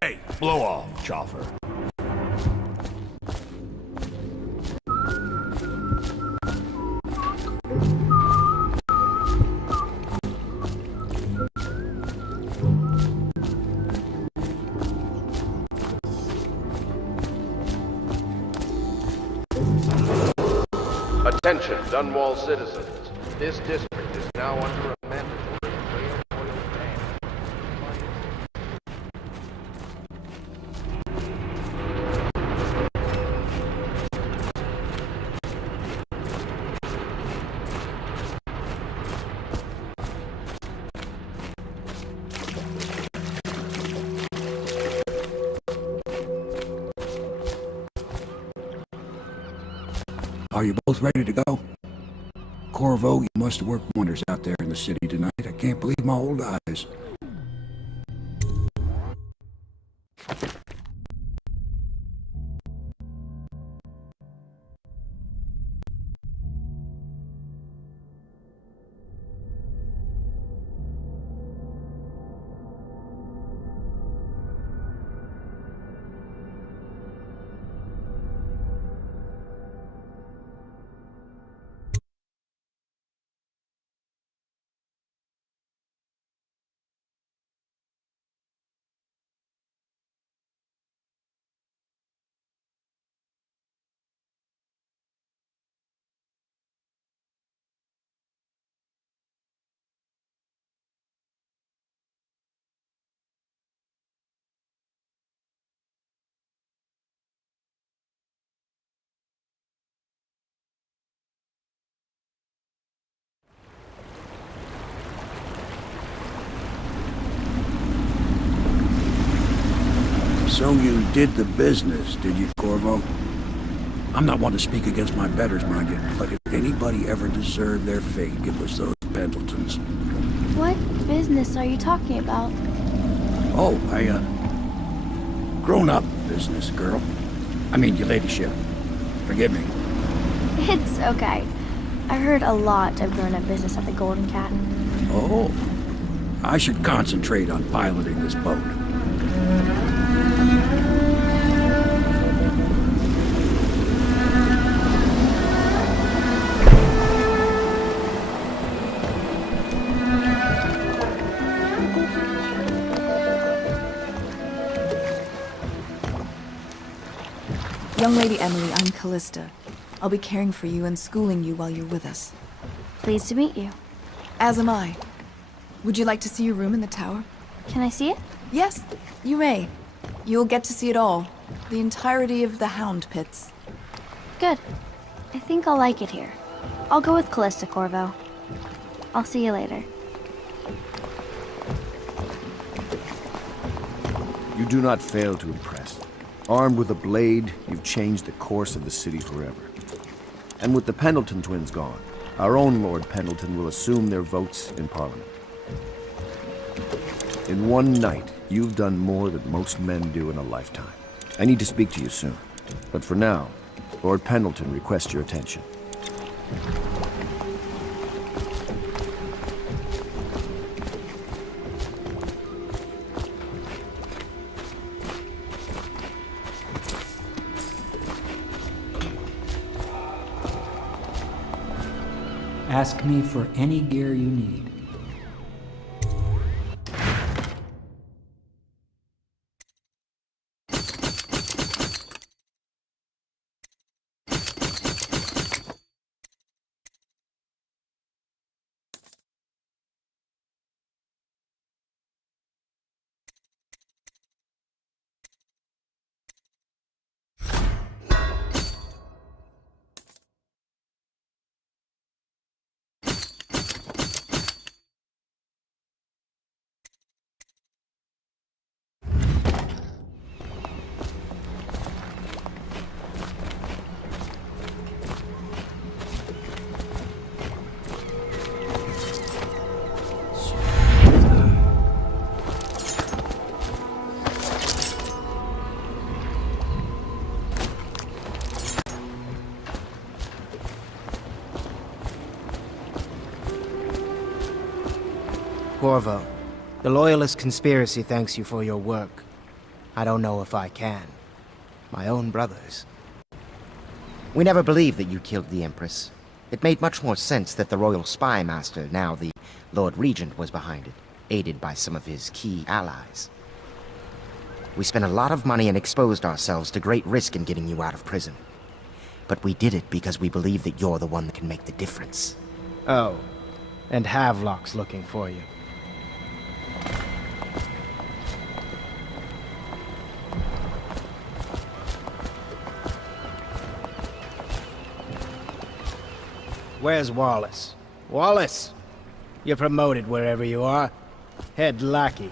Hey, blow off, Chopper. Attention, Dunwall citizens. This district is now under a mandatory whale oil ban. Are you both ready to go? Corvo, you must have worked wonders out there in the city tonight. I can't believe my old eyes. So you did the business, did you, Corvo? I'm not one to speak against my betters, mind you, but if anybody ever deserved their fate, it was those Pendletons. What business are you talking about? Oh, grown-up business, girl. I mean, your ladyship. Forgive me. It's okay. I heard a lot of grown-up business at the Golden Cat. Oh, I should concentrate on piloting this boat. Young Lady Emily, I'm Callista. I'll be caring for you and schooling you while you're with us. Pleased to meet you. As am I. Would you like to see your room in the tower? Can I see it? Yes, you may. You'll get to see it all. The entirety of the Hound Pits. Good. I think I'll like it here. I'll go with Callista, Corvo. I'll see you later. You do not fail to impress. Armed with a blade, you've changed the course of the city forever. And with the Pendleton twins gone, our own Lord Pendleton will assume their votes in Parliament. In one night, you've done more than most men do in a lifetime. I need to speak to you soon. But for now, Lord Pendleton requests your attention. Ask me for any gear you need. Corvo, the Loyalist conspiracy thanks you for your work. I don't know if I can. My own brothers. We never believed that you killed the Empress. It made much more sense that the Royal Spy Master, now the Lord Regent, was behind it, aided by some of his key allies. We spent a lot of money and exposed ourselves to great risk in getting you out of prison. But we did it because we believe that you're the one that can make the difference. Oh, and Havelock's looking for you. Where's Wallace? Wallace! You're promoted wherever you are. Head lackey.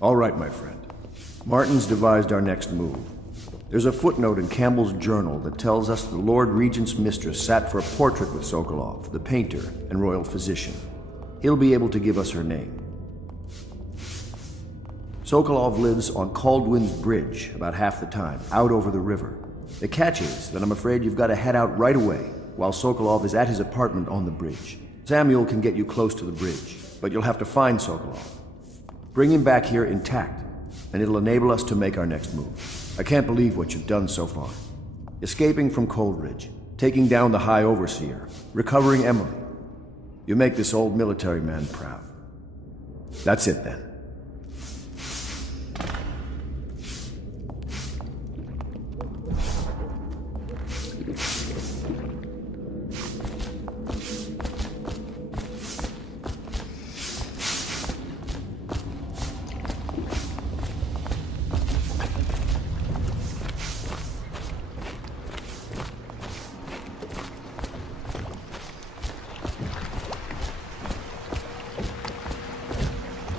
All right, my friend. Martin's devised our next move. There's a footnote in Campbell's journal that tells us the Lord Regent's mistress sat for a portrait with Sokolov, the painter and royal physician. He'll be able to give us her name. Sokolov lives on Caldwin's Bridge about half the time, out over the river. The catch is that I'm afraid you've got to head out right away, while Sokolov is at his apartment on the bridge. Samuel can get you close to the bridge, but you'll have to find Sokolov. Bring him back here intact, and it'll enable us to make our next move. I can't believe what you've done so far. Escaping from Coldridge, taking down the High Overseer, recovering Emily. You make this old military man proud. That's it then.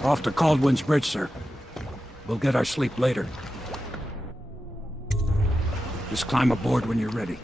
Off to Caldwin's Bridge, sir. We'll get our sleep later. Just climb aboard when you're ready.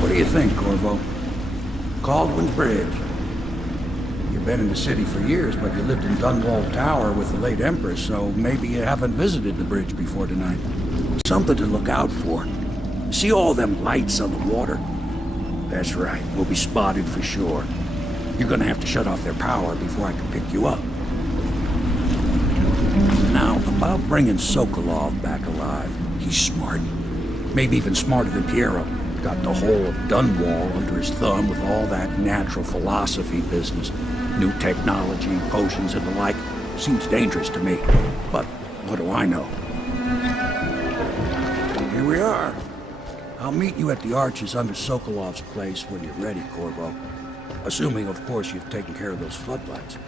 What do you think, Corvo? Caldwin's Bridge. You've been in the city for years, but you lived in Dunwall Tower with the late Empress, so maybe you haven't visited the bridge before tonight. Something to look out for. See all them lights on the water? That's right, we'll be spotted for sure. You're gonna have to shut off their power before I can pick you up. Now, about bringing Sokolov back alive. He's smart. Maybe even smarter than Piero. Got the whole of Dunwall under his thumb with all that natural philosophy business. New technology, potions and the like. Seems dangerous to me. But what do I know? Here we are. I'll meet you at the arches under Sokolov's place when you're ready, Corvo. Assuming, of course, you've taken care of those floodlights.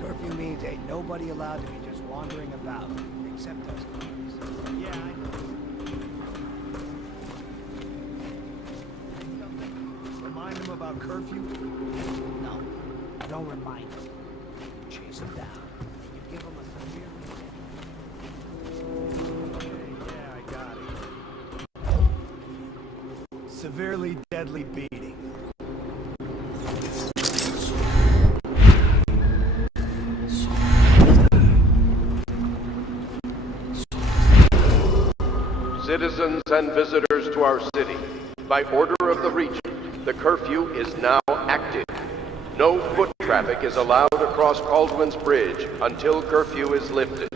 Curfew means ain't nobody allowed to be just wandering about, except us cops. Yeah, I know. Remind him about curfew? No, don't remind him. Chase him down. You give him a severe... Yeah, I got it. Severely deadly beating. Citizens and visitors to our city, by order of the Regent, the curfew is now active. No foot traffic is allowed across Caldwin's Bridge until curfew is lifted.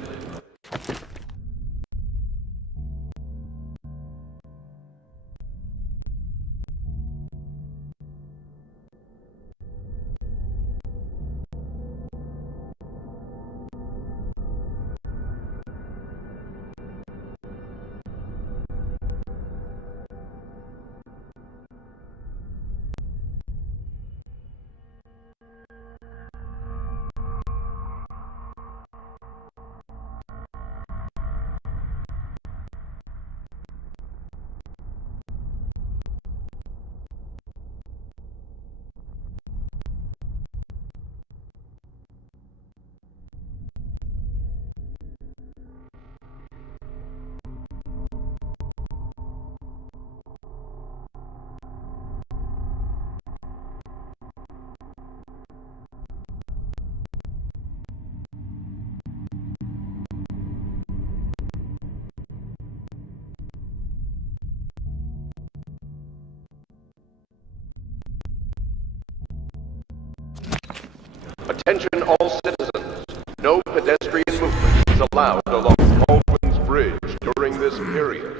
Attention all citizens. No pedestrian movement is allowed along Caldwin's Bridge during this period.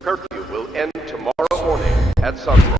Curfew will end tomorrow morning at sunrise.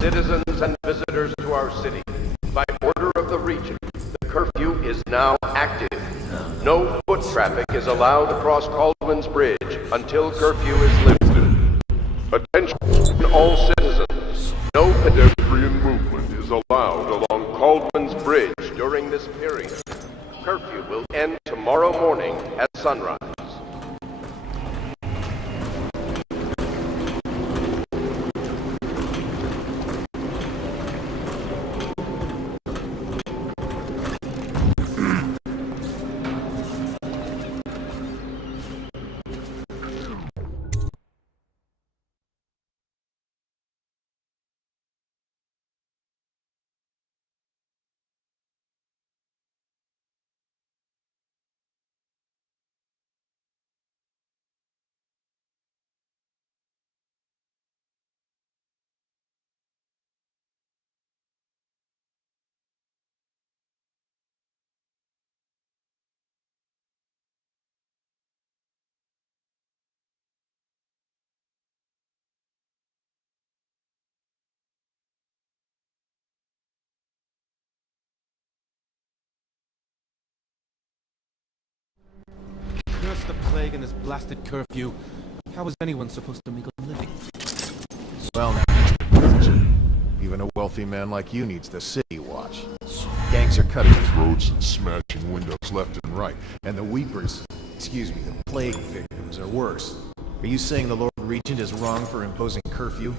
Citizens tourists and visitors to our city. By order of the Regent, the curfew is now active. No foot traffic is allowed across Caldwell's Bridge until curfew is lifted. Attention all citizens. No pedestrian movement is allowed along Caldwell's Bridge during this period. Curfew will end tomorrow morning at sunrise. Curse the plague and this blasted curfew. How is anyone supposed to make a living? Well now, even a wealthy man like you needs the city watch. Gangs are cutting throats and smashing windows left and right. And the weepers, excuse me, the plague victims are worse. Are you saying the Lord Regent is wrong for imposing curfew?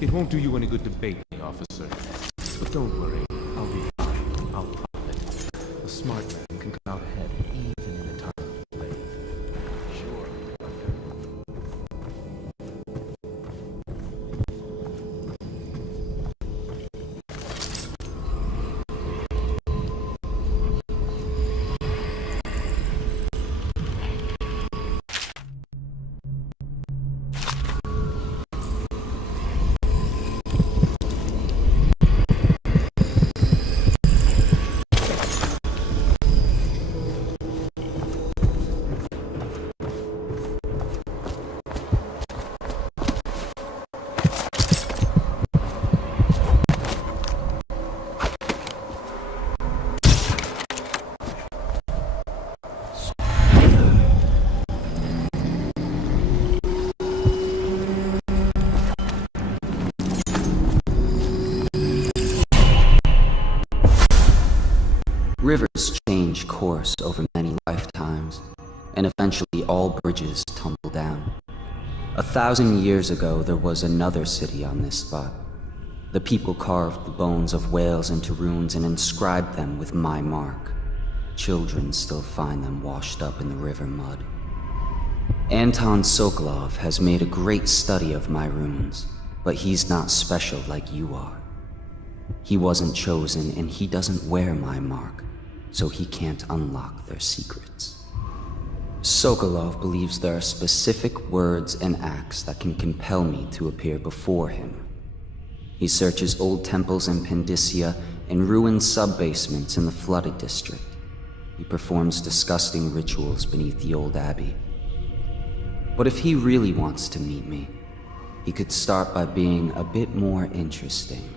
It won't do you any good debating, officer. But don't worry, I'll be fine. I'll profit. A smart man can come out ahead, even in a time of plague. Sure. Rivers change course over many lifetimes, and eventually all bridges tumble down. 1,000 years ago, there was another city on this spot. The people carved the bones of whales into runes and inscribed them with my mark. Children still find them washed up in the river mud. Anton Sokolov has made a great study of my runes, but he's not special like you are. He wasn't chosen, and he doesn't wear my mark, so he can't unlock their secrets. Sokolov believes there are specific words and acts that can compel me to appear before him. He searches old temples in Pandyssia and ruined sub-basements in the flooded district. He performs disgusting rituals beneath the old abbey. But if he really wants to meet me, he could start by being a bit more interesting.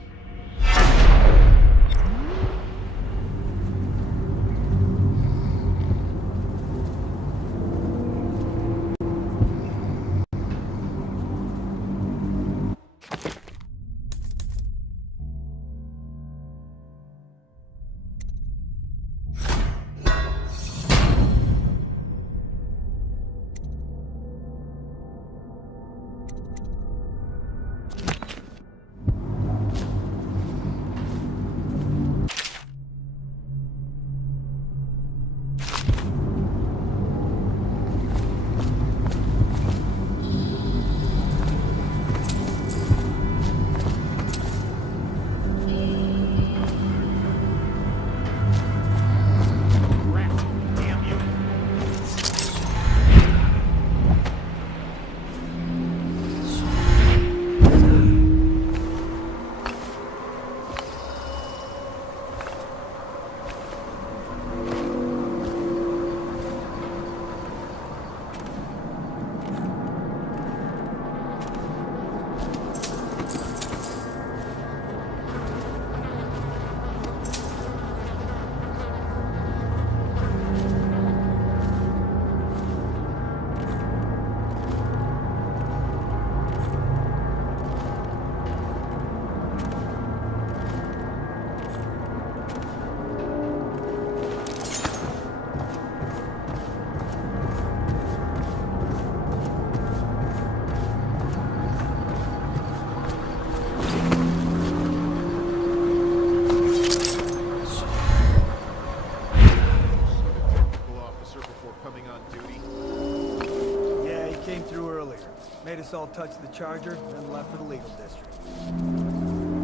earlier. Made us all touch the charger, then left for the legal district.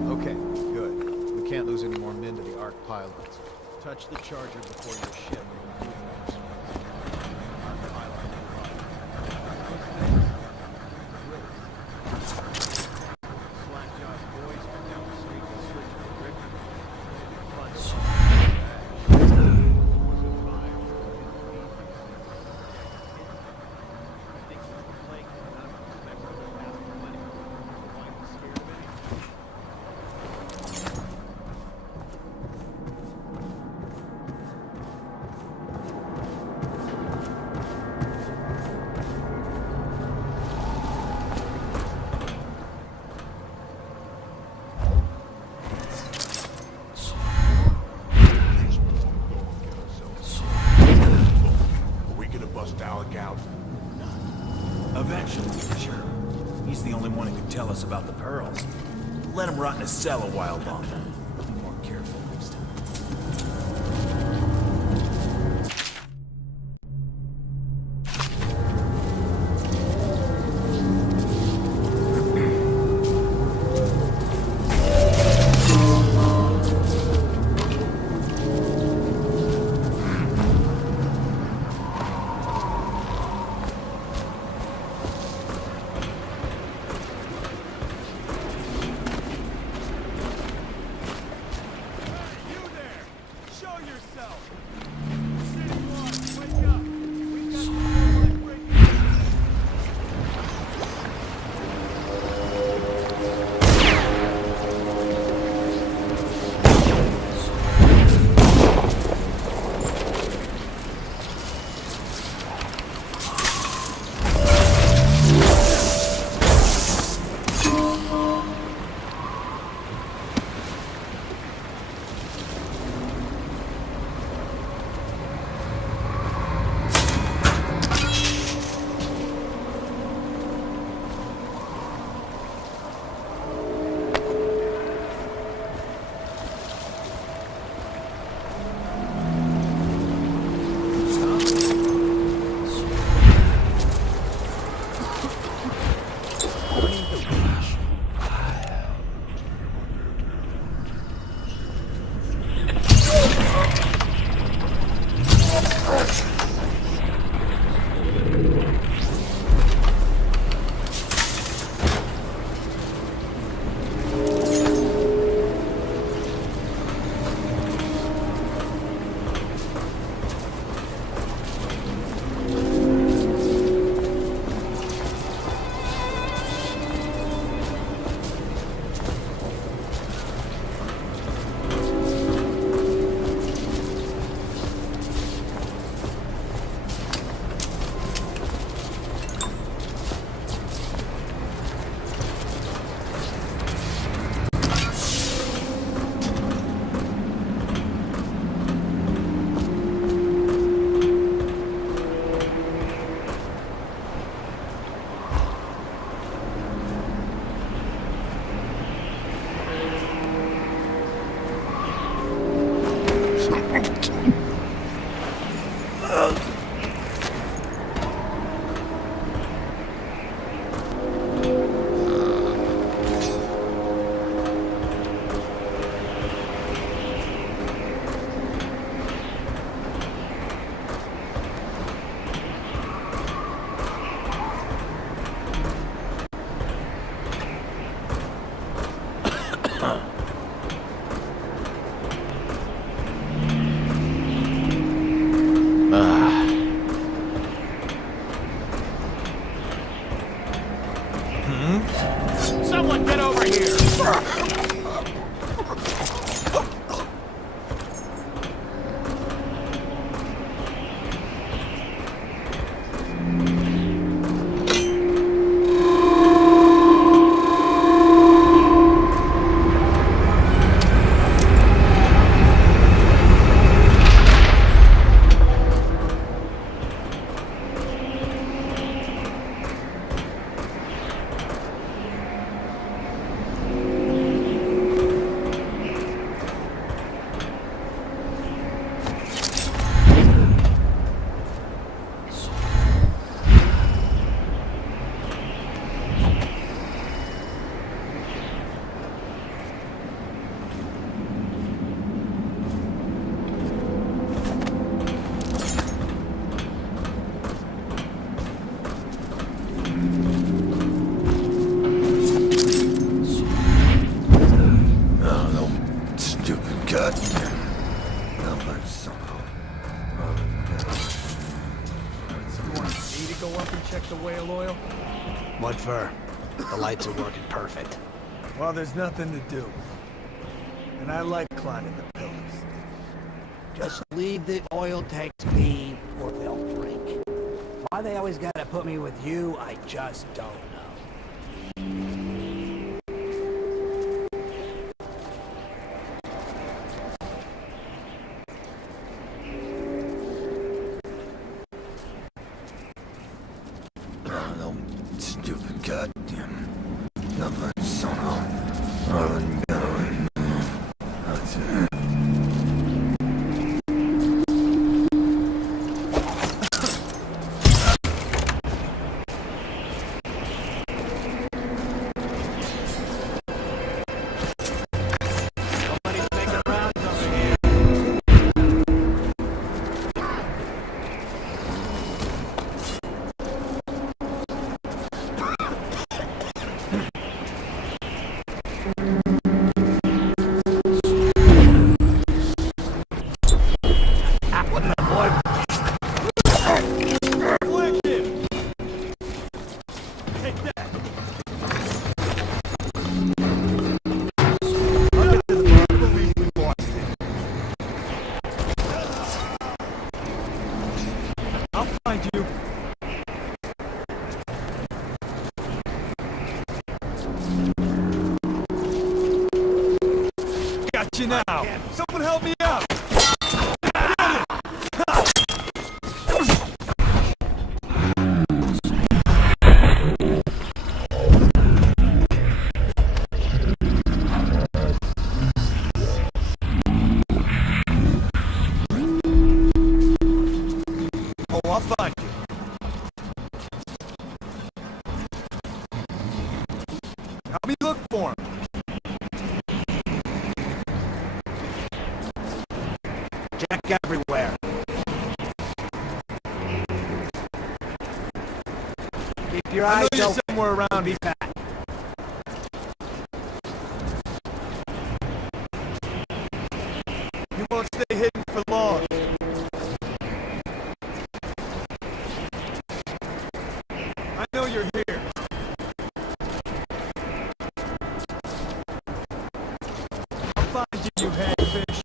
Okay, good. We can't lose any more men to the Ark pilots. Touch the charger before your ship. Eventually, sure. He's the only one who can tell us about the pearls. Let him rot in his cell a while longer. Be more careful next time. Someone get over here! the whale oil? What for? The lights are working perfect. Well, there's nothing to do. And I like climbing the pillars. Just leave the oil tanks be, or they'll break. Why they always gotta put me with you, I just don't know. No, stupid goddamn. Never son of. I'm going. That's it. I'll find you. Got you now. Someone help me out. Oh, I'll find you. Help me look for him. Check everywhere. Keep your eyes I know you're open. somewhere around here. Back. You won't stay hidden for long. I know you're here. I'll find you, you hagfish.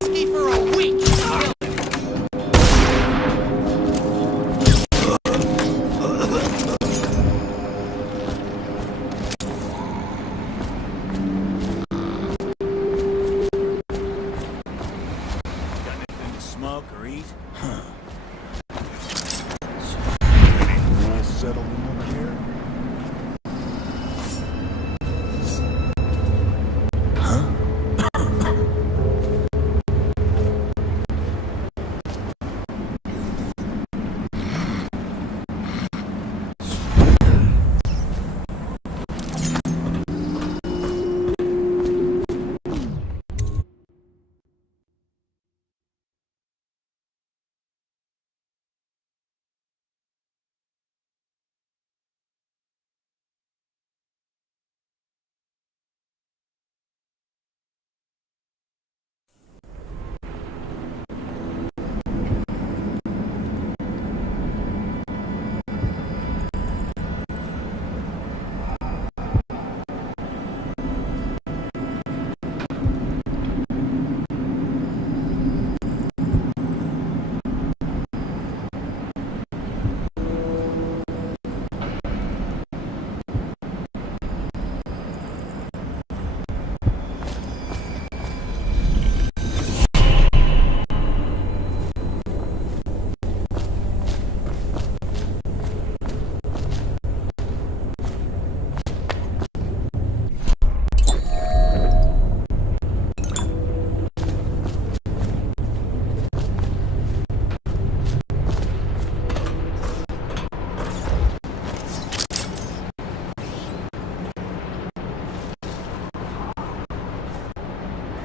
Whiskey for a week! Smoke or eat? All settled in over here?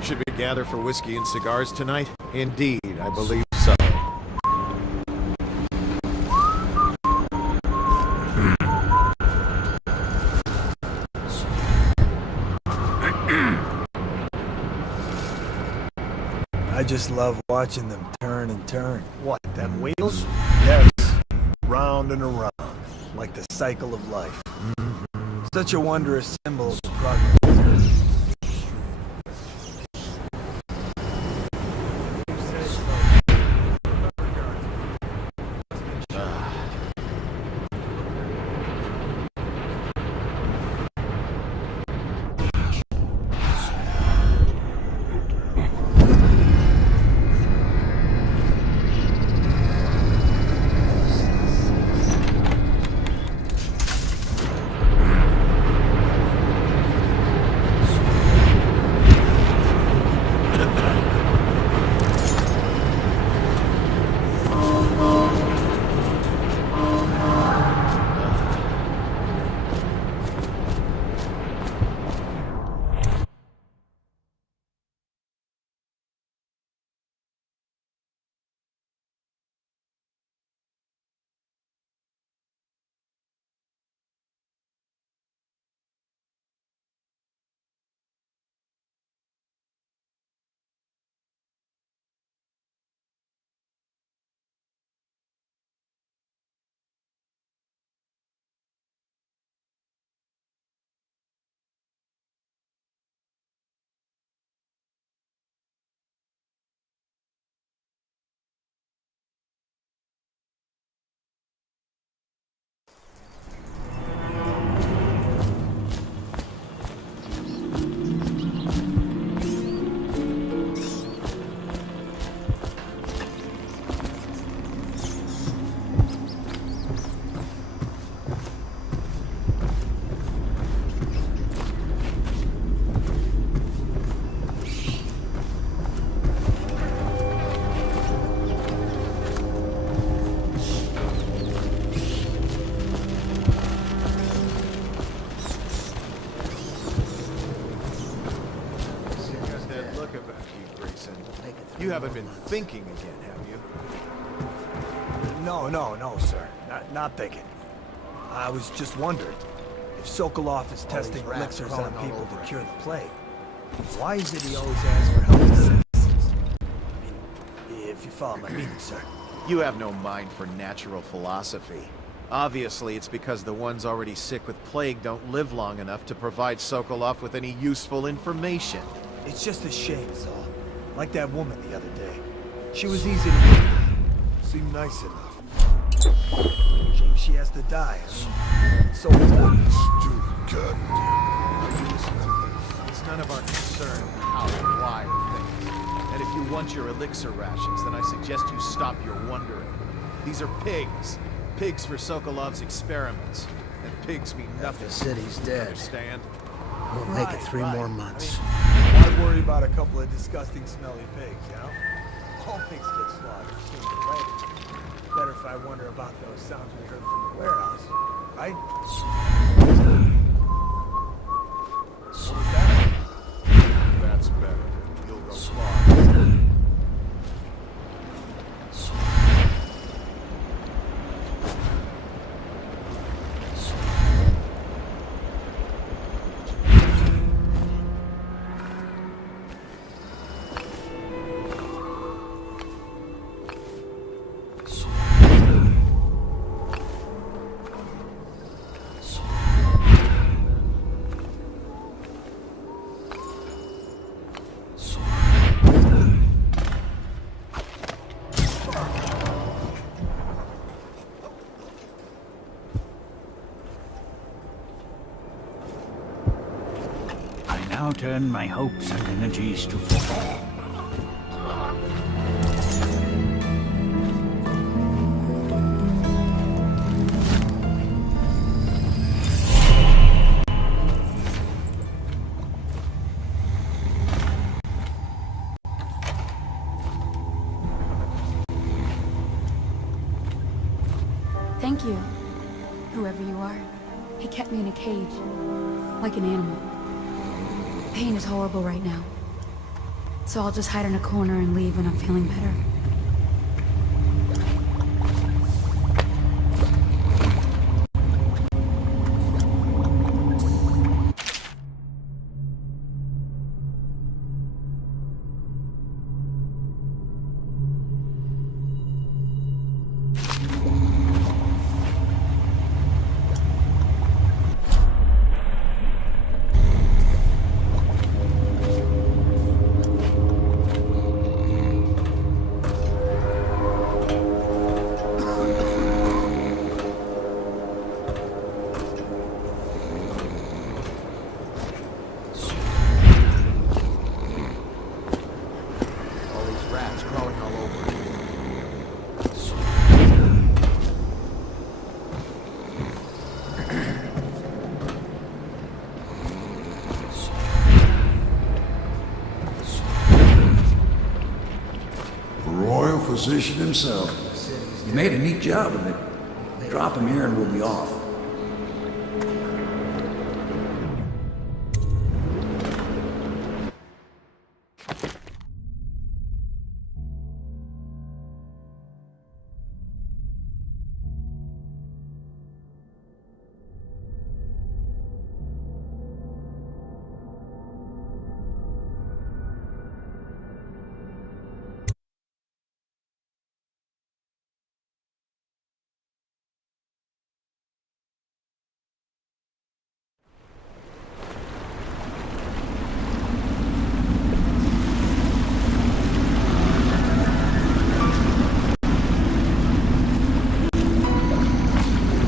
Should we gather for whiskey and cigars tonight? Indeed, I believe so. I just love watching them turn and turn. What, them wheels? Yes. Round and around. Like the cycle of life. Such a wondrous symbol of progress. You haven't been thinking again, have you? No, sir. Not thinking. I was just wondering, if Sokolov is testing elixirs on people to cure the plague, why is it he always asks for help with citizens? I mean, if you follow my meaning, sir. You have no mind for natural philosophy. Obviously, it's because the ones already sick with plague don't live long enough to provide Sokolov with any useful information. It's just a shame, is all. Like that woman the other day. She was easy to meet. Seemed nice enough. Shame she has to die. So important. Stupid. It's none of our concern how and why of things. And if you want your elixir rations, then I suggest you stop your wondering. These are pigs. Pigs for Sokolov's experiments. And pigs mean nothing. The city's dead. Understand? We'll make it 3 more months. Why worry about a couple of disgusting, smelly pigs, you know? All pigs get slaughtered sooner or later. Better if I wonder about those sounds we heard from the warehouse, right? What was that? That's better. You'll go far. Now turn my hopes and energies to fulfill. Thank you, whoever you are. He kept me in a cage, like an animal. Pain is horrible right now. So I'll just hide in a corner and leave when I'm feeling better. Physician himself. You made a neat job of it. Drop him here and we'll be off.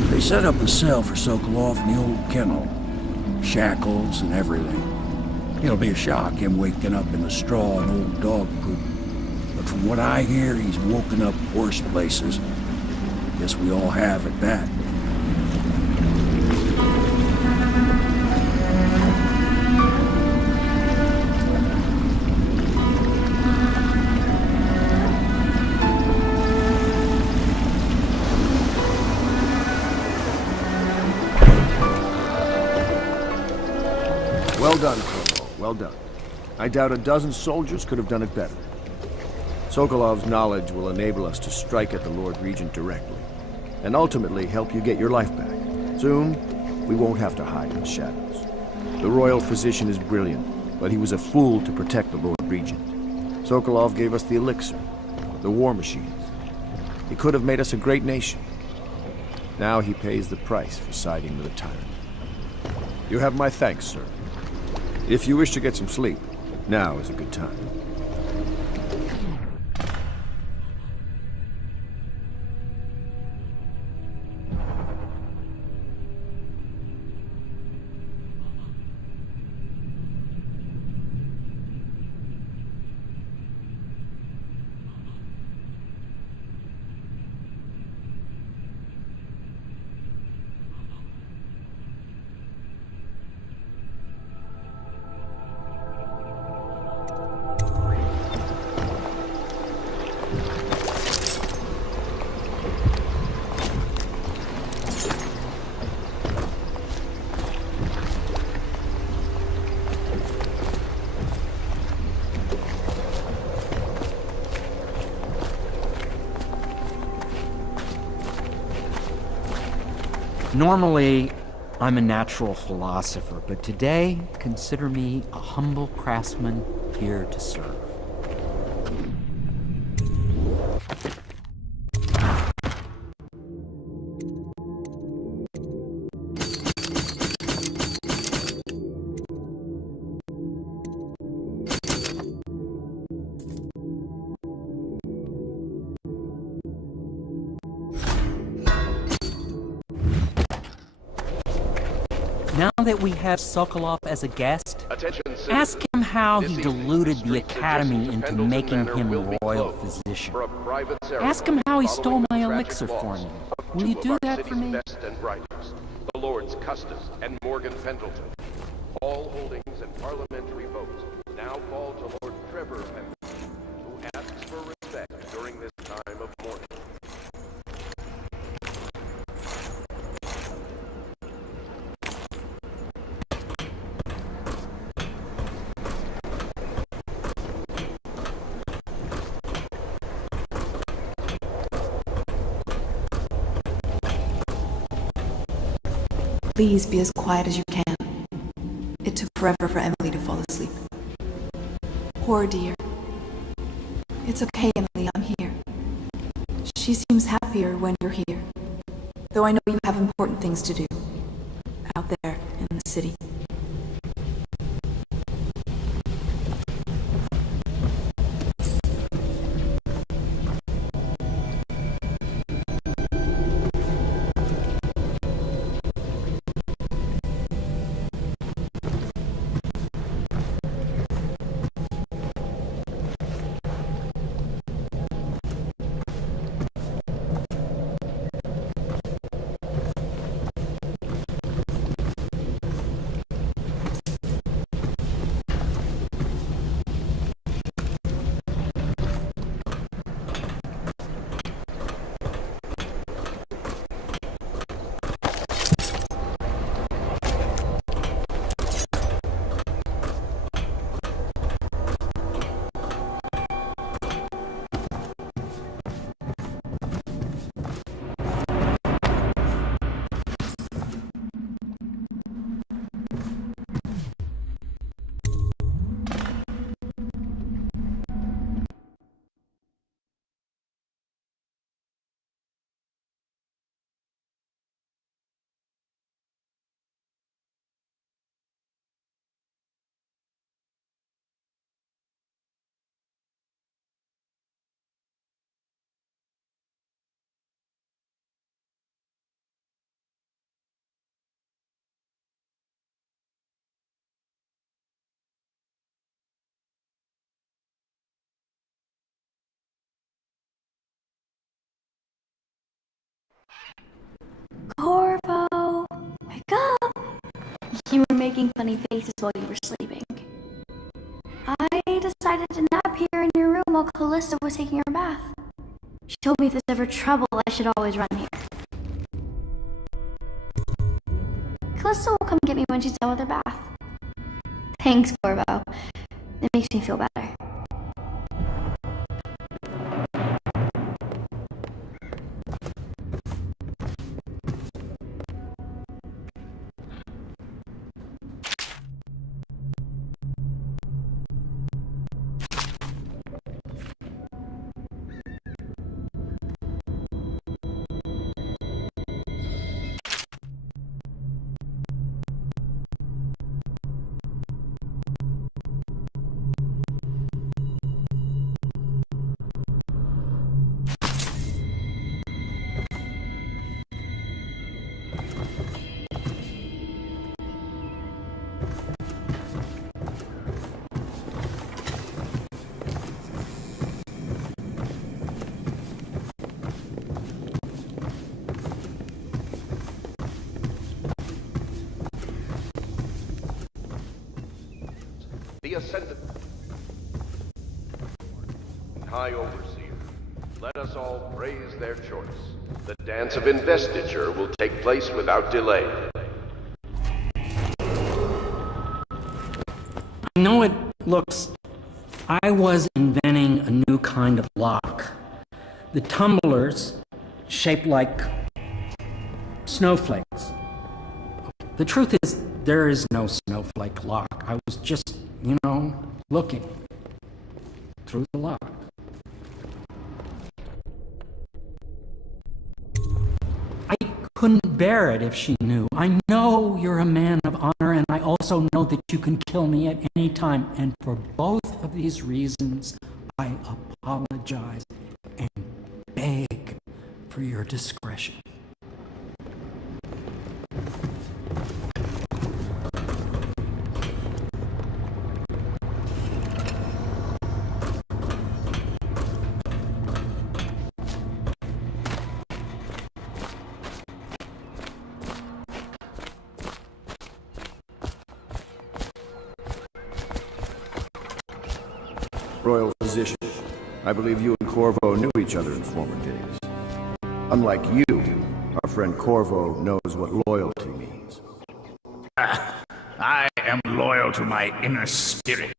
They set up a cell for Sokolov in the old kennel. Shackles and everything. It'll be a shock, him waking up in the straw and old dog poop. But from what I hear, he's woken up worse places. Guess we all have at that. Well done, Corporal. Well done. I doubt a dozen soldiers could have done it better. Sokolov's knowledge will enable us to strike at the Lord Regent directly, and ultimately help you get your life back. Soon, we won't have to hide in the shadows. The royal physician is brilliant, but he was a fool to protect the Lord Regent. Sokolov gave us the elixir, the war machines. He could have made us a great nation. Now he pays the price for siding with a tyrant. You have my thanks, sir. If you wish to get some sleep, now is a good time. Normally, I'm a natural philosopher, but today, consider me a humble craftsman here to serve. Now that we have Sokolov as a guest, ask him how he deluded the Academy into making him a royal physician. Ask him how he stole my elixir for me. Will you do that for me? The Lords Custis and Morgan Pendleton. All holdings and parliamentary votes now fall to Lord Trevor Pendleton, who asks for respect during this time of mourning. Please be as quiet as you can. It took forever for Emily to fall asleep. Poor dear. It's okay, Emily, I'm here. She seems happier when you're here. Though I know you have important things to do. Out there in the city. Corvo, wake up! You were making funny faces while you were sleeping. I decided to nap here in your room while Callista was taking her bath. She told me if there's ever trouble, I should always run here. Callista will come get me when she's done with her bath. Thanks, Corvo. It makes me feel better. The Ascendant. High Overseer, let us all praise their choice. The dance of investiture will take place without delay. I know it looks... I was inventing a new kind of lock. The tumblers, shaped like snowflakes. The truth is, there is no snowflake lock. I was just, looking through the lock. I couldn't bear it if she knew. I know you're a man of honor, and I also know that you can kill me at any time. And for both of these reasons, I apologize and beg for your discretion. Royal Physician, I believe you and Corvo knew each other in former days. Unlike you, our friend Corvo knows what loyalty means. I am loyal to my inner spirit.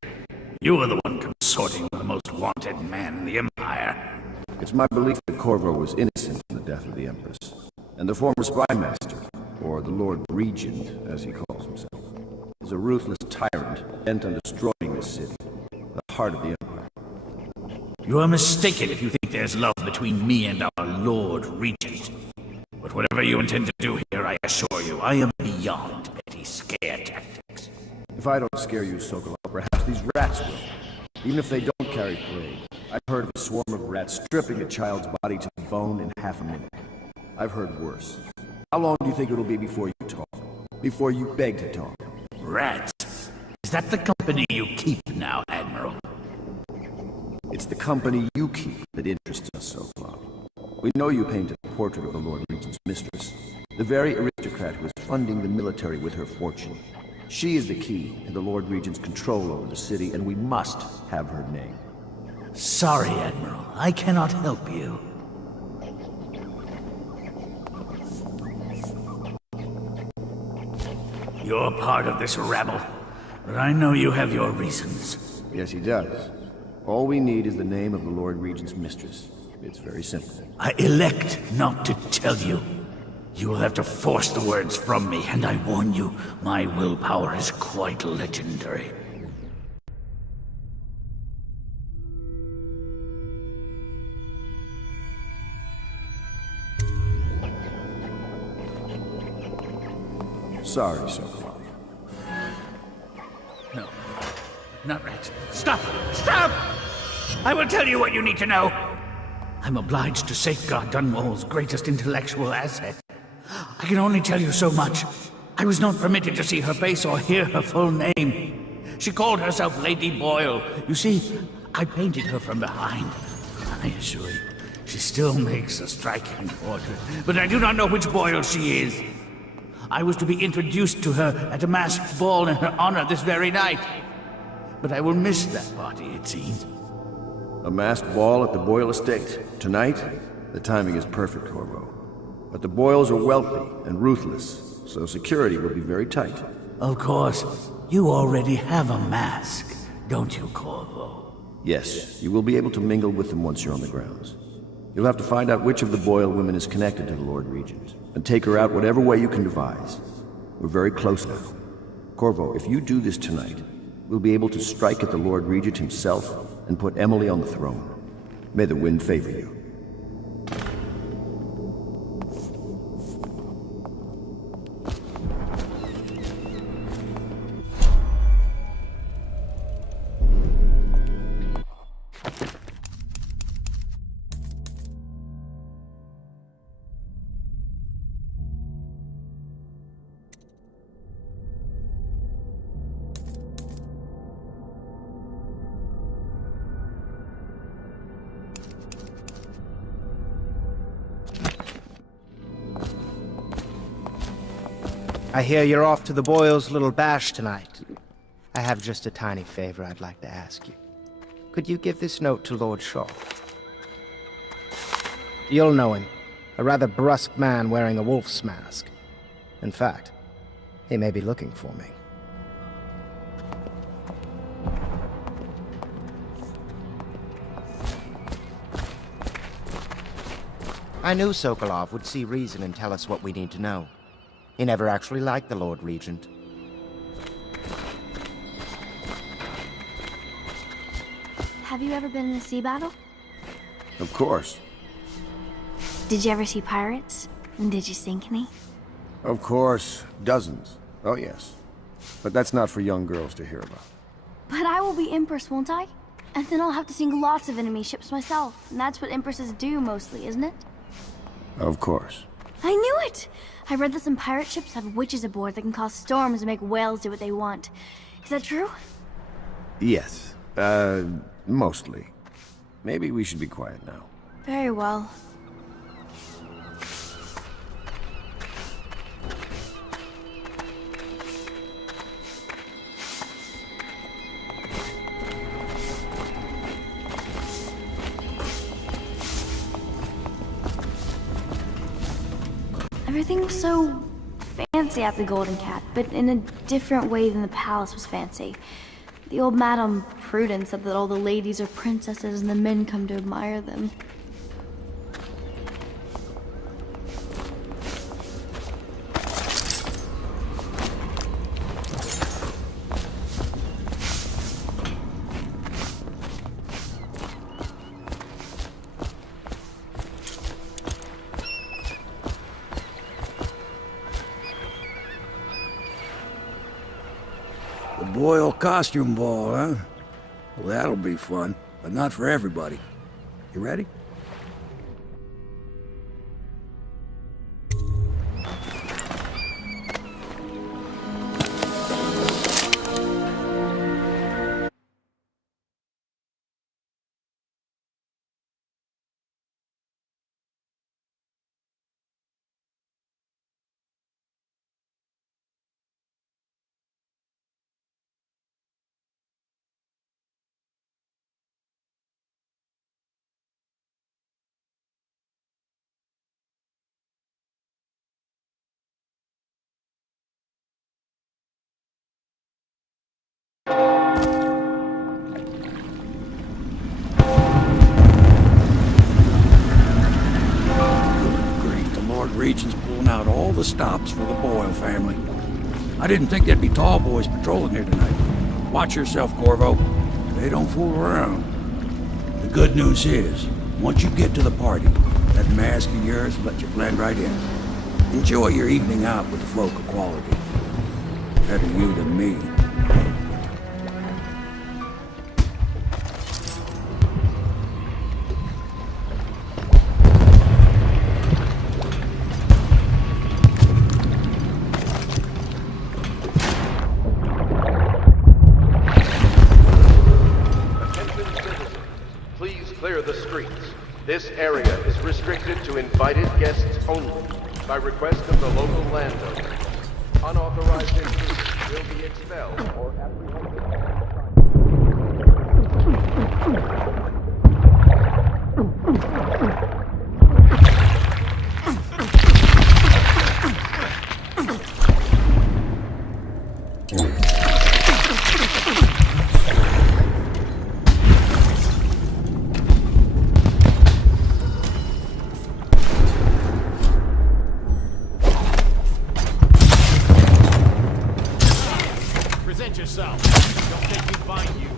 You are the one consorting with the most wanted man in the Empire. It's my belief that Corvo was innocent in the death of the Empress, and the former spy master, or the Lord Regent, as he calls himself, is a ruthless tyrant bent on destroying this city, the heart of the Empire. You are mistaken if you think there's love between me and our Lord Regent. But whatever you intend to do here, I assure you, I am beyond petty scare tactics. If I don't scare you, Sokolov, perhaps these rats will. Even if they don't carry plague. I've heard of a swarm of rats stripping a child's body to the bone in half a minute. I've heard worse. How long do you think it'll be before you talk? Before you beg to talk? Rats? Is that the company you keep now, Admiral? It's the company you keep that interests us, Sokolov. We know you painted a portrait of the Lord Regent's mistress, the very aristocrat who is funding the military with her fortune. She is the key to the Lord Regent's control over the city, and we must have her name. Sorry, Admiral. I cannot help you. You're part of this rabble, but I know you have your reasons. Yes, he does. All we need is the name of the Lord Regent's mistress. It's very simple. I elect not to tell you. You will have to force the words from me, and I warn you, my willpower is quite legendary. Sorry, Sokolov. No, not rats. Stop! Stop! I will tell you what you need to know. I'm obliged to safeguard Dunwall's greatest intellectual asset. I can only tell you so much. I was not permitted to see her face or hear her full name. She called herself Lady Boyle. You see, I painted her from behind. I assure you, she still makes a striking portrait, but I do not know which Boyle she is. I was to be introduced to her at a masked ball in her honor this very night. But I will miss that party, it seems. A masked ball at the Boyle estate. Tonight? The timing is perfect, Corvo. But the Boyles are wealthy and ruthless, so security will be very tight. Of course. You already have a mask, don't you, Corvo? Yes, you will be able to mingle with them once you're on the grounds. You'll have to find out which of the Boyle women is connected to the Lord Regent, and take her out whatever way you can devise. We're very close now. Corvo, if you do this tonight, we'll be able to strike at the Lord Regent himself and put Emily on the throne. May the wind favor you. I hear you're off to the Boyles' little bash tonight. I have just a tiny favor I'd like to ask you. Could you give this note to Lord Shaw? You'll know him. A rather brusque man wearing a wolf's mask. In fact, he may be looking for me. I knew Sokolov would see reason and tell us what we need to know. He never actually liked the Lord Regent. Have you ever been in a sea battle? Of course. Did you ever see pirates? And did you sink any? Of course. Dozens. Oh, yes. But that's not for young girls to hear about. But I will be Empress, won't I? And then I'll have to sink lots of enemy ships myself. And that's what Empresses do mostly, isn't it? Of course. I knew it! I read that some pirate ships have witches aboard that can cause storms and make whales do what they want. Is that true? Yes. Mostly. Maybe we should be quiet now. Very well. Everything was so fancy at the Golden Cat, but in a different way than the palace was fancy. The old Madame Prudence said that all the ladies are princesses and the men come to admire them. Boyle costume ball, huh? Well, that'll be fun, but not for everybody. You ready? Regent's pulling out all the stops for the Boyle family. I didn't think there'd be tall boys patrolling here tonight. Watch yourself, Corvo. They don't fool around. The good news is, once you get to the party, that mask of yours will let you blend right in. Enjoy your evening out with the folk of quality. Better you than me. This area is restricted to invited guests only, by request of the local landowner. Unauthorized intruders will be expelled or yourself. Don't think we find you.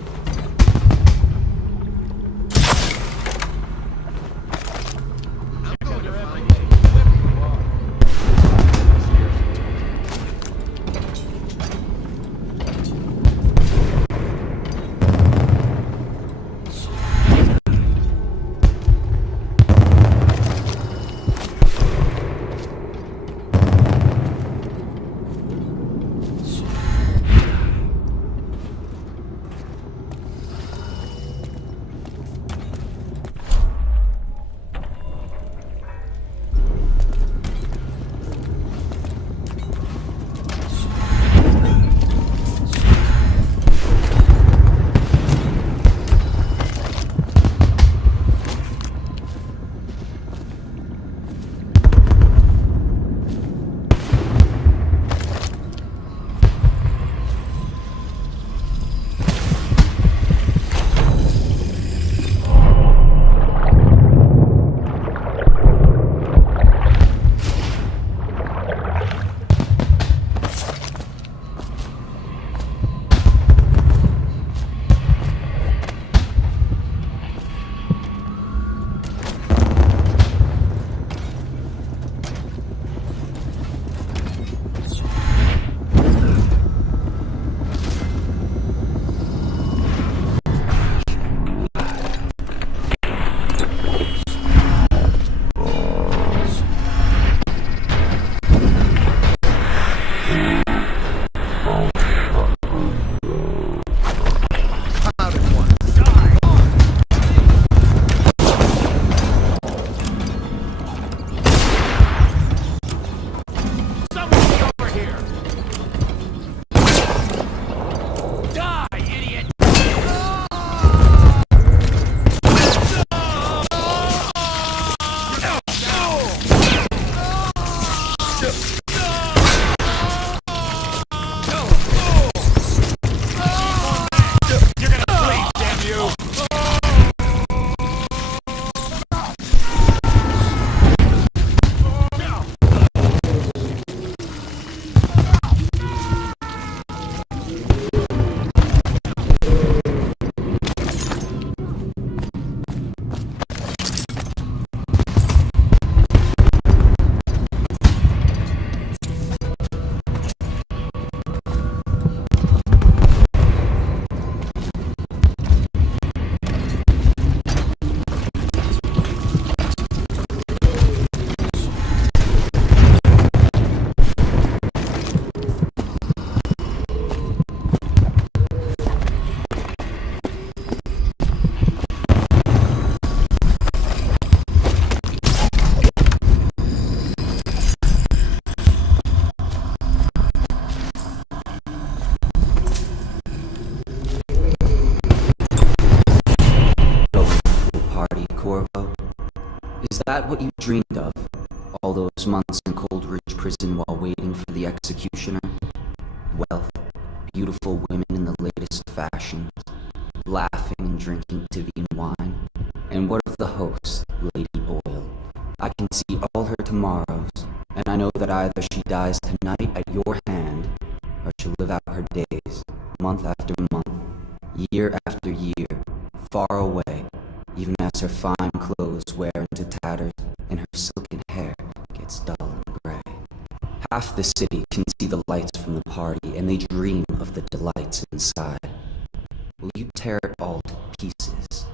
Is that what you dreamed of? All those months in Coldridge Prison while waiting for the executioner? Wealth, beautiful women in the latest fashions, laughing and drinking divine wine. And what of the host, Lady Boyle? I can see all her tomorrows, and I know that either she dies tonight at your hand, or she'll live out her days, month after month, year after year, far away, even as her fine clothes wear into tatters and her silken hair gets dull and gray. Half the city can see the lights from the party, and they dream of the delights inside. Will you tear it all to pieces?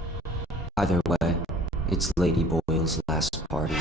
Either way, it's Lady Boyle's last party.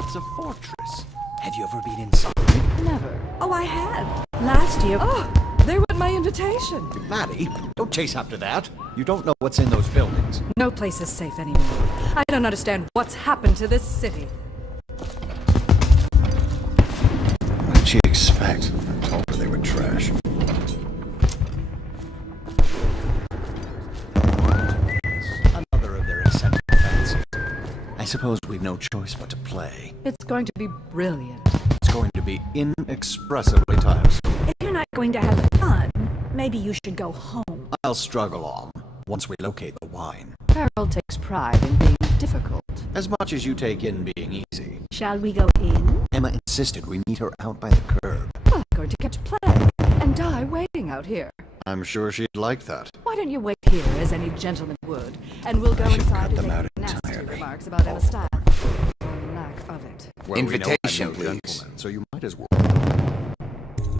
It's a fortress. Have you ever been inside? Never. Oh, I have. Last year. Oh, they were my invitation. Maddie, don't chase after that. You don't know what's in those buildings. No place is safe anymore. I don't understand what's happened to this city. What did she expect? I told her they were trash. Another of their eccentric fancies. I suppose we've no choice but to play. It's going to be brilliant. It's going to be inexpressibly tiresome. If you're not going to have fun, maybe you should go home. I'll struggle on once we locate the wine. Harold takes pride in being difficult. As much as you take in being easy. Shall we go in? Emma insisted we meet her out by the curb. Well, I'm going to catch plague and die waiting out here. I'm sure she'd like that. Why don't you wait here, as any gentleman would, and we'll go inside and make nasty remarks about Emma's style. Or lack of it. Well, Invitation, we know I'm no please. gentleman, so you might as well.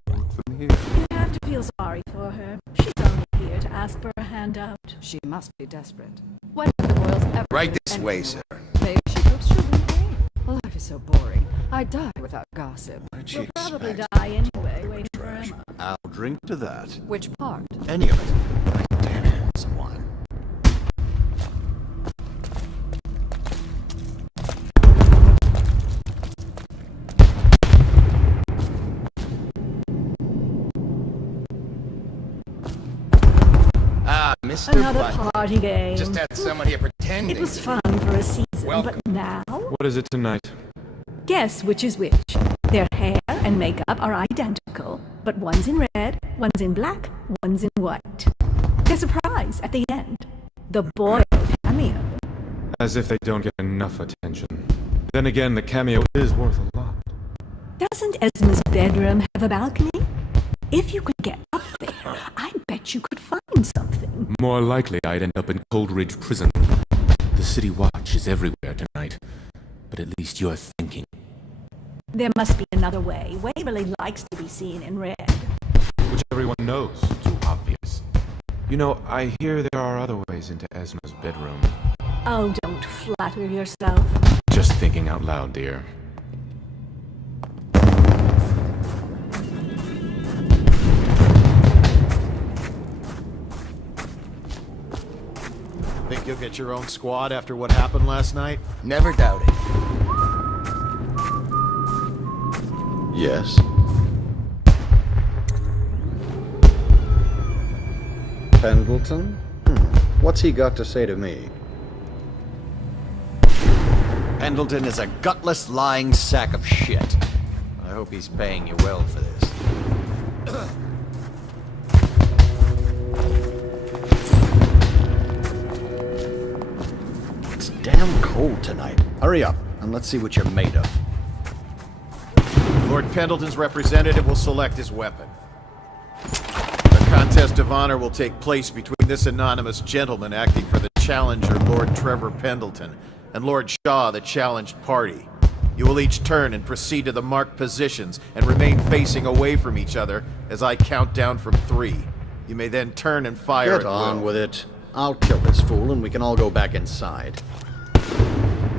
From here. You have to feel sorry for her. She's only here to ask for a handout. She must be desperate. When have the Boyles ever... Right this way, sir. Maybe she hopes she'll be paid. Life is so boring. I die without gossip. We'll probably die anyway, waiting for Emma. I'll drink to that. Which part? Any of it. Damn it, some wine. Ah, Mr. Another Butler. party game. Just had someone here pretending. It was fun for a season, Welcome. but now... What is it tonight? Guess which is which. Their hair and makeup are identical, but one's in red, one's in black, one's in white. There's a prize at the end. The Boyle cameo. As if they don't get enough attention. Then again, the cameo is worth a lot. Doesn't Esma's bedroom have a balcony? If you could get up there, I bet you could find something. More likely I'd end up in Coldridge Prison. The city watch is everywhere tonight. But at least you're thinking. There must be another way. Waverly likes to be seen in red. Which everyone knows. Too obvious. You know, I hear there are other ways into Esma's bedroom. Oh, don't flatter yourself. Just just thinking out loud, dear. Think you'll get your own squad after what happened last night? Never doubt it. Yes. Pendleton? What's he got to say to me? Pendleton is a gutless, lying sack of shit. I hope he's paying you well for this. It's damn cold tonight. Hurry up, and let's see what you're made of. Lord Pendleton's representative will select his weapon. A contest of honor will take place between this anonymous gentleman acting for the challenger, Lord Trevor Pendleton, and Lord Shaw, the challenged party. You will each turn and proceed to the marked positions and remain facing away from each other as I count down from 3. You may then turn and fire Get at on will. with it. I'll kill this fool and we can all go back inside.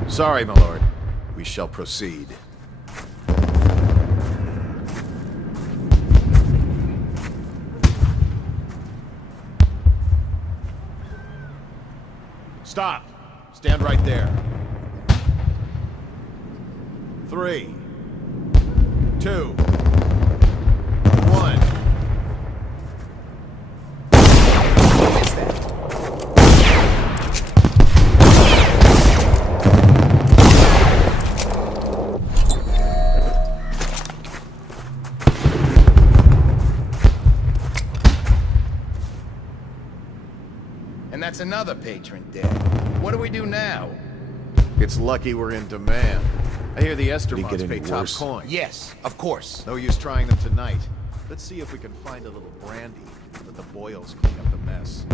Sorry, my lord. We shall proceed. Stop! Stand right there. 3, 2, 1. And that's another patron dead. What do we do now? It's lucky we're in demand. I hear the Estermonts pay top coin. Yes, of course. No use trying them tonight. Let's see if we can find a little brandy. Let the boils clean up the mess.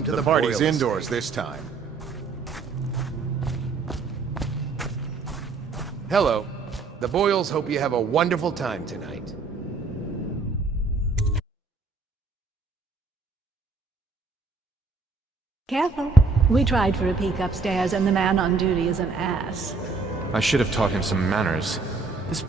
Welcome to the party's Boyle indoors estate. this time. Hello. The Boyles hope you have a wonderful time tonight. Careful. We tried for a peek upstairs, and the man on duty is an ass. I should have taught him some manners. This...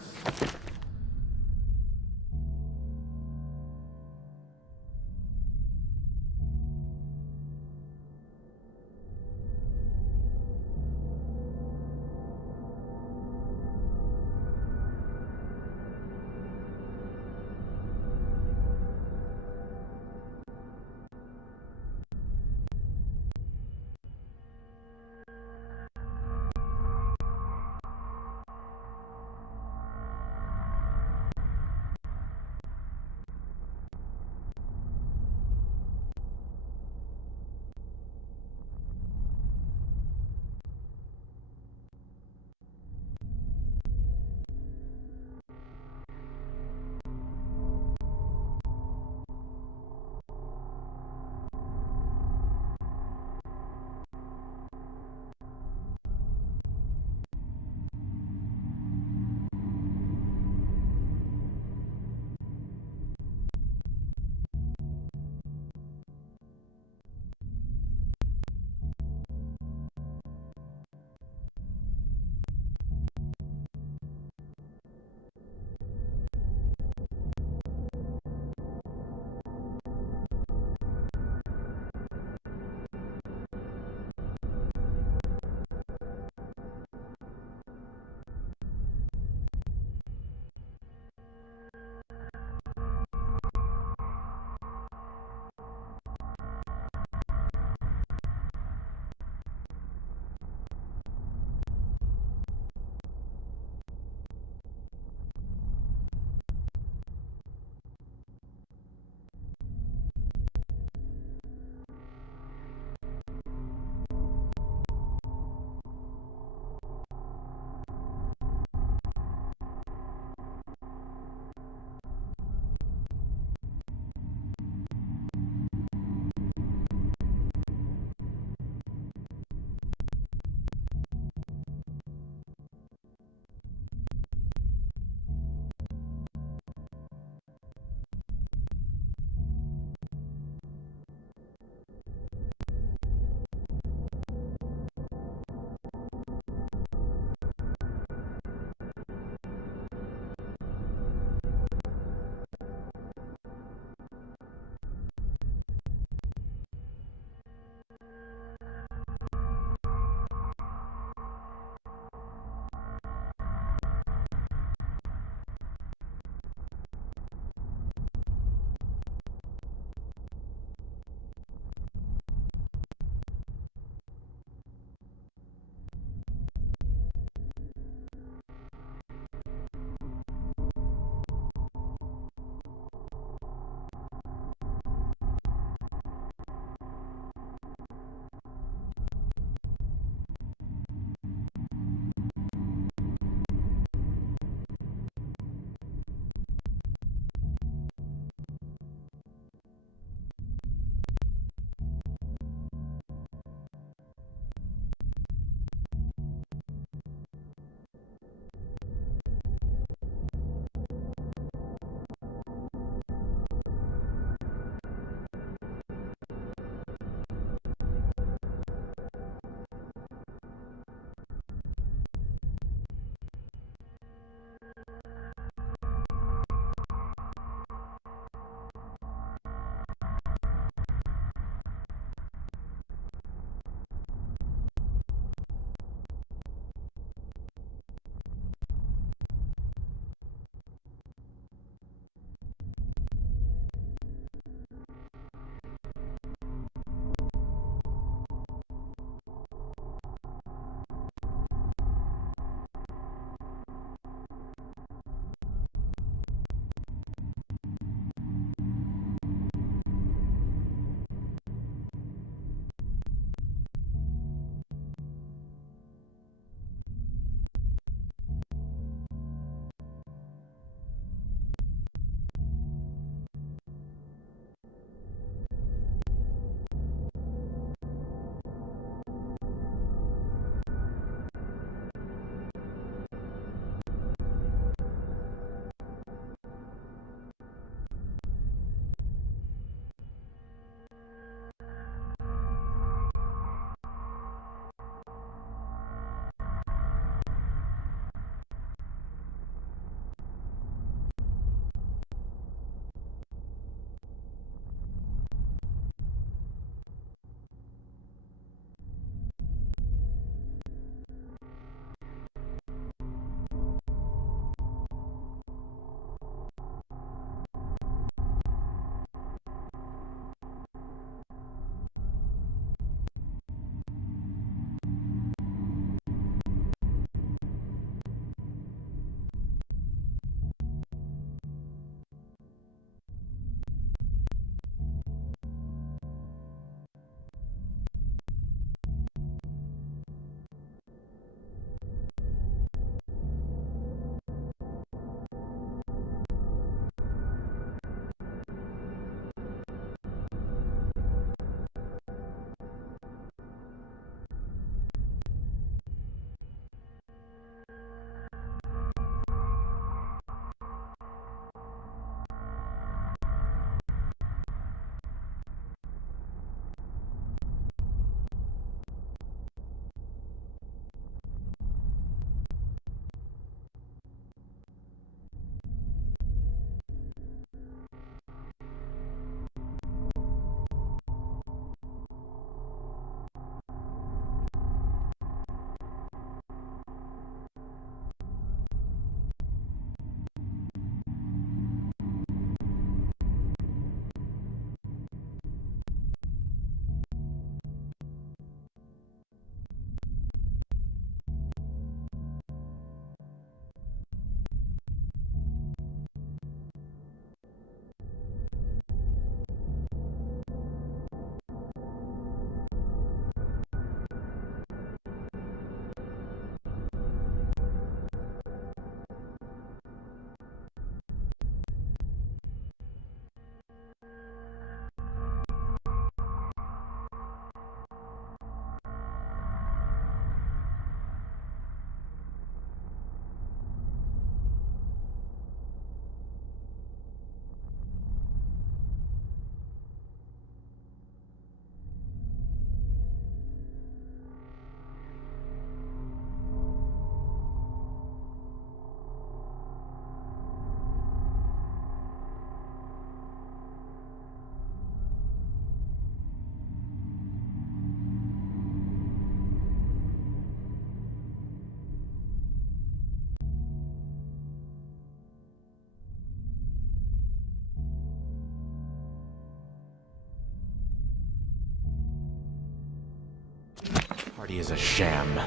party is a sham.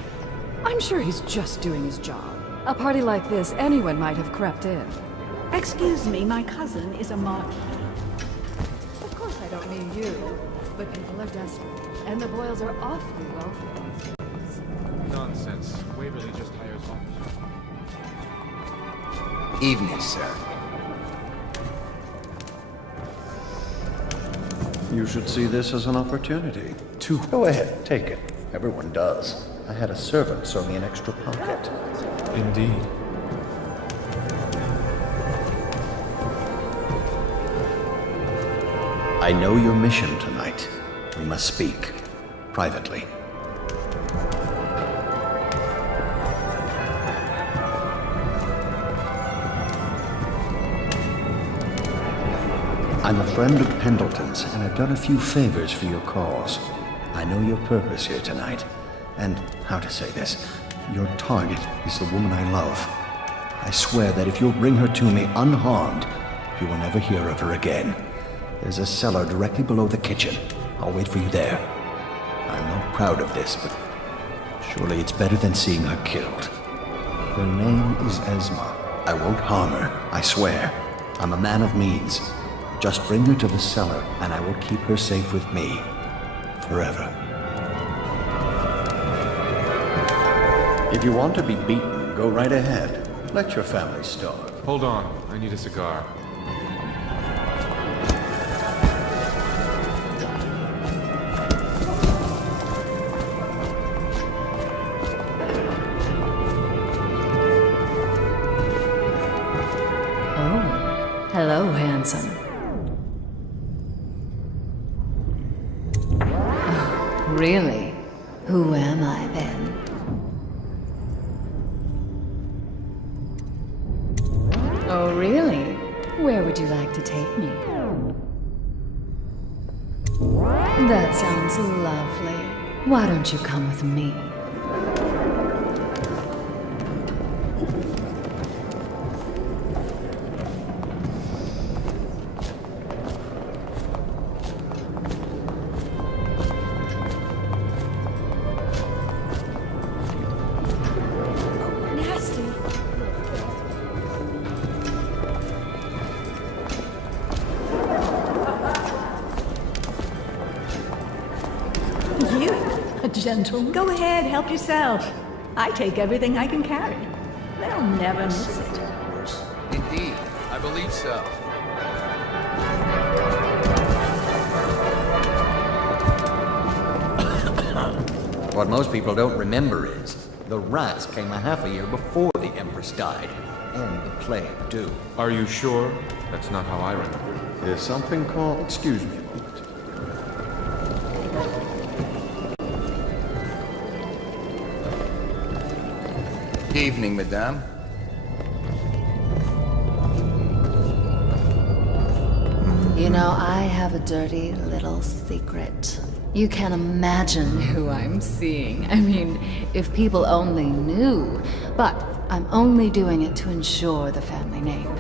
I'm sure he's just doing his job. A party like this, anyone might have crept in. Excuse me, my cousin is a marquis. Of course I don't mean you, but people are desperate, and the Boyles are awfully wealthy these days. Nonsense. Waverly just hires officers. Evening, sir. You should see this as an opportunity. Go ahead, take it. Everyone does. I had a servant sew me an extra pocket. Indeed. I know your mission tonight. We must speak. Privately. I'm a friend of Pendleton's, and I've done a few favors for your cause. I know your purpose here tonight, and how to say this, your target is the woman I love. I swear that if you'll bring her to me unharmed, you will never hear of her again. There's a cellar directly below the kitchen. I'll wait for you there. I'm not proud of this, but surely it's better than seeing her killed. Her name is Esma. I won't harm her, I swear. I'm a man of means. Just bring her to the cellar, and I will keep her safe with me. Forever. If you want to be beaten, go right ahead. Let your family starve. Hold on. I need a cigar. Oh, hello, handsome. Oh, really? Who am I then? Oh, really? Where would you like to take me? That sounds lovely. Why don't you come with me? Gentle. Go ahead, help yourself. I take everything I can carry. They'll never miss it. Indeed, I believe so. What most people don't remember is, the rats came a half a year before the Empress died. And the plague, too. Are you sure? That's not how I remember. There's something called... Excuse me a moment. Evening, madame. You know, I have a dirty little secret. You can't imagine who I'm seeing. I mean, if people only knew. But I'm only doing it to ensure the family name.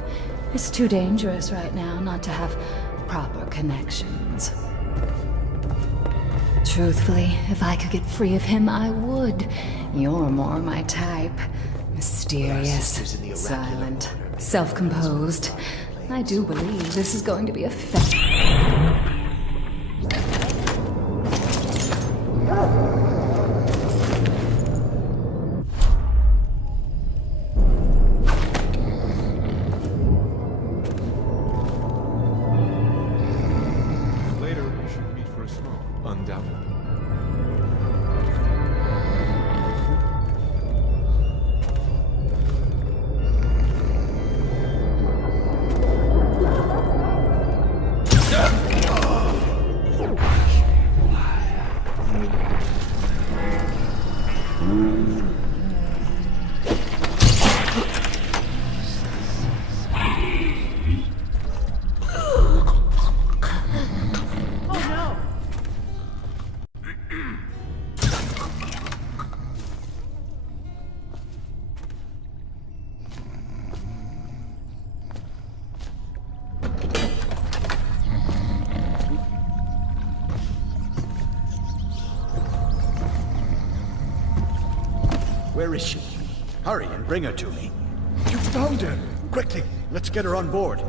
It's too dangerous right now not to have proper connections. Truthfully, if I could get free of him, I would. You're more my type. Mysterious, silent, self-composed. I do believe this is going to be a Later, we should meet for a smoke. Undoubtedly. Where is she? Hurry and bring her to me. You found her! Quickly, let's get her on board.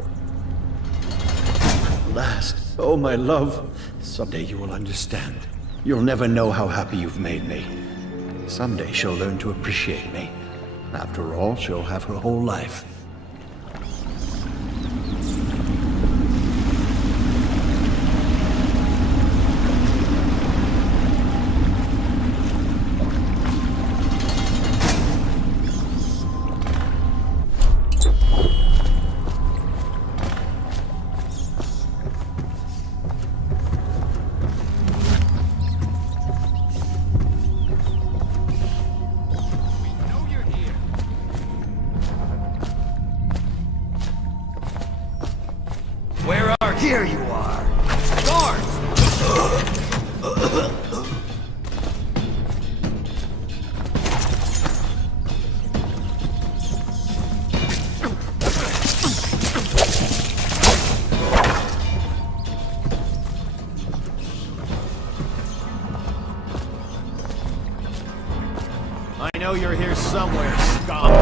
Last, oh my love. Someday you will understand. You'll never know how happy you've made me. Someday she'll learn to appreciate me. After all, she'll have her whole life. Here you are! Guards! I know you're here somewhere, scum.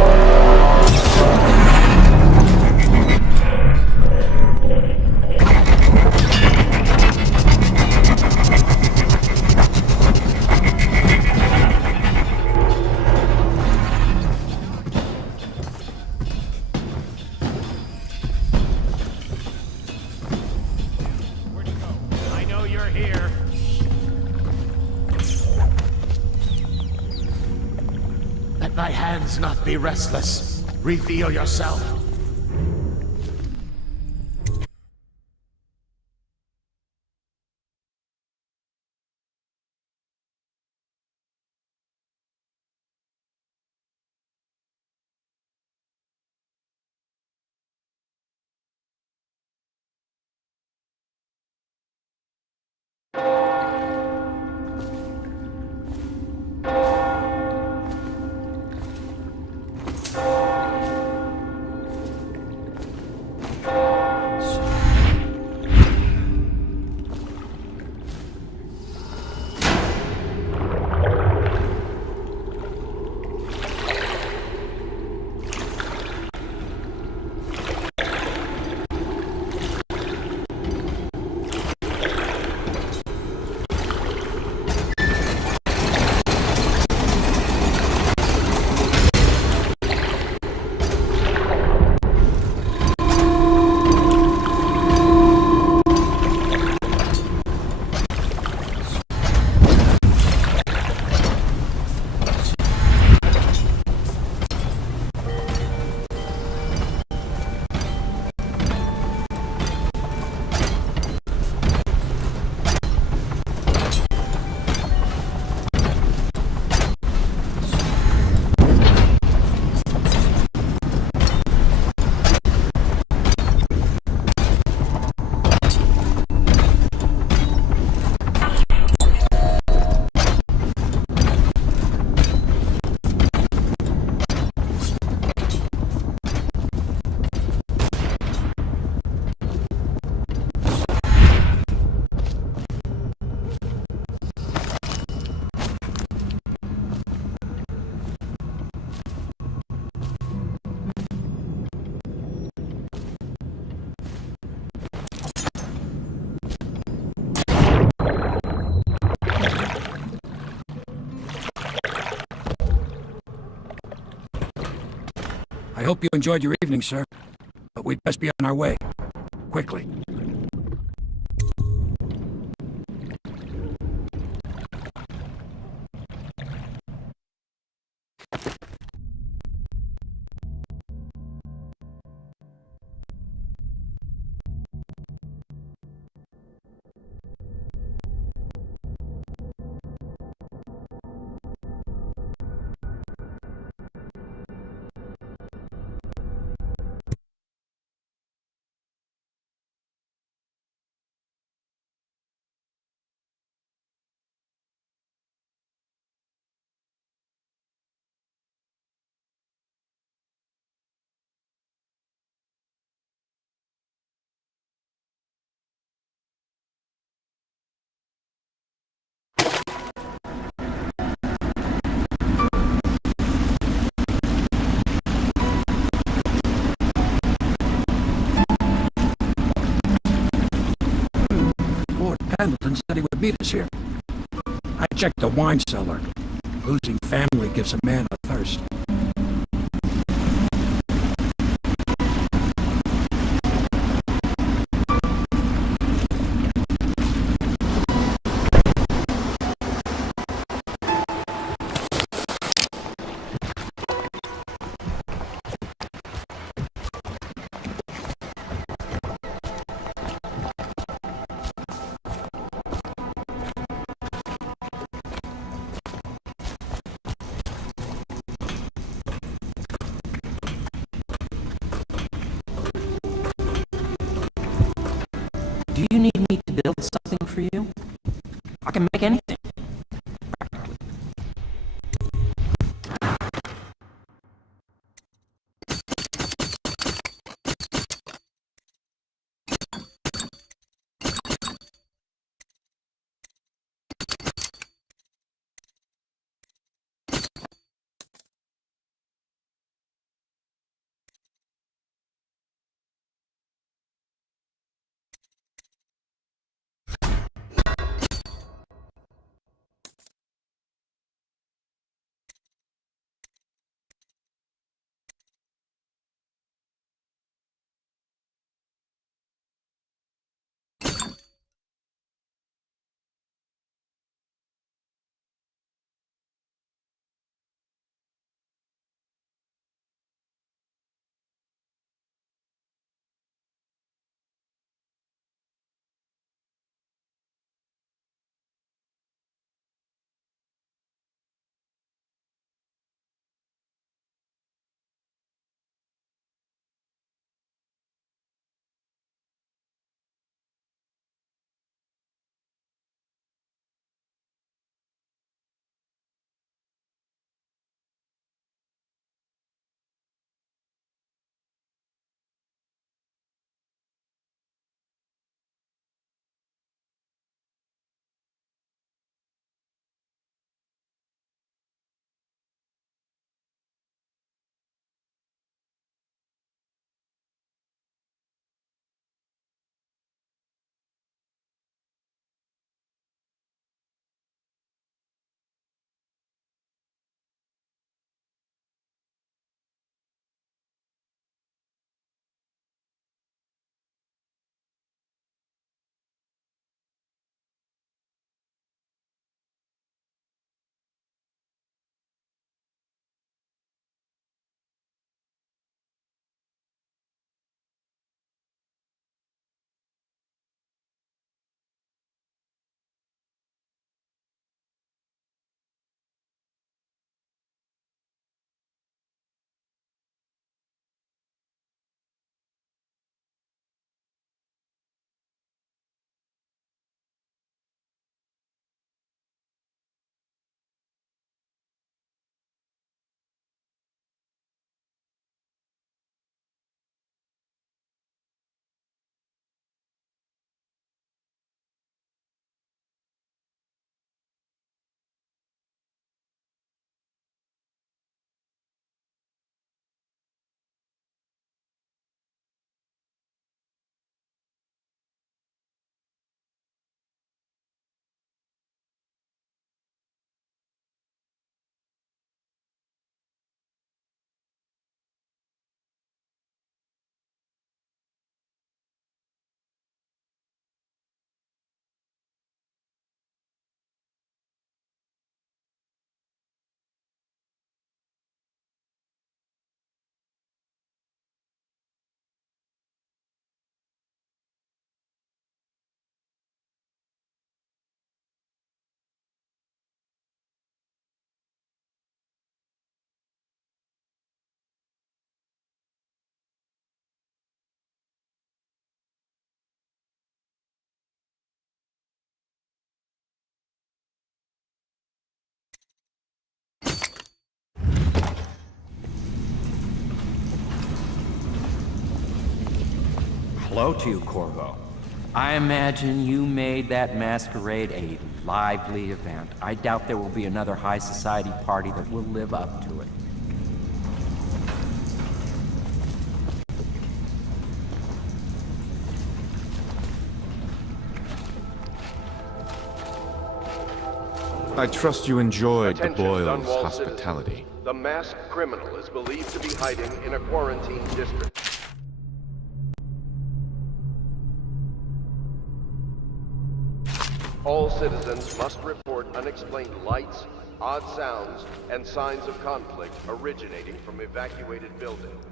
Let thy hands not be restless. Reveal yourself. I hope you enjoyed your evening, sir. But we'd best be on our way. Quickly. Pendleton said he would meet us here. I checked the wine cellar. Losing family gives a man a thirst. Do you need me to build something for you? I can make anything. Hello to you, Corvo. I imagine you made that masquerade a lively event. I doubt there will be another high society party that will live up to it. I trust you enjoyed the Attention, Boyles' Dunwall hospitality. citizens. The masked criminal is believed to be hiding in a quarantine district. All citizens must report unexplained lights, odd sounds, and signs of conflict originating from evacuated buildings.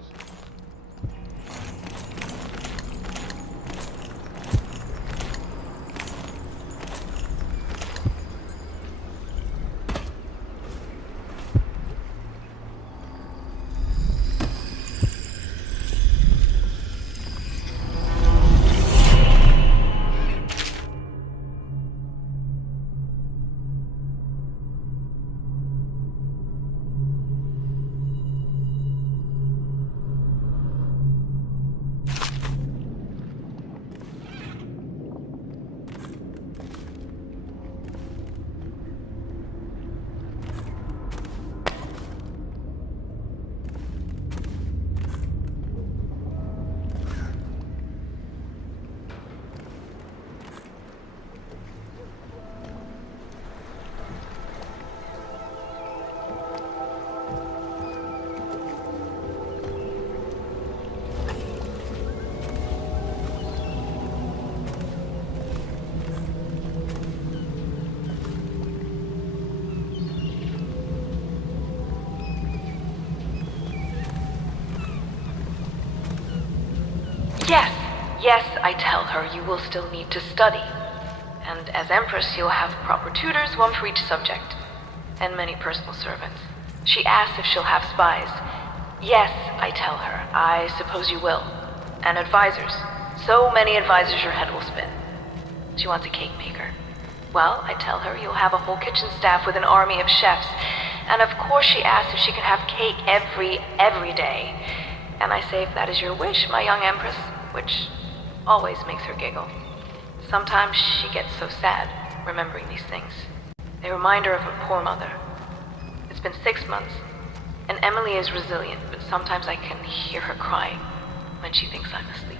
Yes, I tell her you will still need to study. And as Empress, you'll have proper tutors, one for each subject. And many personal servants. She asks if she'll have spies. Yes, I tell her. I suppose you will. And advisors. So many advisors your head will spin. She wants a cake maker. Well, I tell her you'll have a whole kitchen staff with an army of chefs. And of course she asks if she can have cake every day. And I say if that is your wish, my young Empress, which always makes her giggle. Sometimes she gets so sad, remembering these things. They remind her of her poor mother. It's been 6 months, and Emily is resilient, but sometimes I can hear her crying when she thinks I'm asleep.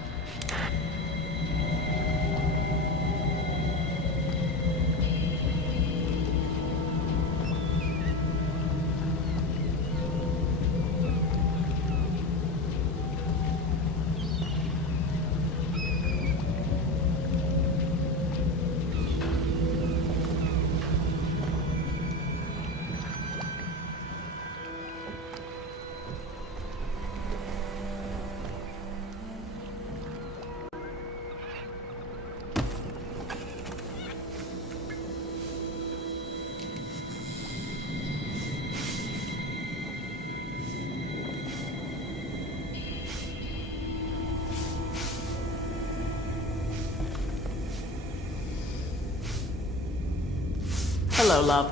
Hello, love.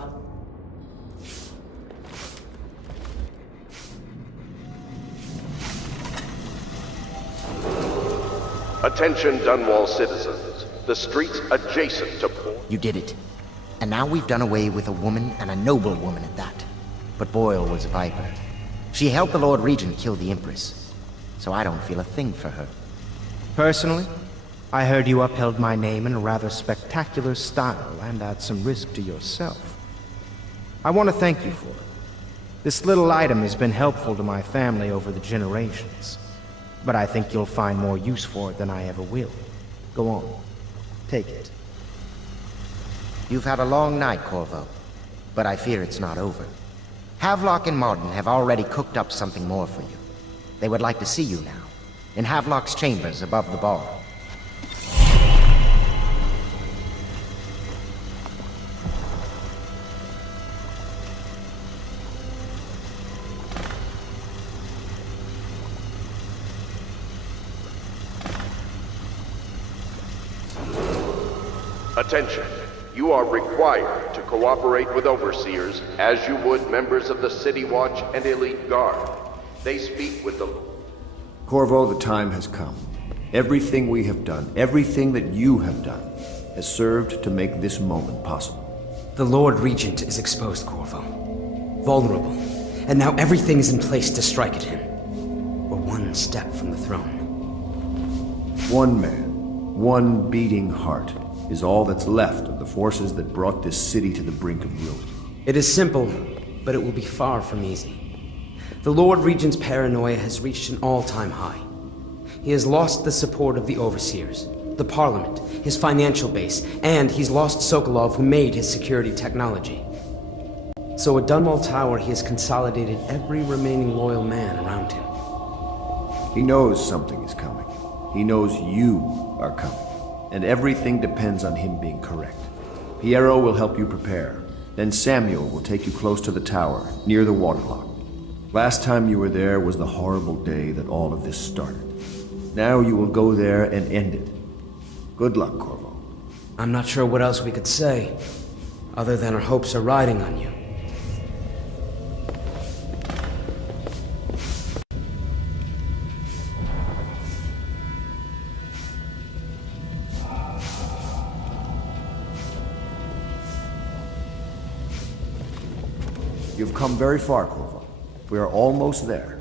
Attention, Dunwall citizens. The streets adjacent to Port... You did it. And now we've done away with a woman, and a noble woman at that. But Boyle was a viper. She helped the Lord Regent kill the Empress. So I don't feel a thing for her. Personally, I heard you upheld my name in a rather spectacular style and at some risk to yourself. I want to thank you for it. This little item has been helpful to my family over the generations, but I think you'll find more use for it than I ever will. Go on. Take it. You've had a long night, Corvo, but I fear it's not over. Havelock and Martin have already cooked up something more for you. They would like to see you now, in Havelock's chambers above the bar. Attention. You are required to cooperate with overseers as you would members of the City Watch and Elite Guard. They speak with the... Corvo, the time has come. Everything we have done, everything that you have done, has served to make this moment possible. The Lord Regent is exposed, Corvo. Vulnerable. And now everything is in place to strike at him. We're one step from the throne. One man, one beating heart. is all that's left of the forces that brought this city to the brink of ruin. It is simple, but it will be far from easy. The Lord Regent's paranoia has reached an all-time high. He has lost the support of the Overseers, the Parliament, his financial base, and he's lost Sokolov, who made his security technology. So at Dunwall Tower, he has consolidated every remaining loyal man around him. He knows something is coming. He knows you are coming. And everything depends on him being correct. Piero will help you prepare. Then Samuel will take you close to the tower, near the waterlock. Last time you were there was the horrible day that all of this started. Now you will go there and end it. Good luck, Corvo. I'm not sure what else we could say, other than our hopes are riding on you. You've come very far, Corvo. We are almost there.